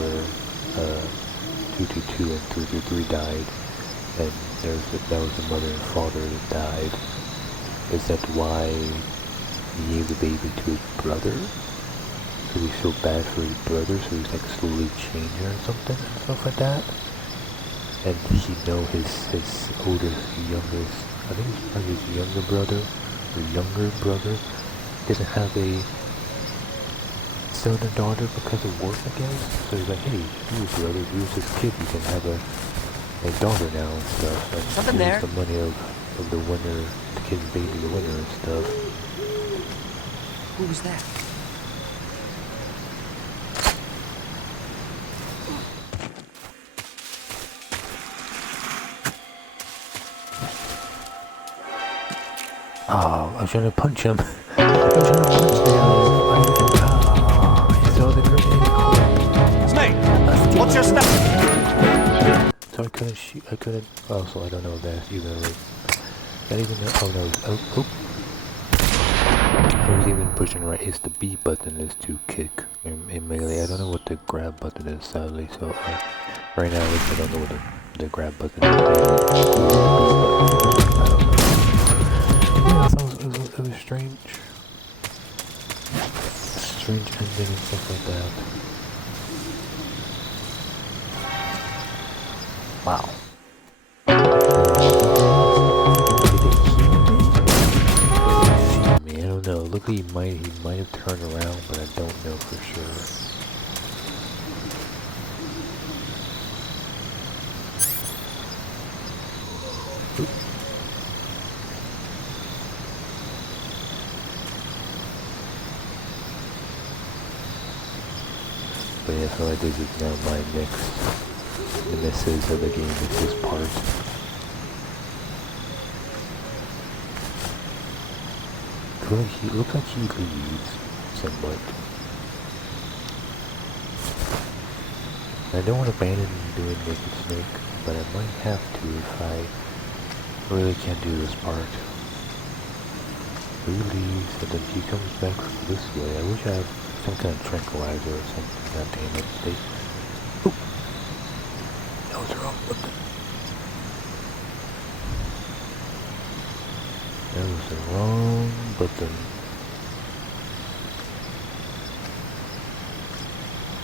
222 and 333 died, and that was the mother and father that died, is that why he gave the baby to his brother? Because he felt bad for his brother, so he's like slowly changing or something and stuff like that? And he know his youngest, I think it's probably his younger brother, doesn't have a son and daughter because of work, I guess. So he's like, hey, you brother, here's this kid, you can have a daughter now and stuff. And Something there. the money of the winner, the kid's baby, the winner and stuff. Who was that? Oh, I was trying to punch him. I was trying to punch the I saw the grenade. It's me! What's your step? So I couldn't shoot, also I don't know if that's even like, not even, oh no, oh. I was even pushing right, it's the B button is to kick in melee. I don't know what the grab button is sadly, so right now I don't know what the grab button is. I don't know. Yeah, it was strange. Strange ending and stuff like that. Wow. Did he heal me? I don't know. Look, he might have turned around, but I don't know for sure. But yeah, so this is now my nemesis of the game, is this part. It looks like he leads somewhat. I don't want to abandon doing Naked Snake, but I might have to if I really can't do this part. He leaves, and then he comes back this way. I wish I had some kind of tranquilizer or something. God damn it. Oh! That was the wrong button. That was the wrong button.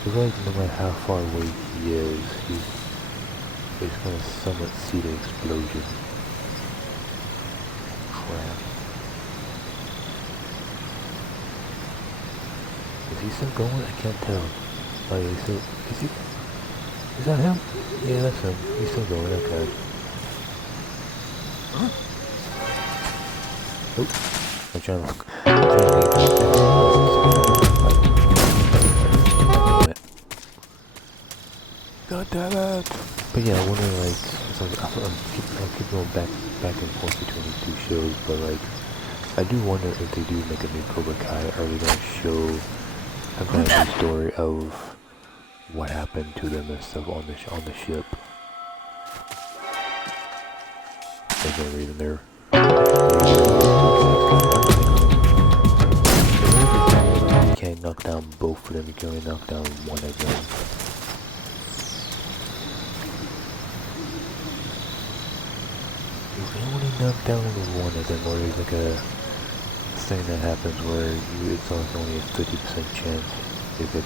It's like no matter how far away he is, he's gonna somewhat see the explosion. Crap. Is he still going? I can't tell. Oh yeah, he's still, is that him? Yeah, that's him. He's still going, okay. Huh? Oh, I'm trying to God damn it! But yeah, I wonder like, I keep going back and forth between these two shows, but like, I do wonder if they do make a new Cobra Kai, are they gonna show some kind of new story of what happened to them and stuff on the ship? There's no reason there. You can't knock down both of them, you can only knock down one of them. You can only knock down one of them, or there's like a thing that happens where it's only a 50% chance you get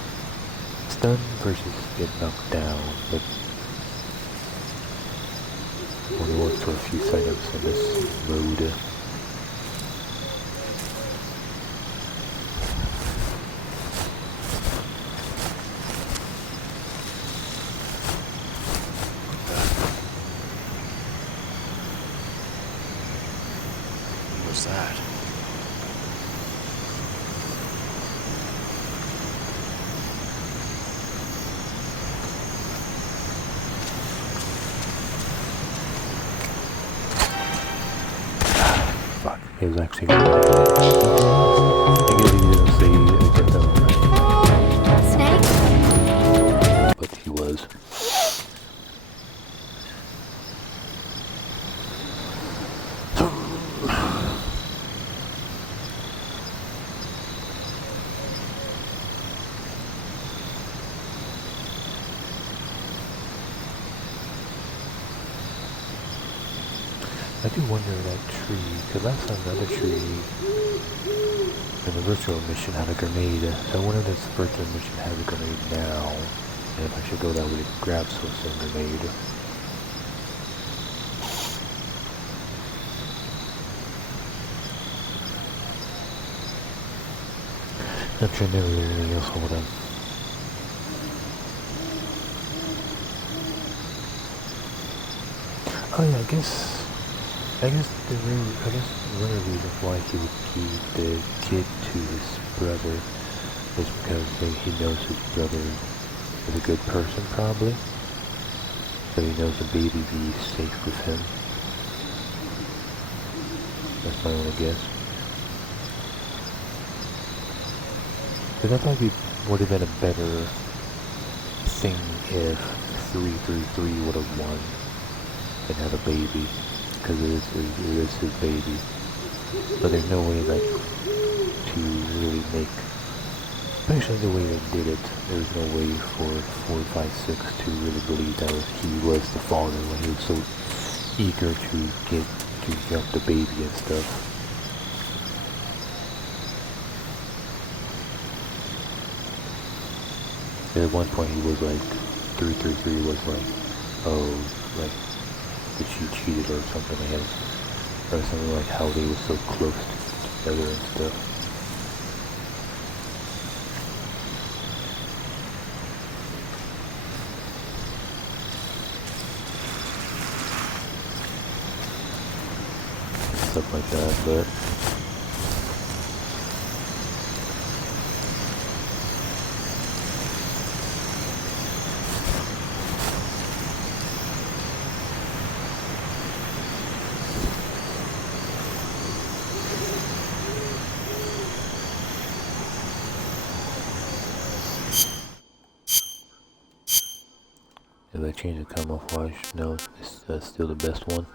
stunned versus get knocked down, but only works for a few seconds in this mode. he was actually running. I guess he didn't say against them, Snake? but he was. I do wonder that tree, because last time another tree in the virtual mission had a grenade, so I wonder if this virtual mission has a grenade now, and if I should go that way to grab some grenade. I'm sure never did anything else over them. Oh yeah, I guess one of the reasons why he would give the kid to his brother is because he knows his brother is a good person, probably. So he knows the baby be safe with him. That's my only guess. Because I thought it would have been a better thing if 333 would have won and had a baby. Because it is his baby. But there's no way, like, to really make, especially the way they did it, there's no way for 456 to really believe that he was the father when he was so eager to jump the baby and stuff. And at one point he was like, 333 was like, oh, like, that she cheated or something like that, or something like how they were so close together and stuff. Stuff like that, but if I change the camouflage, no, it's still the best one.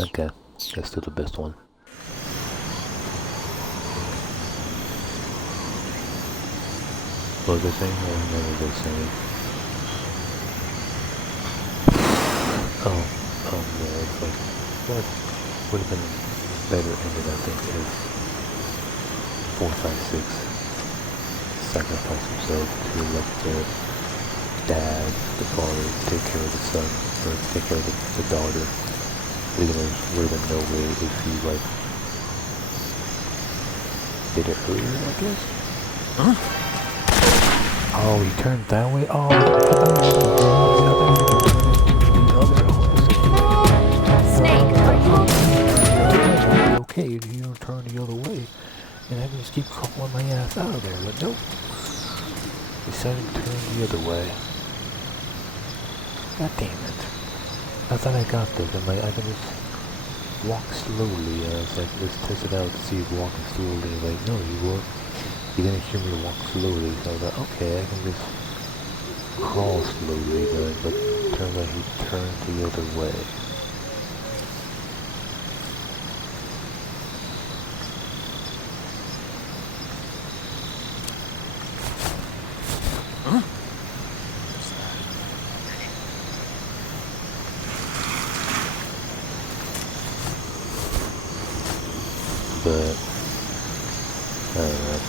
Okay, that's still the best one. What was I saying? I remember what I was saying. Oh, yeah, it's like, what would have been better ended, I think, if 456 sacrificed himself to let the dad, the father, take care of the son, or take care of the daughter. There would have been no way if he, like, did it earlier, I guess? Huh? Oh, he turned that way? Oh, I thought he was the other opposite way. Snake, are you okay? You don't turn the other way. And I can just keep calling my ass out of there, but nope. Decided to turn the other way. God damn it. I thought I got this. I can just walk slowly. I was like, let's test it out to see if walking slowly. Like, no, you didn't hear me walk slowly. So I was like, okay, I can just crawl slowly. But it turns out he turned the other way. But I don't know.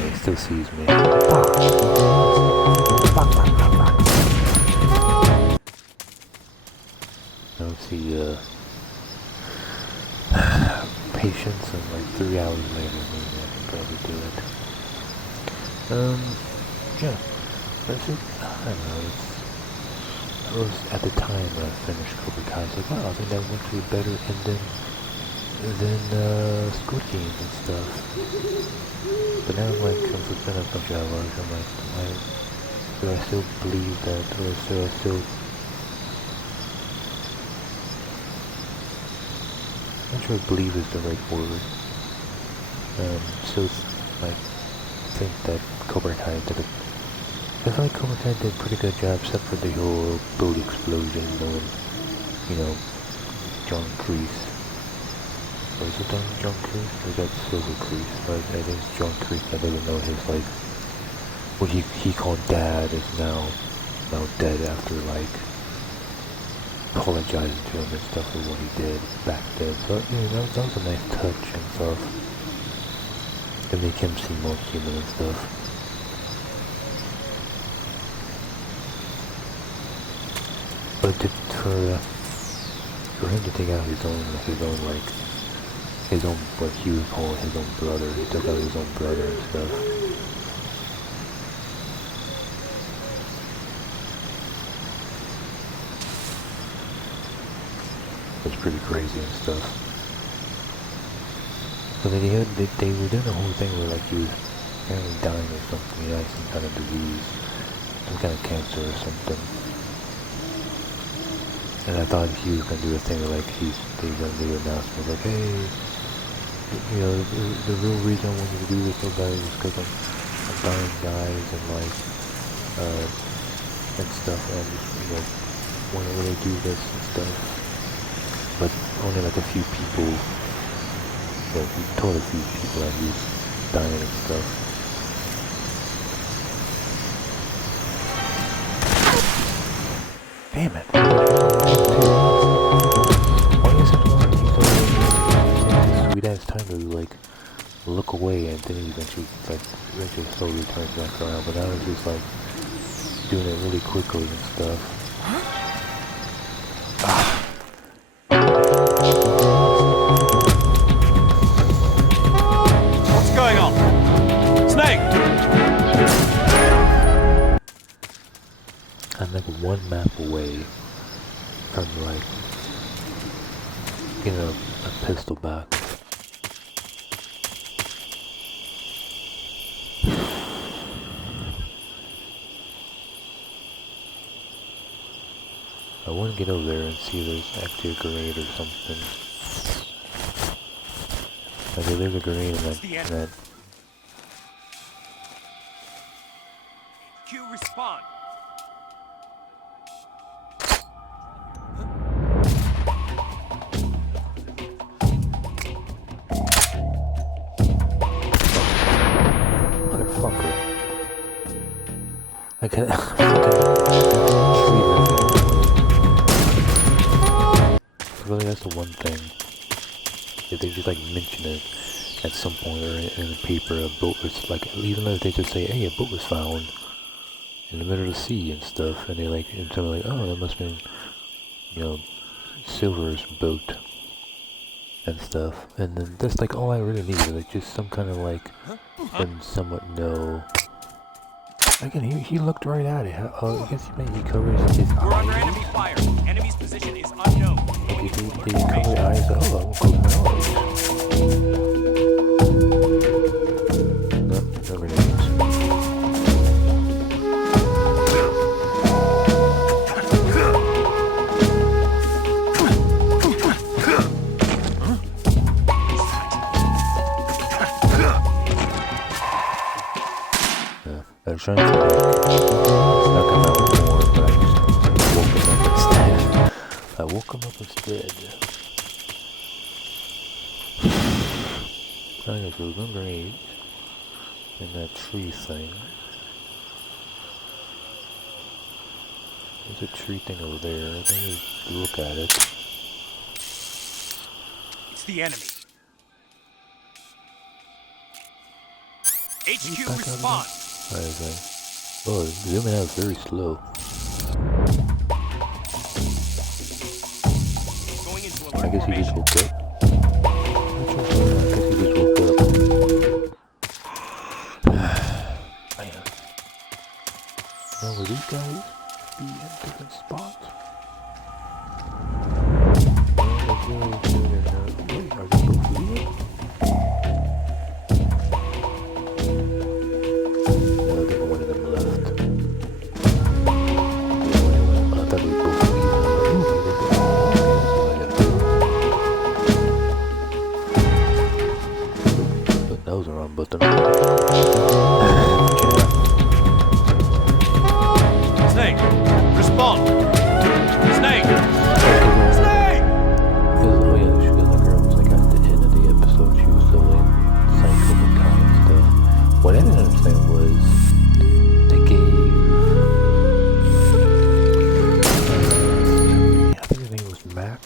He still sees me. Let's see, patience, and like 3 hours later, maybe I can probably do it. Yeah, that's it. I don't know, I was, at the time when I finished Cobra Kai, I was like, wow, I think that went to a better ending than Squid Games and stuff. But now I'm like, since it's been a bunch of hours, I'm like, do I still believe that, or do I still... I'm not sure if believe is the right word. Still, like, think that Cobra Kai did it. I feel like Cobra Kai did a pretty good job, except for the whole boat explosion, when, you know, John Kreese. Or is it John Kreese? Or is that Silver Kreese? I think it's John Kreese. I doesn't know his, like, what he called Dad is now dead after, like, apologizing to him and stuff for what he did back then. So, you know, that was a nice touch and stuff. To make him seem more human and stuff. But for him to take out his own what he would call his own brother, he took out his own brother and stuff. It's pretty crazy and stuff. So they were doing the whole thing where like he was apparently dying of something, he had some kind of disease, some kind of cancer or something. And I thought he was gonna do a thing where like they were gonna do an announcement like, hey, you know, the real reason I wanted to do this so bad is because I'm dying guys and like and stuff, and you know, want to really do this and stuff. But only like a few people, you know, he told a few people that he was dying and stuff. Damn it. Why is it when he's over sweet ass time to like look away and then he eventually slowly turns back around, but now he's just like doing it really quickly and stuff. What's going on? Snake! I'm like one map away from like getting a pistol back. I want to get over there and see if there's actually a grenade or something. Like if there's a grenade in that. Q respond. Motherfucker. I can't really, that's the one thing. If they just like mention it at some point or in the paper, a boat was like, even if they just say, hey, a boat was found in the middle of the sea and stuff, and they like, and so like, oh, that must have been, you know, Silver's boat and stuff, and then that's like all I really need, like just some kind of like, them somewhat know. Again, he looked right at it. I guess he covers his eyes. We're under enemy fire. Enemy's position is unknown. He covered eyes. Oh, I'm close my eyes. No grenades. I was trying to knock him out more, but I just woke him up instead. I woke him up instead. I guess there was no grenades in that tree thing. There's a tree thing over there. I think we look at it. It's the enemy. HQ respond. Oh, zooming out very slow. Going into alert I guess he just formation. woke up. I guess he just woke up. Now, will these guys be in different spots? Wait, are they happened was they gave, I think his name was Max.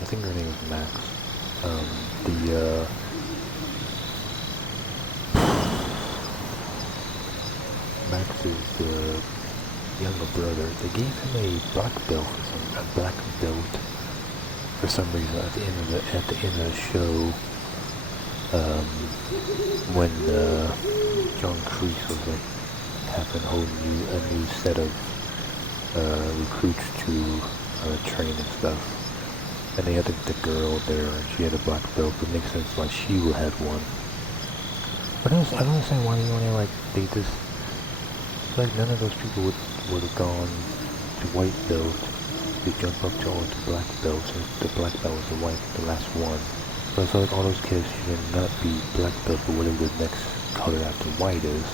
I think her name was Max. Max's younger brother. They gave him a black belt for some reason at the end of the show. When John Kreese was like having a new set of recruits to train and stuff, and they had the girl there, and she had a black belt. It makes sense why she would have one. But I don't understand why they just like none of those people would have gone to white belt to jump up to black belt. So the black belt was the last one. So I feel like all those kids should not be black belt, but whatever the next color after white is.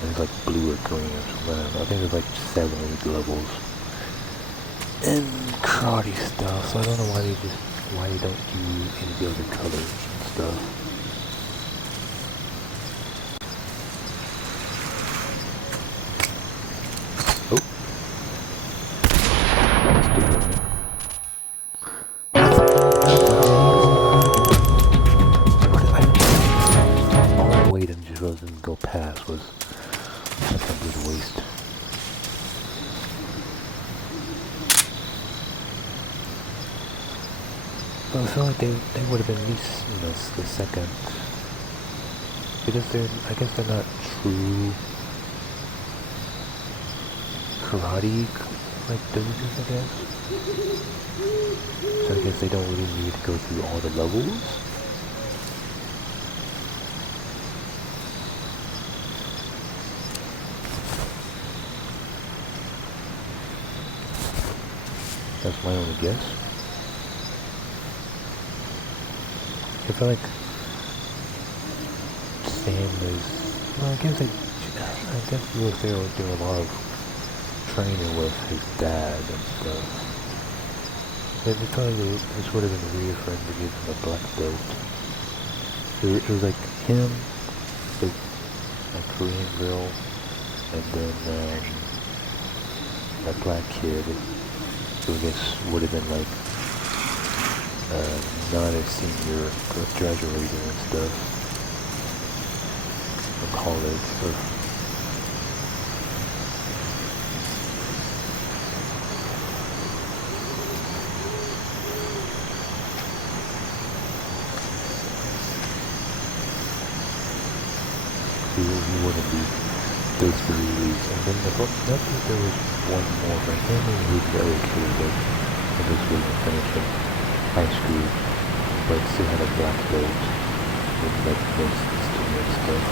And it's like blue or green or something. I think there's like 7 or 8 levels. And karate stuff, so I don't know why they don't do any of the other colors and stuff. Oh. Let's do it. All that weight and just didn't go past was a complete waste. So I feel like they would have been at least, the second, because I guess they're not true karate, like, doujos, I guess. So I guess they don't really need to go through all the levels. That's my only guess. I feel like Sam is, well, I guess he was there doing a lot of training with his dad and stuff. But I feel like this would have been weird for him to give him a black belt. It was like him, a Korean girl, and then that black kid, who I guess would have been like not a senior graduating and stuff from college. He wouldn't be those 3 weeks. And then I think there was one more, but I can't remember who the other kid was. And this was finishing high school, but still had a black belt with like most student stuff.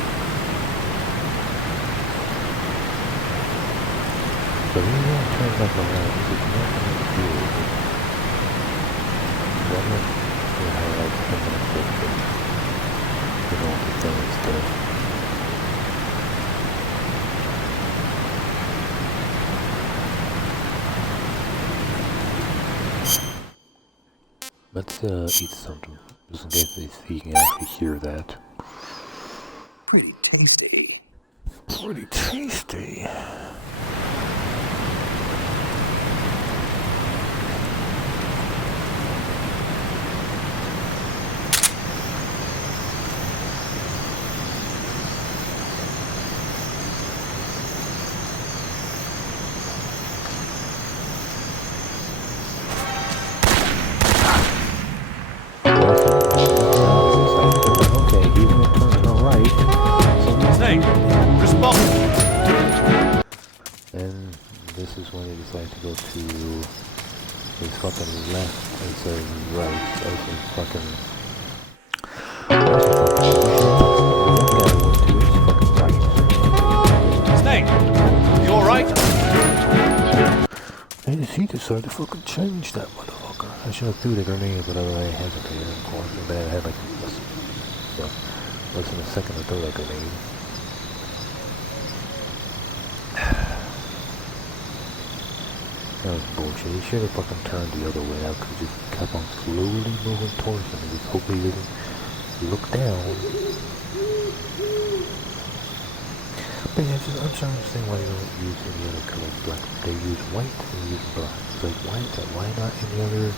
So we want to turn back around. This is not going to do it. So I'm not sure how like 10 minutes left, but all the thing and stuff. Let's eat something, just in case he can actually hear that. Pretty tasty. Pretty tasty. And this is when he decides to go to his fucking left instead of right. That was fucking... Snake, you alright? And he decided to fucking change that motherfucker. I should have threw the grenade, but I hesitated, of course. And then I had like less than a second to throw that grenade. That was bullshit. He should have fucking turned the other way out, because he just kept on slowly moving towards him. And just hopefully he didn't look down yeah, I'm trying to understand why they don't use any other color black. They use white and they use black. It's like, why is that? Why not any other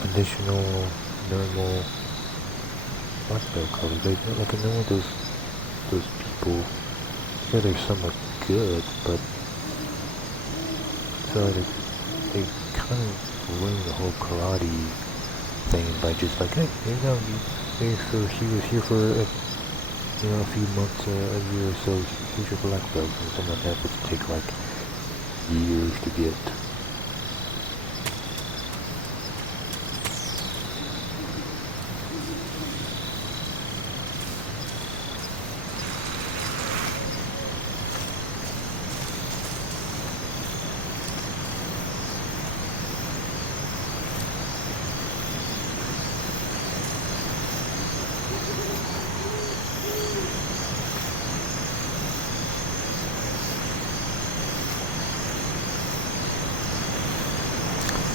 conditional, normal black belt colors? Like I know those people, yeah, they're somewhat good, but so they kind of ruin the whole karate thing by just like, hey, you know, he was here for a few months, a year or so. Here's your black belt, and some of that would take like years to get.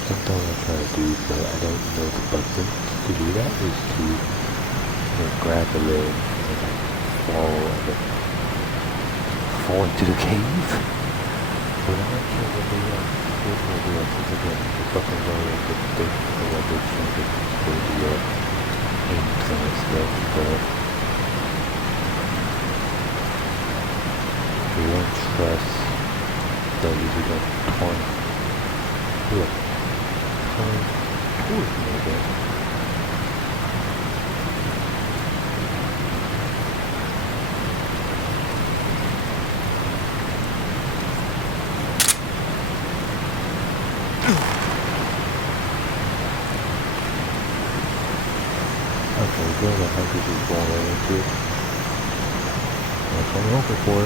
Something I try to do, but I don't know the button to do that is to grab the leg and then fall into the cave. But I'm not sure what they are. Here's what they are. Since again, the buttons are in the thing, or what they're changing for the aims and stuff, but we don't trust that we're going to torn. Look. Towards me again. Okay, good. I think this is going right into it. That's what I'm hoping for.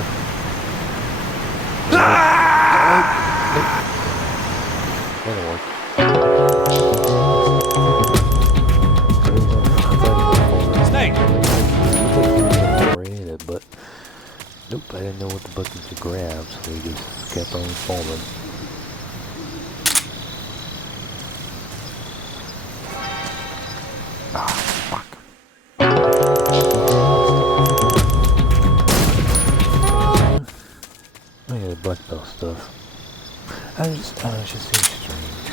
That'll work. But nope, I didn't know what the button to grab, so they just kept on falling. Ah, fuck. I got the black belt stuff. It just seems strange.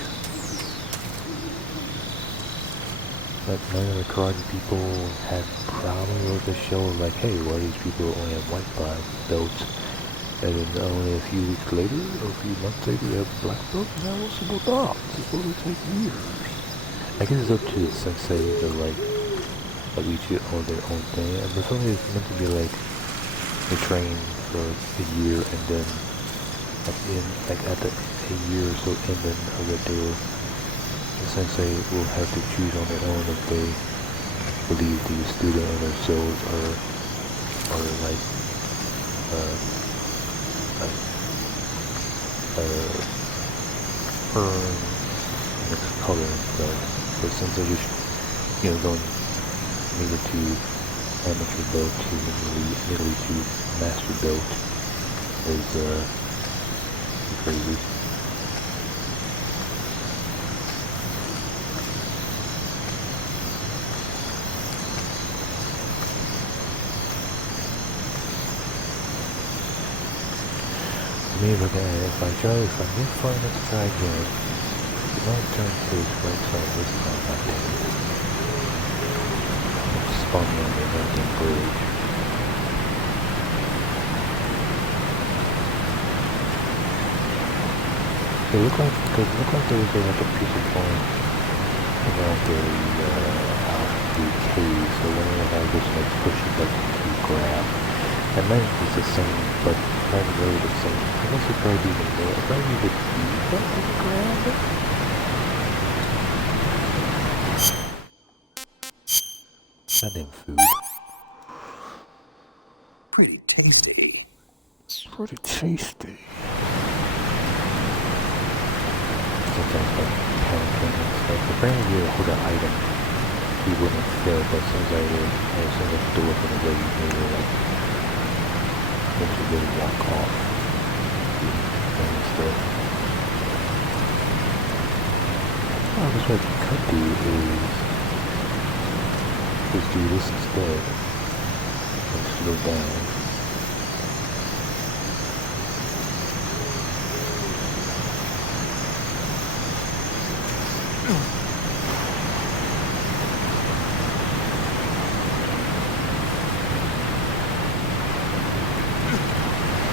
Like, none of the karate people had problems with the show. Like, hey, why these people only have white belts? And then only a few weeks later, or a few months later, they have black belts. Now what's about that? It's supposed to take years. I guess it's up to the sensei to, like each on their own thing. And the film is meant to be like, they train for a year, and then at a year or so in of the tour, the sensei will have to choose on their own if they believe the student or themselves are like earn mixed color and stuff. But since they're just going immediately to amateur belt to immediately to master belt is crazy. If I get far enough to try again, it might turn page right side this time, I think. Spawn me on the American bridge. It looked like there was like a piece of coin around the cave, so whenever I just push a button to grab. I imagine it's the same, but not really the same. I guess it probably even more. I probably need to do that to grab it. Goddamn food. Pretty tasty. Pretty tasty. Sometimes like panicking and stuff. Apparently you hold an item, you wouldn't fail, but as soon as I do it in a way, you know, like, once you really walk off and stuff. Oh, that's what you could do is do this instead and slow down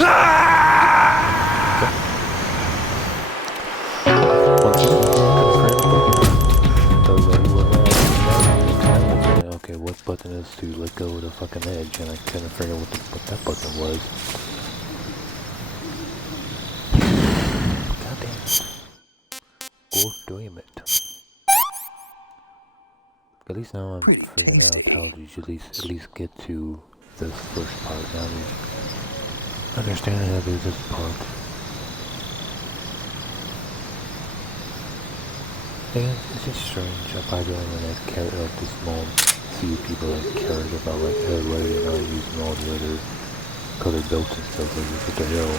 Okay, what button is to let go of the fucking edge, and I couldn't figure out what that button was. God damn. God damn it. At least now I'm figuring out how to at least get to this first part. Now I understand how there's this part. And it's just strange. I'm probably the only one that cares, like this small few people that cares about like why they're not using all the other colored belts and stuff. Like what the hell?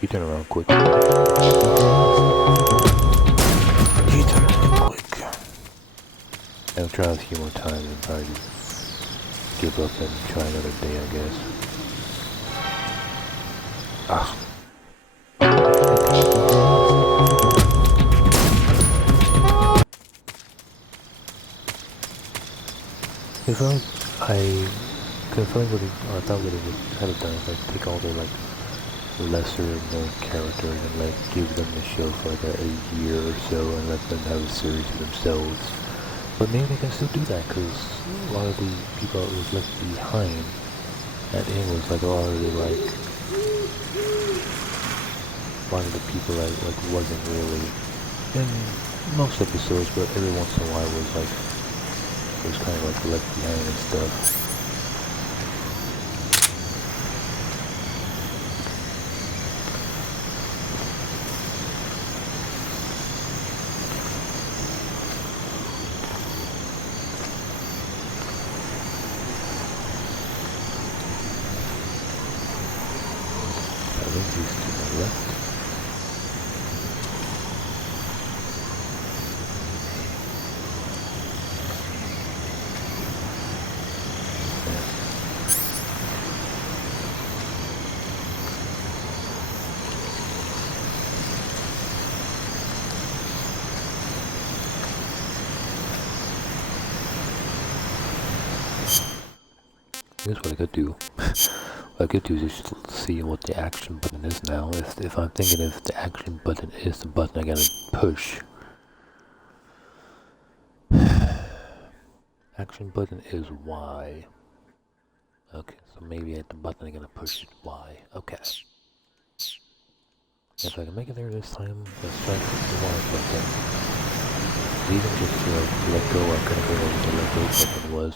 You turn around quick. You turn around quick. I'll try a few more times and probably give up and try another day, I guess. Ah. If I thought what it would have done is like take all the like lesser known characters and like give them the show for like a year or so and let them have a series to themselves. But maybe they can still do that because a lot of the people that was left behind at the end was like a lot of the people that like wasn't really in most episodes, but every once in a while was like it was kind of like left behind and stuff. Here's what I could do. What I could do is just see what the action button is now. If I'm thinking if the action button is the button I gotta push. Action button is Y. Okay, so maybe at the button I gotta push is Y. Okay. If I can make it there this time, let's try to push the Y button. Even just to let go, I couldn't figure out what the let go button was.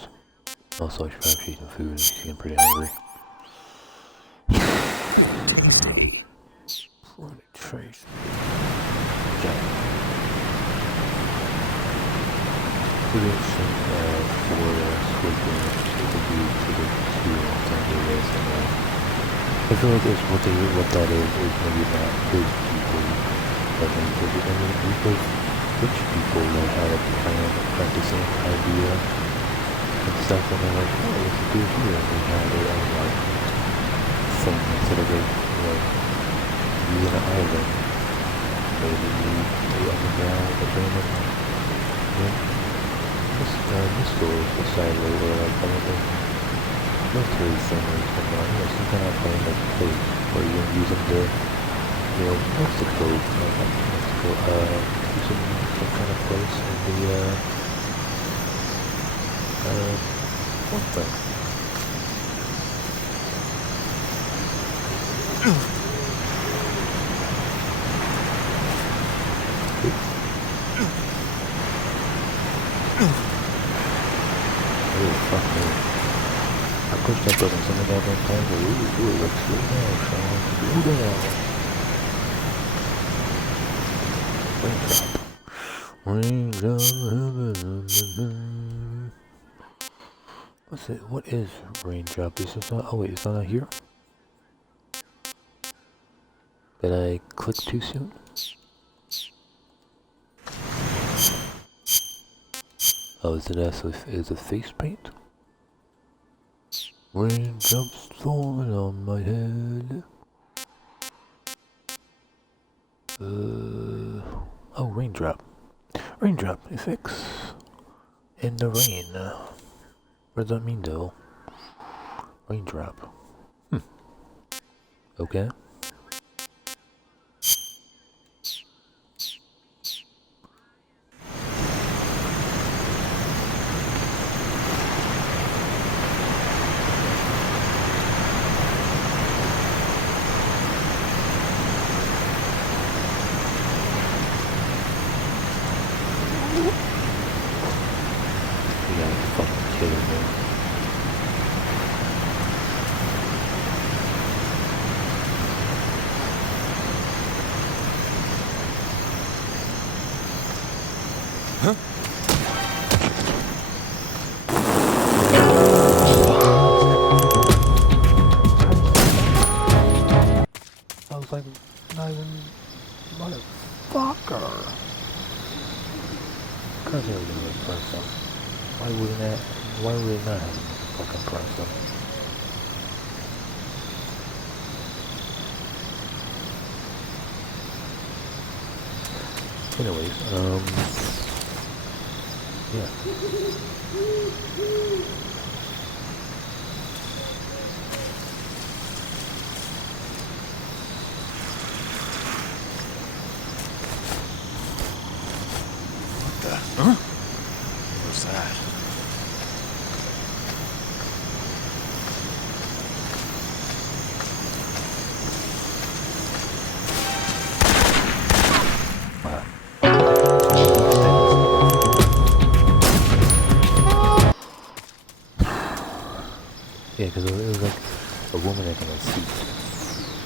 Also, I should probably eat some food. I'm getting pretty hungry. Trace. Prediction for sweeping to the two alternatives, and I feel like it's what that is maybe not good people, but maybe a group of rich people that had a plan and practicing idea and stuff, and they're like, oh, let's do it here, and they had their own like thing instead of using an island. Maybe they underground abandoned missiles decided they were like one of the military things from some kind of plane like place where you're using the Mexico, using some kind of place in the one thing. Oh, fuck me. I pushed that button so many goddamn times, but ooh, let's slow down, Sean. Slow down. What's it? What is raindrop? This is not. Oh wait, it's not here. Did I click too soon? Oh, is it face paint? Raindrops falling on my head. Oh, raindrop. Raindrop effects in the rain. What does that mean though? Raindrop. Okay. You gotta be fucking kidding me. I was like, not even motherfucker. Cause they were gonna press them. Why wouldn't that? Why would it not have a fucking press them? Anyways, yeah. What's that? Yeah, because it was like a woman like in a suit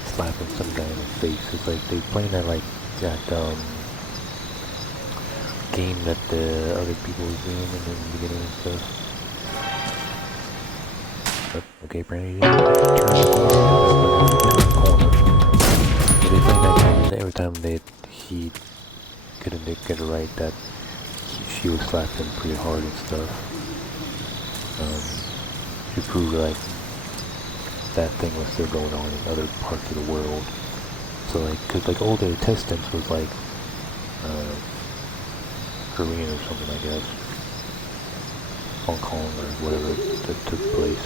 slapping some guy in the face. It's like they playing that like that game that the other people was doing in the beginning and stuff. But, okay, Brandy, you turn the corner. But they playing that game and every time he couldn't get it right that she was slapping pretty hard and stuff. To prove like that thing was still going on in other parts of the world. So like, cause like all the testings was like Korean or something, I guess. Hong Kong or whatever that took place.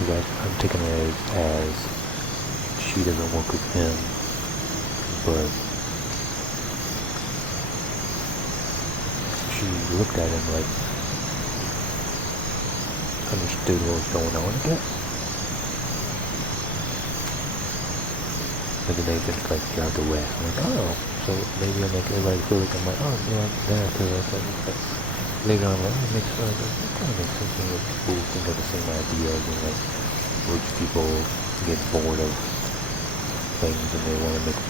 But I'm taking it as she doesn't work with him, but she looked at him like understood what was going on, I guess. And then they just like drive the west. I'm like, oh, so maybe I make everybody feel like I'm like, oh, you know, that's it. Later on, like, it makes sense. It kind of makes sense when people think of the same ideas and like rich people get bored of things and they want to make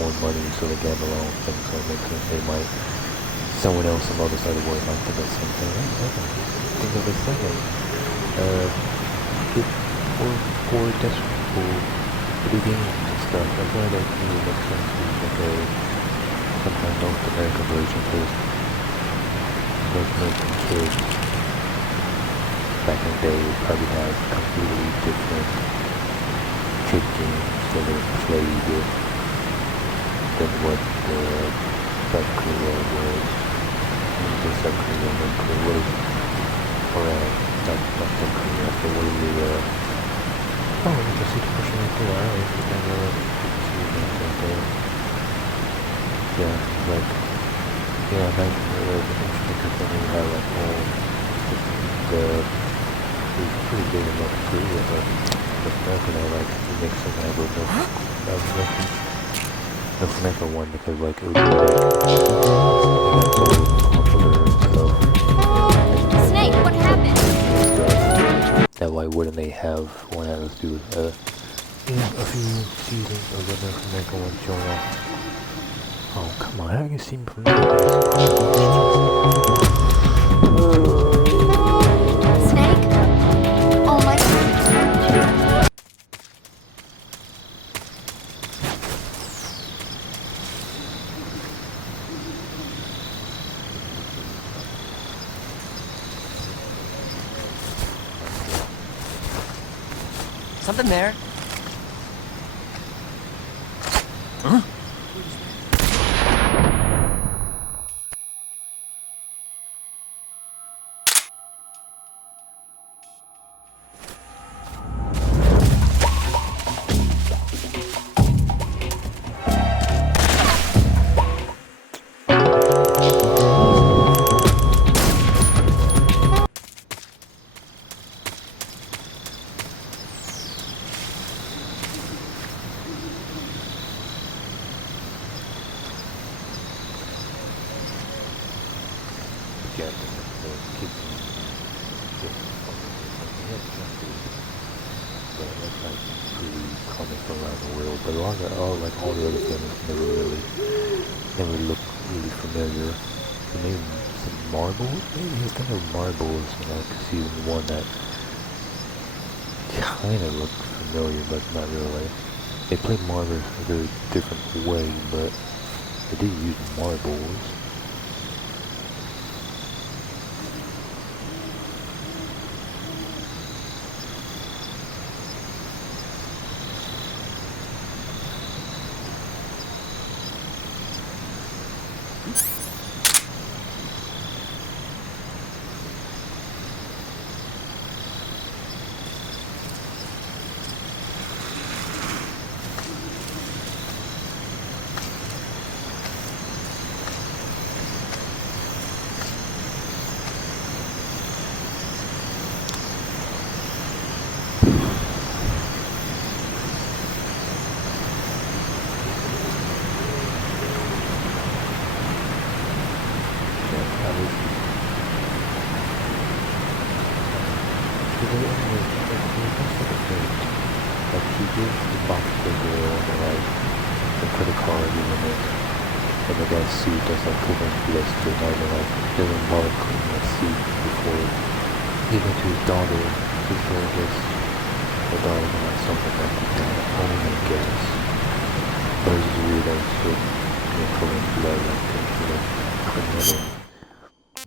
more money, so they gamble on things. So it makes sense they might. Someone else on the other side of the world might think of the same thing. I can think of a second. For desperate people to do games and stuff. I feel like that really makes sense to like a some kind of North American version because North American kids back in the day would probably have completely different kid games that they played than what the South Korea was. The South Korea, North Korea was, or not South Korea, but what is it, oh, you can see the person right there, alright, you can see the things right there. Yeah, like, yeah, that's interesting because then you have like all it's pretty big in North Korea, but North America now, like, it makes sense when I go North America one because like it would be like it got so popular and stuff. Snake, what happened? That why wouldn't they have one that let's do a few seasons of the North America one showing off? Oh come on, how you see me from there? Snake? Oh my god. Something there? Huh? All the other things never look really familiar. So maybe some marbles? Maybe I think of marbles in like season 1 that kind of look familiar, but not really. They play marbles in a very different way, but they do use marbles.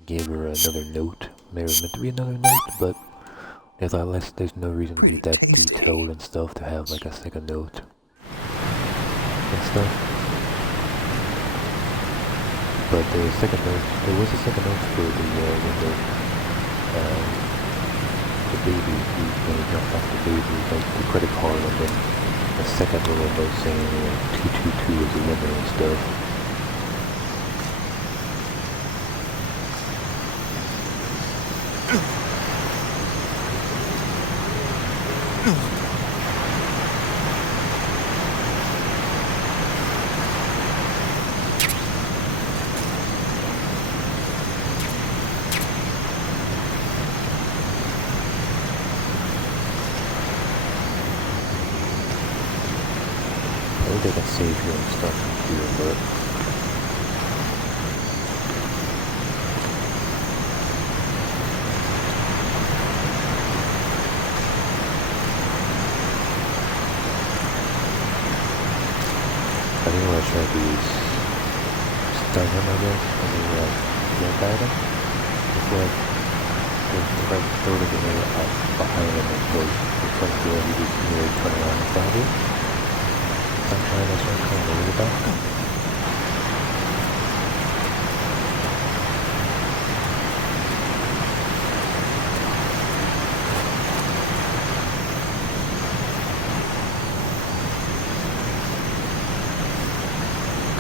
Gave her another note. There was meant to be another note, but there's no reason to be that detailed and stuff to have like a second note and stuff. But there was a second note for the baby when he jumped off the baby, like the credit card, and then a second little note saying 222 is the winner and stuff. They can save you and stuff here, but I think what I try to do is stun him, I guess, and then look at him before if I throw the grenade out behind him and go in front of him, he just immediately turn around and stab it. Sometimes that's what I'm kind of worried about.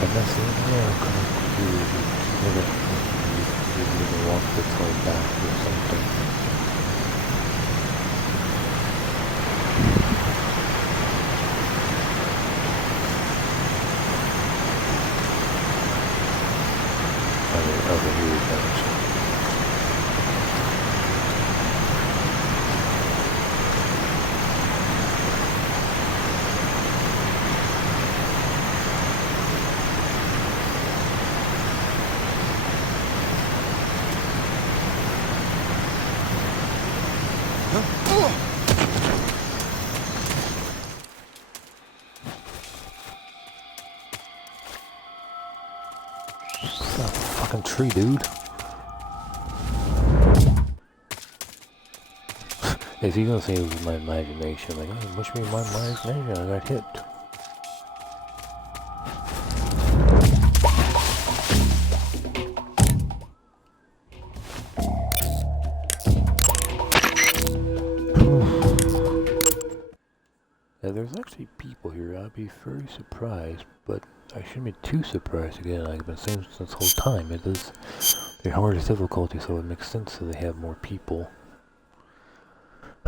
I'm not saying I'm gonna do maybe walk the toy back or something. Over here, actually. It's not a fucking tree, dude. Is he gonna say it was my imagination? Like, oh, it must be my imagination. I got hit. Yeah, there's actually people here. I'd be very surprised, but I shouldn't be too surprised again. Like I've been saying since the whole time, it is the hardest difficulty, so it makes sense that they have more people.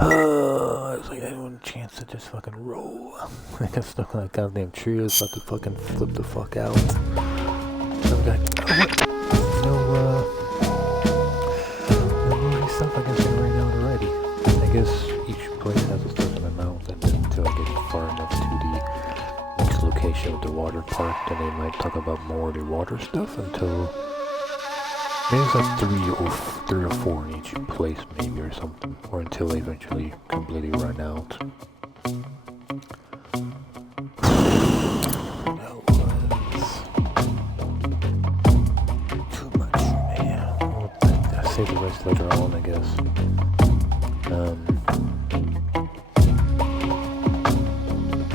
It's like I didn't want a chance to just fucking roll. I got stuck on that goddamn tree. I was about to fucking flip the fuck out. No movie stuff I can say right now already. I guess each place has a certain amount, and then until I get far enough to the next location of the water park, then they might talk about more of the water stuff until maybe it's like three or four in each place, maybe, or something, or until they eventually completely run out. That was too much for me. I'll save the rest later on, I guess.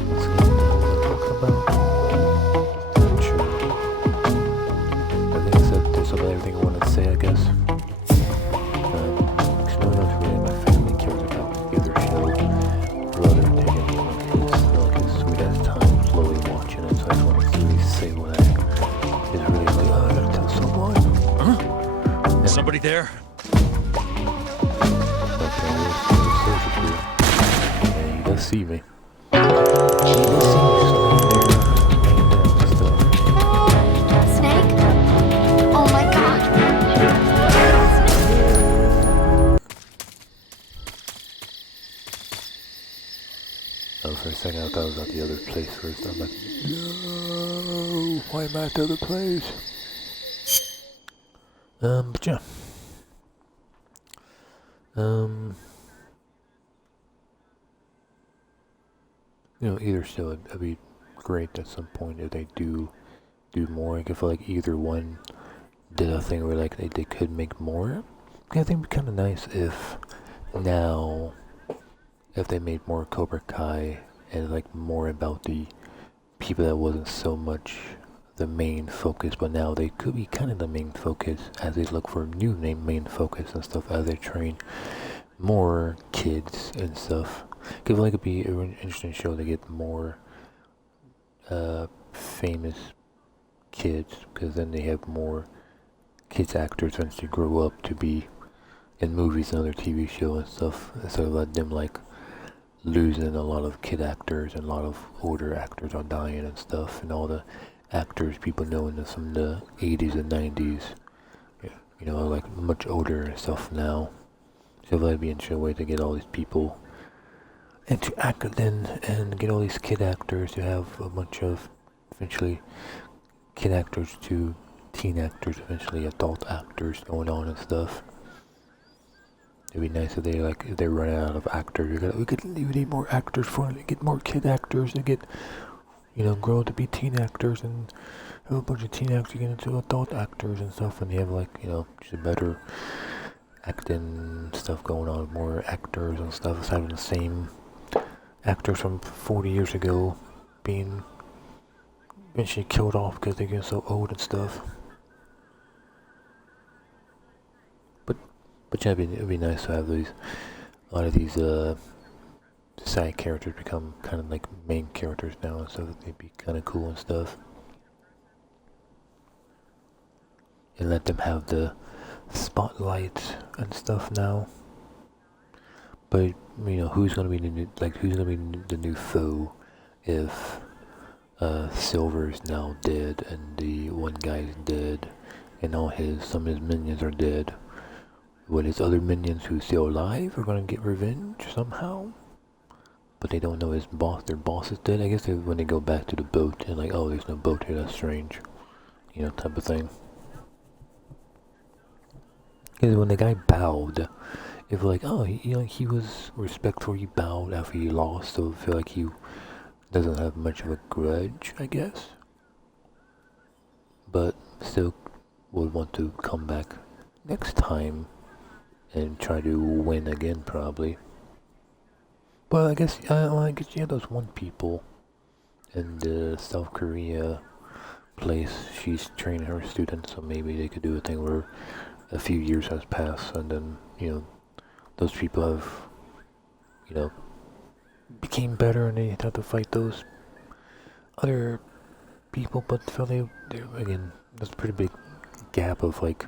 Let's see what I want to talk about. Not sure. I think I said this about everything I wanted to say, I guess. Because no one else really in my family cares about the other show. Brother taking his sweet ass time slowly watching it, so I just wanted to really say what I is really like, oh, I gotta tell someone. Huh? Somebody there? He does see me. He does see me, so Snake? Oh my god. Oh, for a second I thought I was at the other place first. I'm like, no, why am I at the other place? But yeah. You know, either still, it'd be great at some point if they do more. Like, I feel like either one did a thing where like they could make more. I think it'd be kind of nice if now, if they made more Cobra Kai and like more about the people that wasn't so much the main focus, but now they could be kind of the main focus as they look for new main focus and stuff as they train more kids and stuff. I feel like it'd be an interesting show to get more famous kids, because then they have more kids actors eventually grow up to be in movies and other TV shows and stuff, instead of let them like losing a lot of kid actors and a lot of older actors are dying and stuff, and all the actors people know in from the 80s and 90s, you know, like much older and stuff now. So that'd be an interesting way to get all these people and to act then and get all these kid actors to have a bunch of eventually kid actors to teen actors, eventually adult actors going on and stuff. It'd be nice if they if they run out of actors. We need more actors for it. Get more kid actors and get, you know, grow to be teen actors, and have a bunch of teen actors get into adult actors and stuff, and they have like, you know, just a better acting stuff going on, more actors and stuff, instead of the same actors from 40 years ago being eventually killed off because they get so old and stuff. But yeah, it'd be nice to have a lot of these side characters become kind of like main characters now and stuff. They'd be kind of cool and stuff. And let them have the spotlight and stuff now. But you know, who's gonna be the new foe if Silver's now dead and the one guy's dead and some of his minions are dead? What, his other minions who's still alive are gonna get revenge somehow? But they don't know their boss is dead. I guess when they go back to the boat and like, oh, there's no boat here, that's strange. You know, type of thing. Because when the guy bowed, if like, oh, he was respectful, he bowed after he lost, so I feel like he doesn't have much of a grudge, I guess. But still would want to come back next time and try to win again, probably. Well, I guess yeah, those one people in the South Korea place. She's training her students, so maybe they could do a thing where a few years has passed, and then those people have became better, and they have to fight those other people. But again, that's a pretty big gap of like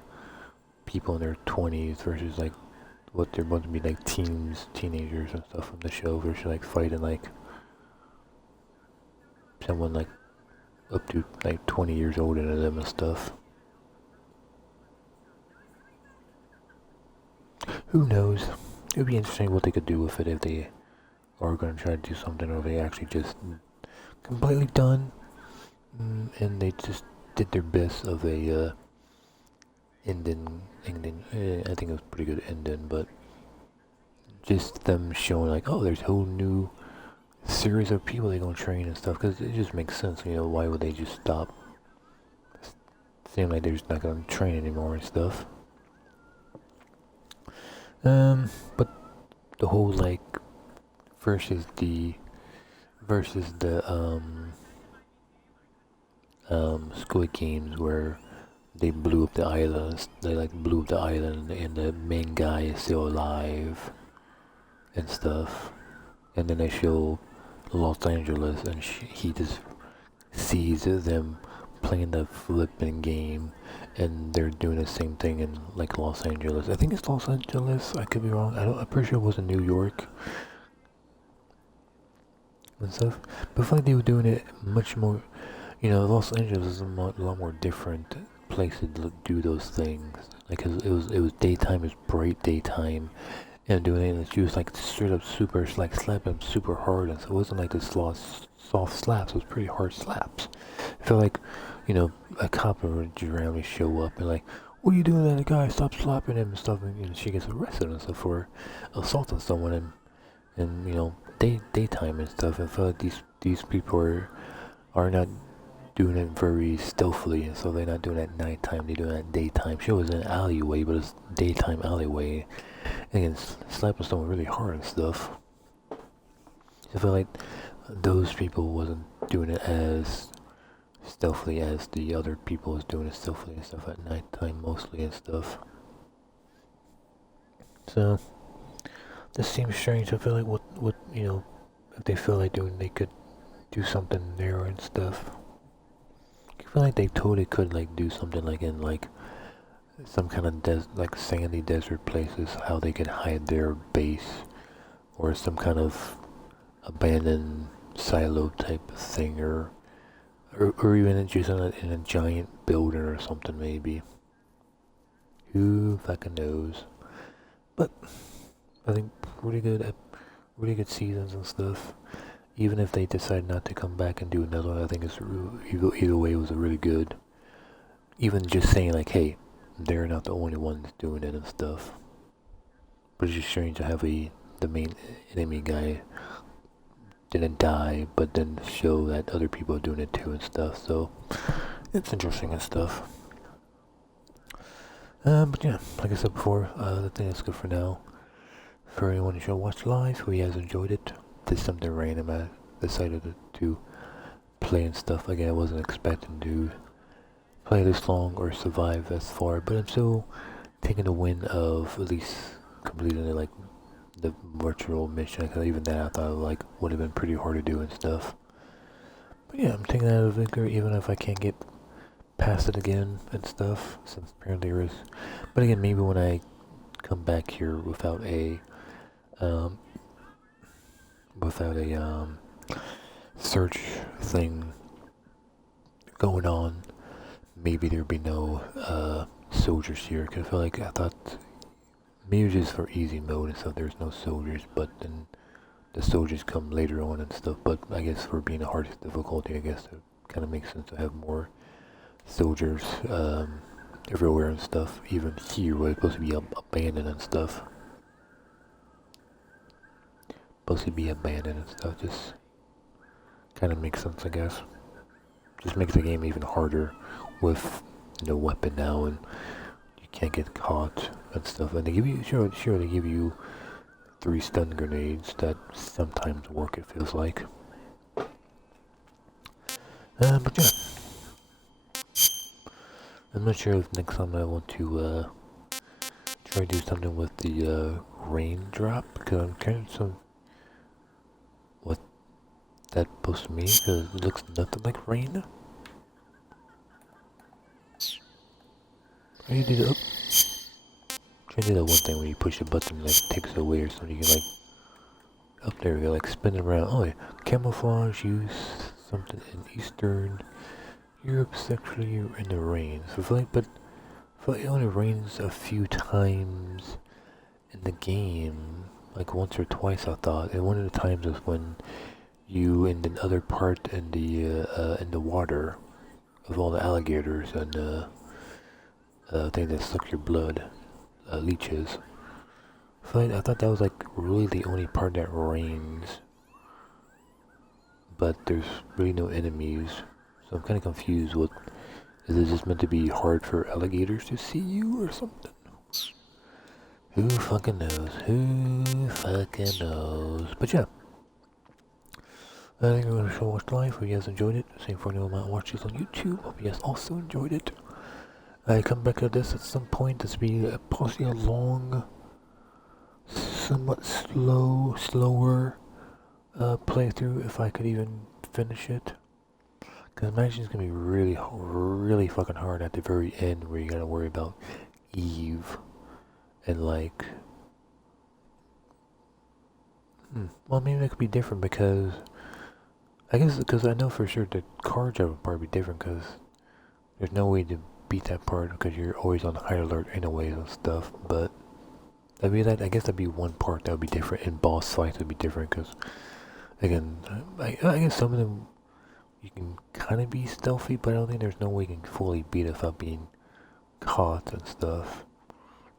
people in their 20s versus like what they're supposed to be like teenagers and stuff from the show versus like fighting like someone like up to like 20 years older than them and stuff. Who knows? It would be interesting what they could do with it if they are going to try to do something, or they actually just completely done and they just did their best of a ending. I think it was pretty good ending, but just them showing like, oh, there's a whole new series of people they're gonna train and stuff, because it just makes sense. Why would they just stop? Seem like they're just not gonna train anymore and stuff. But the whole like versus the Squid Games where they blew up the islands. They like blew up the island, and the main guy is still alive and stuff. And then they show Los Angeles, and he just sees them playing the flipping game, and they're doing the same thing in like Los Angeles. I think it's Los Angeles. I could be wrong. I'm pretty sure it was in New York and stuff. But I feel like they were doing it much more. Los Angeles is a lot more different place to do those things. Like, 'cause it was daytime, it was bright daytime, and doing it, and she was like straight up super, like slapping him super hard, and so it wasn't like this soft slaps. It was pretty hard slaps. I feel like, a cop would just randomly show up and like, what are you doing to that guy? Stop slapping him and stuff, and she gets arrested and stuff for assaulting someone, and daytime and stuff. I feel like these people are not doing it very stealthily, and so they're not doing it at nighttime, they're doing it at daytime. She was in an alleyway, but it's daytime alleyway, and slapping someone really hard and stuff. I feel like those people wasn't doing it as stealthily as the other people was doing it stealthily and stuff at nighttime mostly and stuff. So this seems strange. I feel like what if they feel like doing, they could do something there and stuff. I feel like they totally could like do something like in like some kind of like sandy desert places, how they could hide their base, or some kind of abandoned silo type of thing, or even just in a giant building or something maybe. Who fucking knows? But I think really good seasons and stuff. Even if they decide not to come back and do another one, I think it's either way, it was a really good. Even just saying like, hey, they're not the only ones doing it and stuff. But it's just strange to have the main enemy guy didn't die, but then show that other people are doing it too and stuff. So it's interesting and stuff. But yeah, like I said before, I think that's good for now. For anyone who watch live, who has enjoyed it. Did something random. I decided to play and stuff. Again, I wasn't expecting to play this long or survive as far, but I'm still taking the win of at least completing it, like the virtual mission. Cause even that I thought like would have been pretty hard to do and stuff. But yeah, I'm taking that as a victory, even if I can't get past it again and stuff, since apparently there is. But again, maybe when I come back here without a search thing going on, maybe there'd be no soldiers here. Cause I feel like I thought maybe just for easy mode and stuff there's no soldiers, but then the soldiers come later on and stuff. But I guess for being the hardest difficulty, I guess it kind of makes sense to have more soldiers everywhere and stuff. Even here where it's supposed to be abandoned and stuff. Supposed to be abandoned and stuff, just kind of makes sense, I guess. Just makes the game even harder with no weapon now, and you can't get caught and stuff. And they give you, sure they give you 3 stun grenades that sometimes work, it feels like. But yeah. I'm not sure if next time I want to try to do something with the raindrop, because I'm kind of what that's supposed to mean, because it looks nothing like rain. How do you do that? Try to do that one thing where you push a button and like takes it away or something. You can like up there, you like spin it around. Oh yeah, camouflage use something in Eastern Europe sexually in the rain. So but it only rains a few times in the game, like once or twice I thought, and one of the times was when you in the other part in the water of all the alligators and things that suck your blood, leeches. So I thought that was like really the only part that rains, but there's really no enemies, so I'm kind of confused. What is it just meant to be hard for alligators to see you or something? Who fucking knows? Who fucking knows? But yeah, I think we're gonna show watch live. Hope you guys enjoyed it. Same for anyone who might watch this on YouTube. Hope you guys also enjoyed it. I come back to this at some point. This will be possibly a long, somewhat slower playthrough if I could even finish it. Cause I imagine it's gonna be really fucking hard at the very end where you gotta worry about Eve and like. Well, maybe that could be different because I guess because I know for sure the car driver part would be different because there's no way to beat that part because you're always on high alert anyways and stuff. But I mean, I guess that'd be one part that would be different, and boss fights would be different because again, I guess some of them you can kind of be stealthy, but I don't think there's no way you can fully beat it without being caught and stuff.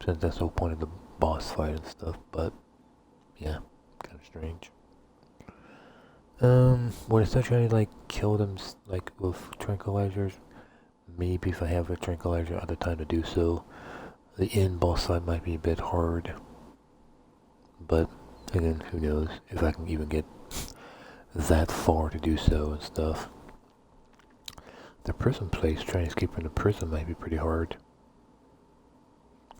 Since that's the whole point of the boss fight and stuff. But yeah, kind of strange. Would I still try to like kill them like with tranquilizers? Maybe if I have a tranquilizer at the time to do so. The end boss fight might be a bit hard, but again, who knows if I can even get that far to do so and stuff. The prison place, trying to escape from the prison might be pretty hard.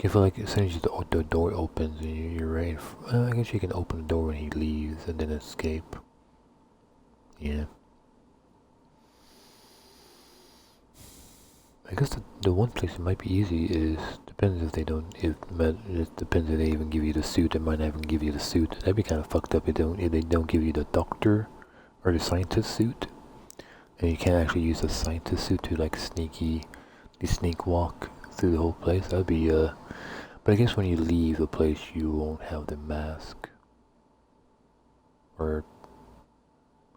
I feel like as soon as the door opens and you're ready, I guess you can open the door when he leaves and then escape. Yeah. I guess the one place it might be easy is depends if they don't it depends if they even give you the suit. They might not even give you the suit. That'd be kind of fucked up if they don't give you the doctor or the scientist suit, and you can't actually use the scientist suit to like sneak walk through the whole place. That'd be but I guess when you leave the place you won't have the mask, or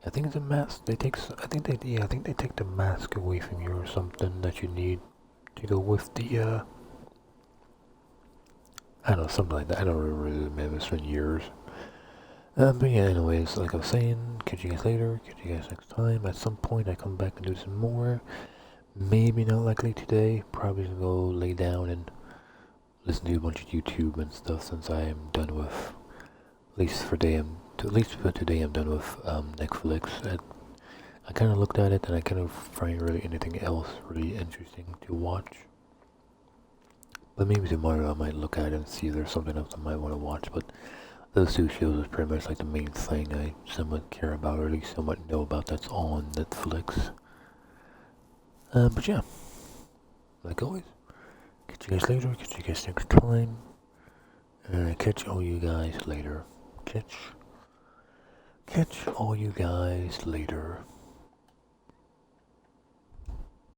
I think it's a mask. I think they take the mask away from you or something that you need to go with the I don't know, something like that. I don't really remember. It's been years. But yeah, anyways, like I was saying, catch you guys later. Catch you guys next time. At some point, I come back and do some more. Maybe not likely today. Probably gonna go lay down and listen to a bunch of YouTube and stuff since I am done with. At least for today, I'm done with Netflix. I kind of looked at it and I kind of find really anything else really interesting to watch. But maybe tomorrow I might look at it and see if there's something else I might want to watch. But those two shows is pretty much like the main thing I somewhat care about, or at least somewhat know about that's on Netflix. But yeah, like always, catch you guys later. Catch you guys next time. Catch all you guys later. Catch all you guys later.